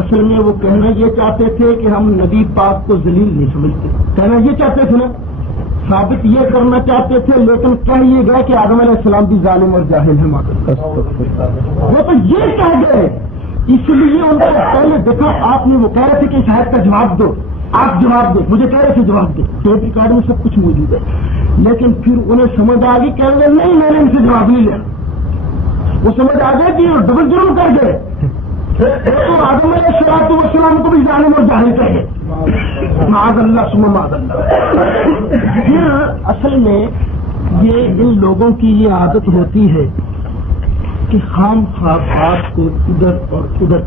اصل میں وہ کہنا یہ چاہتے تھے کہ ہم نبی پاک کو ذلیل نہیں سمجھتے، کہنا یہ چاہتے تھے نا، ثابت یہ کرنا چاہتے تھے، لیکن کہہ یہ گئے کہ آدم علیہ السلام بھی ظالم اور جاہل ہیں. وہ تو یہ کہہ گئے، اس لیے ان کو پہلے دیکھو آپ نے وہ کہہ رہے تھے کہ اس حید کا جواب دو، آپ جواب دو، مجھے کہہ رہے تھے جواب دو، ٹیپ ریکارڈ میں سب کچھ موجود ہے. لیکن پھر انہیں سمجھ آ گئی، کہہ رہے نہیں میں نے ان سے جواب نہیں لیا. وہ سمجھ آ گئے کہ وہ ڈبل جرم کر گئے، تو آدم علیہ السلام کو بھی ظالم اور جاہل کہہ گئے. معاذ اللہ ثم معاذ اللہ. پھر اصل میں یہ ان لوگوں کی یہ عادت ہوتی ہے کہ خام خواہ بات کو ادھر اور ادھر.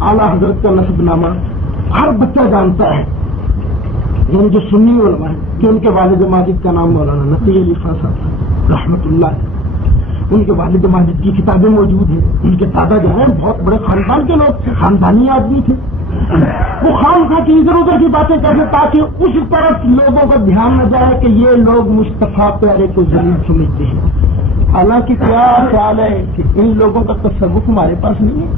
اعلیٰ حضرت کا نسب نامہ ہر بچہ جانتا ہے یعنی جو سنی علماء ہیں کہ ان کے والد ماجد کا نام مولانا نقی علی خان صاحب رحمۃ اللہ ہے، ان کے والد ماجد کی کتابیں موجود ہیں، ان کے دادا جو ہیں بہت بڑے خاندان کے لوگ تھے، خاندانی آدمی تھے، وہ خام خواہ کی ادھر ادھر کی باتیں کرتے تاکہ اس طرف لوگوں کا دھیان نہ جائے کہ یہ لوگ مصطفیٰ پیارے کو ذلیل سمجھتے ہیں۔ حالانکہ کیا خیال ہے کہ ان لوگوں کا تصرف ہمارے پاس نہیں ہے،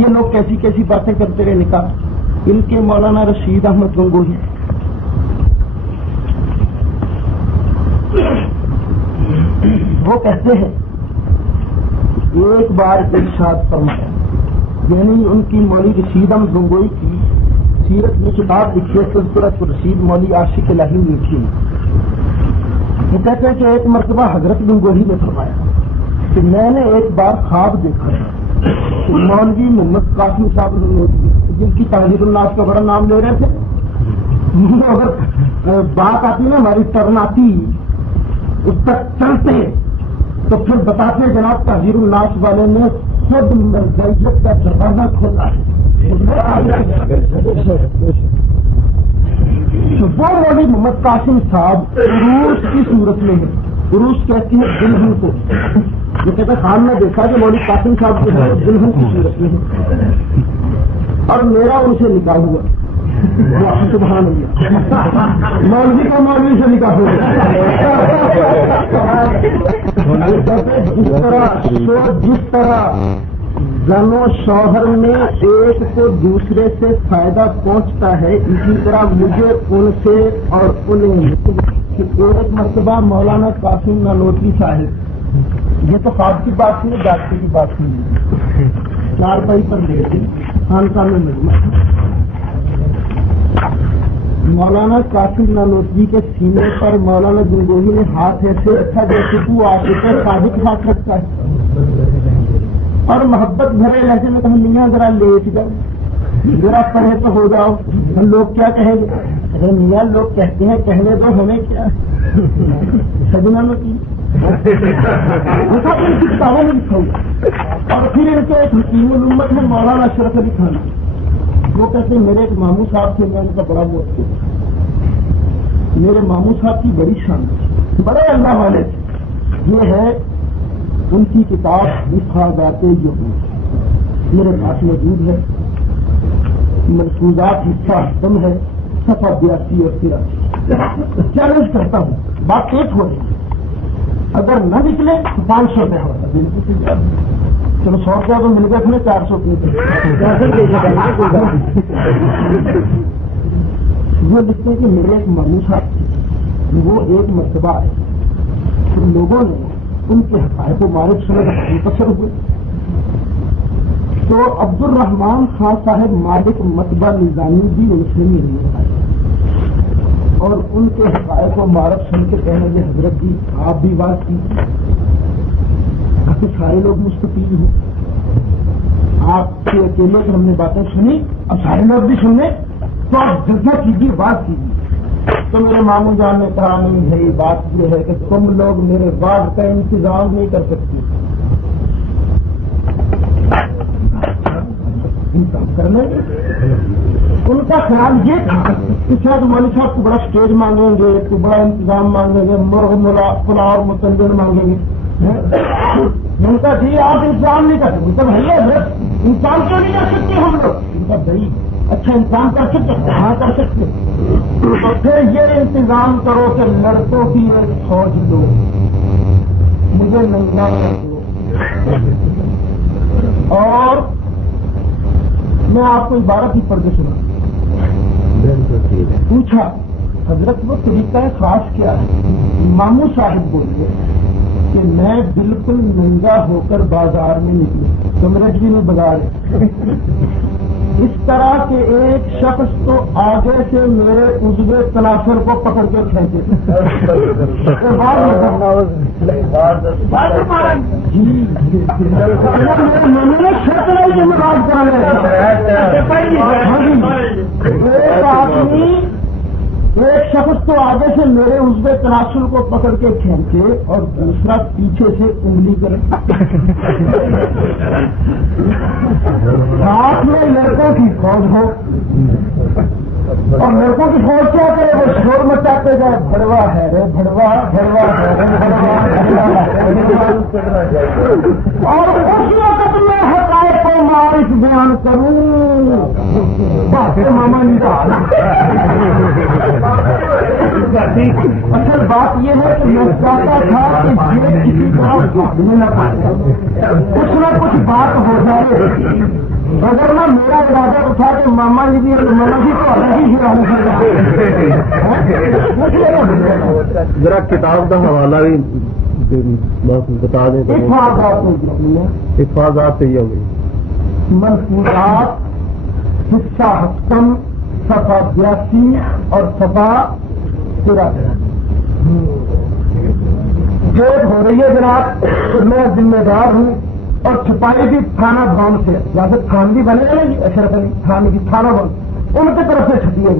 یہ لوگ کیسی کیسی باتیں کرتے رہے نکاح۔ ان کے مولانا رشید احمد گنگوہی وہ کہتے ہیں ایک بار ارشاد فرمایا، یعنی ان کی مولوی رشید احمد گنگوہی کی سیرت میں کتاب لکھی ہے سلسلۃ رشید مولوی عاشق الہی لکھی ہے۔ وہ کہتے ہیں کہ ایک مرتبہ حضرت گنگوہی نے فرمایا کہ میں نے ایک بار خواب دیکھا کہ مولوی محمد قاسم صاحب جن کی تحریر الناس کا بڑا نام لے رہے تھے، اگر بات آتی نا ہماری ٹرن آتی اس تک چلتے تو پھر بتاتے جناب تحریر الناس والے نے خود مرزائیت کا دروازہ کھولا ہے۔ وہ مولوی محمد قاسم صاحب عروس کی صورت میں ہے، عروس کہتی ہے دلہن کو، یہ کہتا خان نے دیکھا کہ مولوی قاسم صاحب جو ہے دلہن کی صورت میں ہے اور میرا ان سے نکاح ہوا۔ سبحان اللہ، مولوی کو مولوی سے نکاح ہوا۔ جس طرح زن و شوہر میں ایک کو دوسرے سے فائدہ پہنچتا ہے، اسی طرح مجھے ان سے اور انہیں ایک مرتبہ مولانا قاسم نانوتوی صاحب، یہ تو خواب کی بات نہیں ڈاکٹر کی بات نہیں، چار پائی پر لے کے خانقاہ میں مجمع مولانا قاسم نانوتوی کے سینے پر مولانا گنگوہی نے ہاتھ ایسے رکھا جیسے تو عاشق صادق ہاتھ رکھتا ہے اور محبت بھرے لہجے میں کہا میاں ذرا لیٹ جاؤ، ذرا پڑھے تو ہو جاؤ، لوگ کیا کہیں گے؟ ارے میاں لوگ کہتے ہیں کہنے دو، ہمیں کیا سجنا میں کی کتابوں میں لکھا ہوا۔ اور پھر ان کے ایک حکیم الامت میں مولانا اشرف علی خان، وہ کہتے ہیں میرے ایک ماموں صاحب تھے، میں ان کا بڑا موت ہوں، میرے ماموں صاحب کی بڑی شان تھی، بڑے اللہ والے تھے۔ یہ ہے ان کی کتاب افادات یہود، میرے پاس موجود ہے، ملفوظات حصہ ختم ہے، صفحہ 82 اور 83۔ چیلنج کرتا ہوں، بات ایک ہو رہی ہے، اگر نہ نکلے تو 500 روپئے ہوتا، چلو 100 روپیہ تو مل گیا، پھر 400 روپئے وہ لکھتے ہیں کہ میرے ایک ماموں صاحب تھے، وہ ایک مرتبہ آئے، لوگوں نے ان کے حقائق و معرف سے متاثر ہوئے تو عبد الرحمان خان صاحب مالک مطبع نظامی بھی ان سے ملنے آئے اور ان کے حقائق و معرف سن کے کہنے لگے حضرت جی آپ بھی بات کی، کافی سارے لوگ مستفید ہوں، آپ کے اکیلے سے ہم نے باتیں سنی، اب سارے لوگ بھی سننے تو آپ جلدی کیجیے، بات کیجیے۔ تو میرے ماموں جان نے کہا نہیں بھائی بات یہ ہے کہ تم لوگ میرے بعد کا انتظام نہیں کر سکتے، انتظام کرنے ان کا خیال یہ تھا کہ شاید مولوی صاحب کو بڑا اسٹیج مانگیں گے، تو بڑا انتظام مانگیں گے، مرغ پلاؤ اور متنجن مانگیں گے، ان کا جی آپ انتظام نہیں کر سکتے، تب ہے انسان کیوں نہیں کر سکتے ہم لوگ؟ ان کا بھائی اچھا انسان کر سکتے، ہاں کر سکتے، تو پھر یہ انتظام کرو کہ لڑکوں کی ایک فوج دو، مجھے ننگا کر دو، اور میں آپ کو عبارت ہی پڑھ کے سنا۔ پوچھا حضرت وہ طریقہ خاص کیا ہے؟ ماموں صاحب بولتے کہ میں بالکل ننگا ہو کر بازار میں نکلوں، کمرجی میں بازار اس طرح کے ایک شخص تو آگے سے میرے عضو تناسر کو پکڑ کے کھینچے، شرط نہیں کہ میں بات کر رہے ایک شخص تو آگے سے میرے عضو تناسل کو پکڑ کے کھینچے اور دوسرا پیچھے سے انگلی کرے، ساتھ میں لڑکوں کی فوج ہو، اور لڑکوں کی فوج کیا کرے؟ وہ شور مچاتے جائے، بھڑوا ہے رے بھڑوا، بھڑوا ہے رے بھڑوا، اور اس وقت میں حقائق کو معرف بیان کروں بات ماما نہیں کہا۔ اصل بات یہ ہے کہ میں چاہتا تھا کہ یہ کسی طرح بھاگنے نہ پائے، کچھ نہ کچھ بات ہو جائے، اگر نہ میرا ارادہ اٹھا کہ ماما جی بھی ماما جی تو الگ ہی ذرا کتاب کا حوالہ بھی بتا دیں۔ حفاظات سے یہ ہو گئی منصورات حصہ ہفتم صفحہ 82 اور صفحہ 83 جیب ہو رہی ہے جناب، میں ذمہ دار ہوں، اور چھپائی بھی تھانہ بھون سے، یا پھر تھان بھی بنے گا جی اشرف علی تھانے کی تھانہ بھون ان کی طرف سے چھپی ہے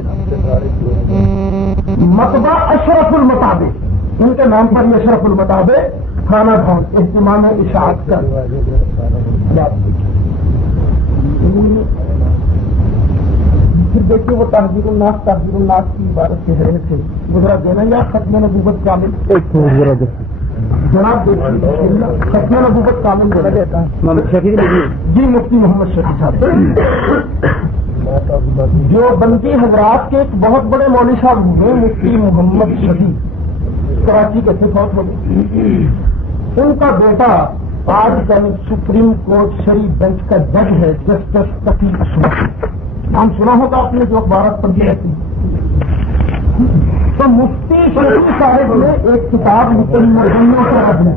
مطبع اشرف المطابق، ان کے نام پر یہ اشرف المطابق تھانہ بھون اہتمام اشاعت کا۔ پھر دیکھیے وہ تحذیر الناس کی عبارت کے حرے سے گزرا دینا یا ختم نبوت کامل جناب دیکھیے ختم نبوت کامل بولا جاتا ہے جی مفتی محمد شفیع صاحب جو بنکی حضرات کے ایک بہت بڑے مولوی صاحب ہوئے مفتی محمد شفیع کراچی کے تھے، بہت بڑے، ان کا بیٹا آج کل سپریم کورٹ شریف بینچ کا جج ہے، جسٹس تقی اشرف، نام سنا ہوگا آپ نے جو اخبارات پڑھی رہتی۔ تو مفتی شفیع صاحب نے ایک کتاب لکھی مرغیوں کا رد میں،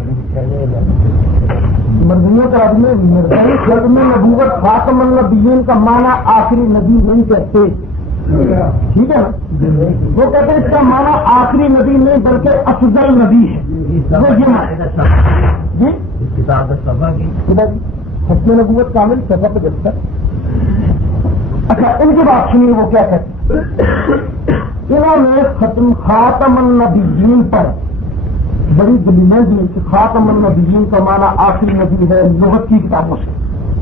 مرغیوں کا رد میں مرغی ختم نبوت خاتم النبیین کا معنی آخری نبی نہیں کہتے، ٹھیک ہے نا؟ وہ کہتے ہیں اس کا معنی آخری نبی نہیں بلکہ افضل نبی ہے، وہ یہ معنی جی ختم نبوت کامل سبق جب۔ اچھا ان کی بات سنیے وہ کیا کہتے ہیں، انہوں نے خاتم النبیین پر بڑی دلیلیں دی کہ خاتم النبیین کا معنی آخری نبی ہے لغت کی کتابوں سے،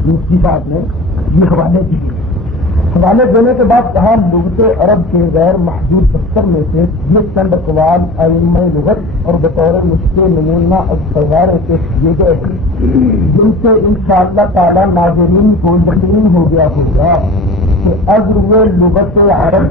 مفتی صاحب نے یہ حوالے دیے۔ حوالے دینے کے بعد کہا لغت عرب کے غیر محدود دفتر میں سے یہ چند اقوال ائمہ لغت اور بطور مشکل نمونہ اخباروں کے دیے گئے ہیں جن سے انشاءاللہ تعالی ناظرین کو یقین ہو گیا ہوگا کہ از روئے لغت عرب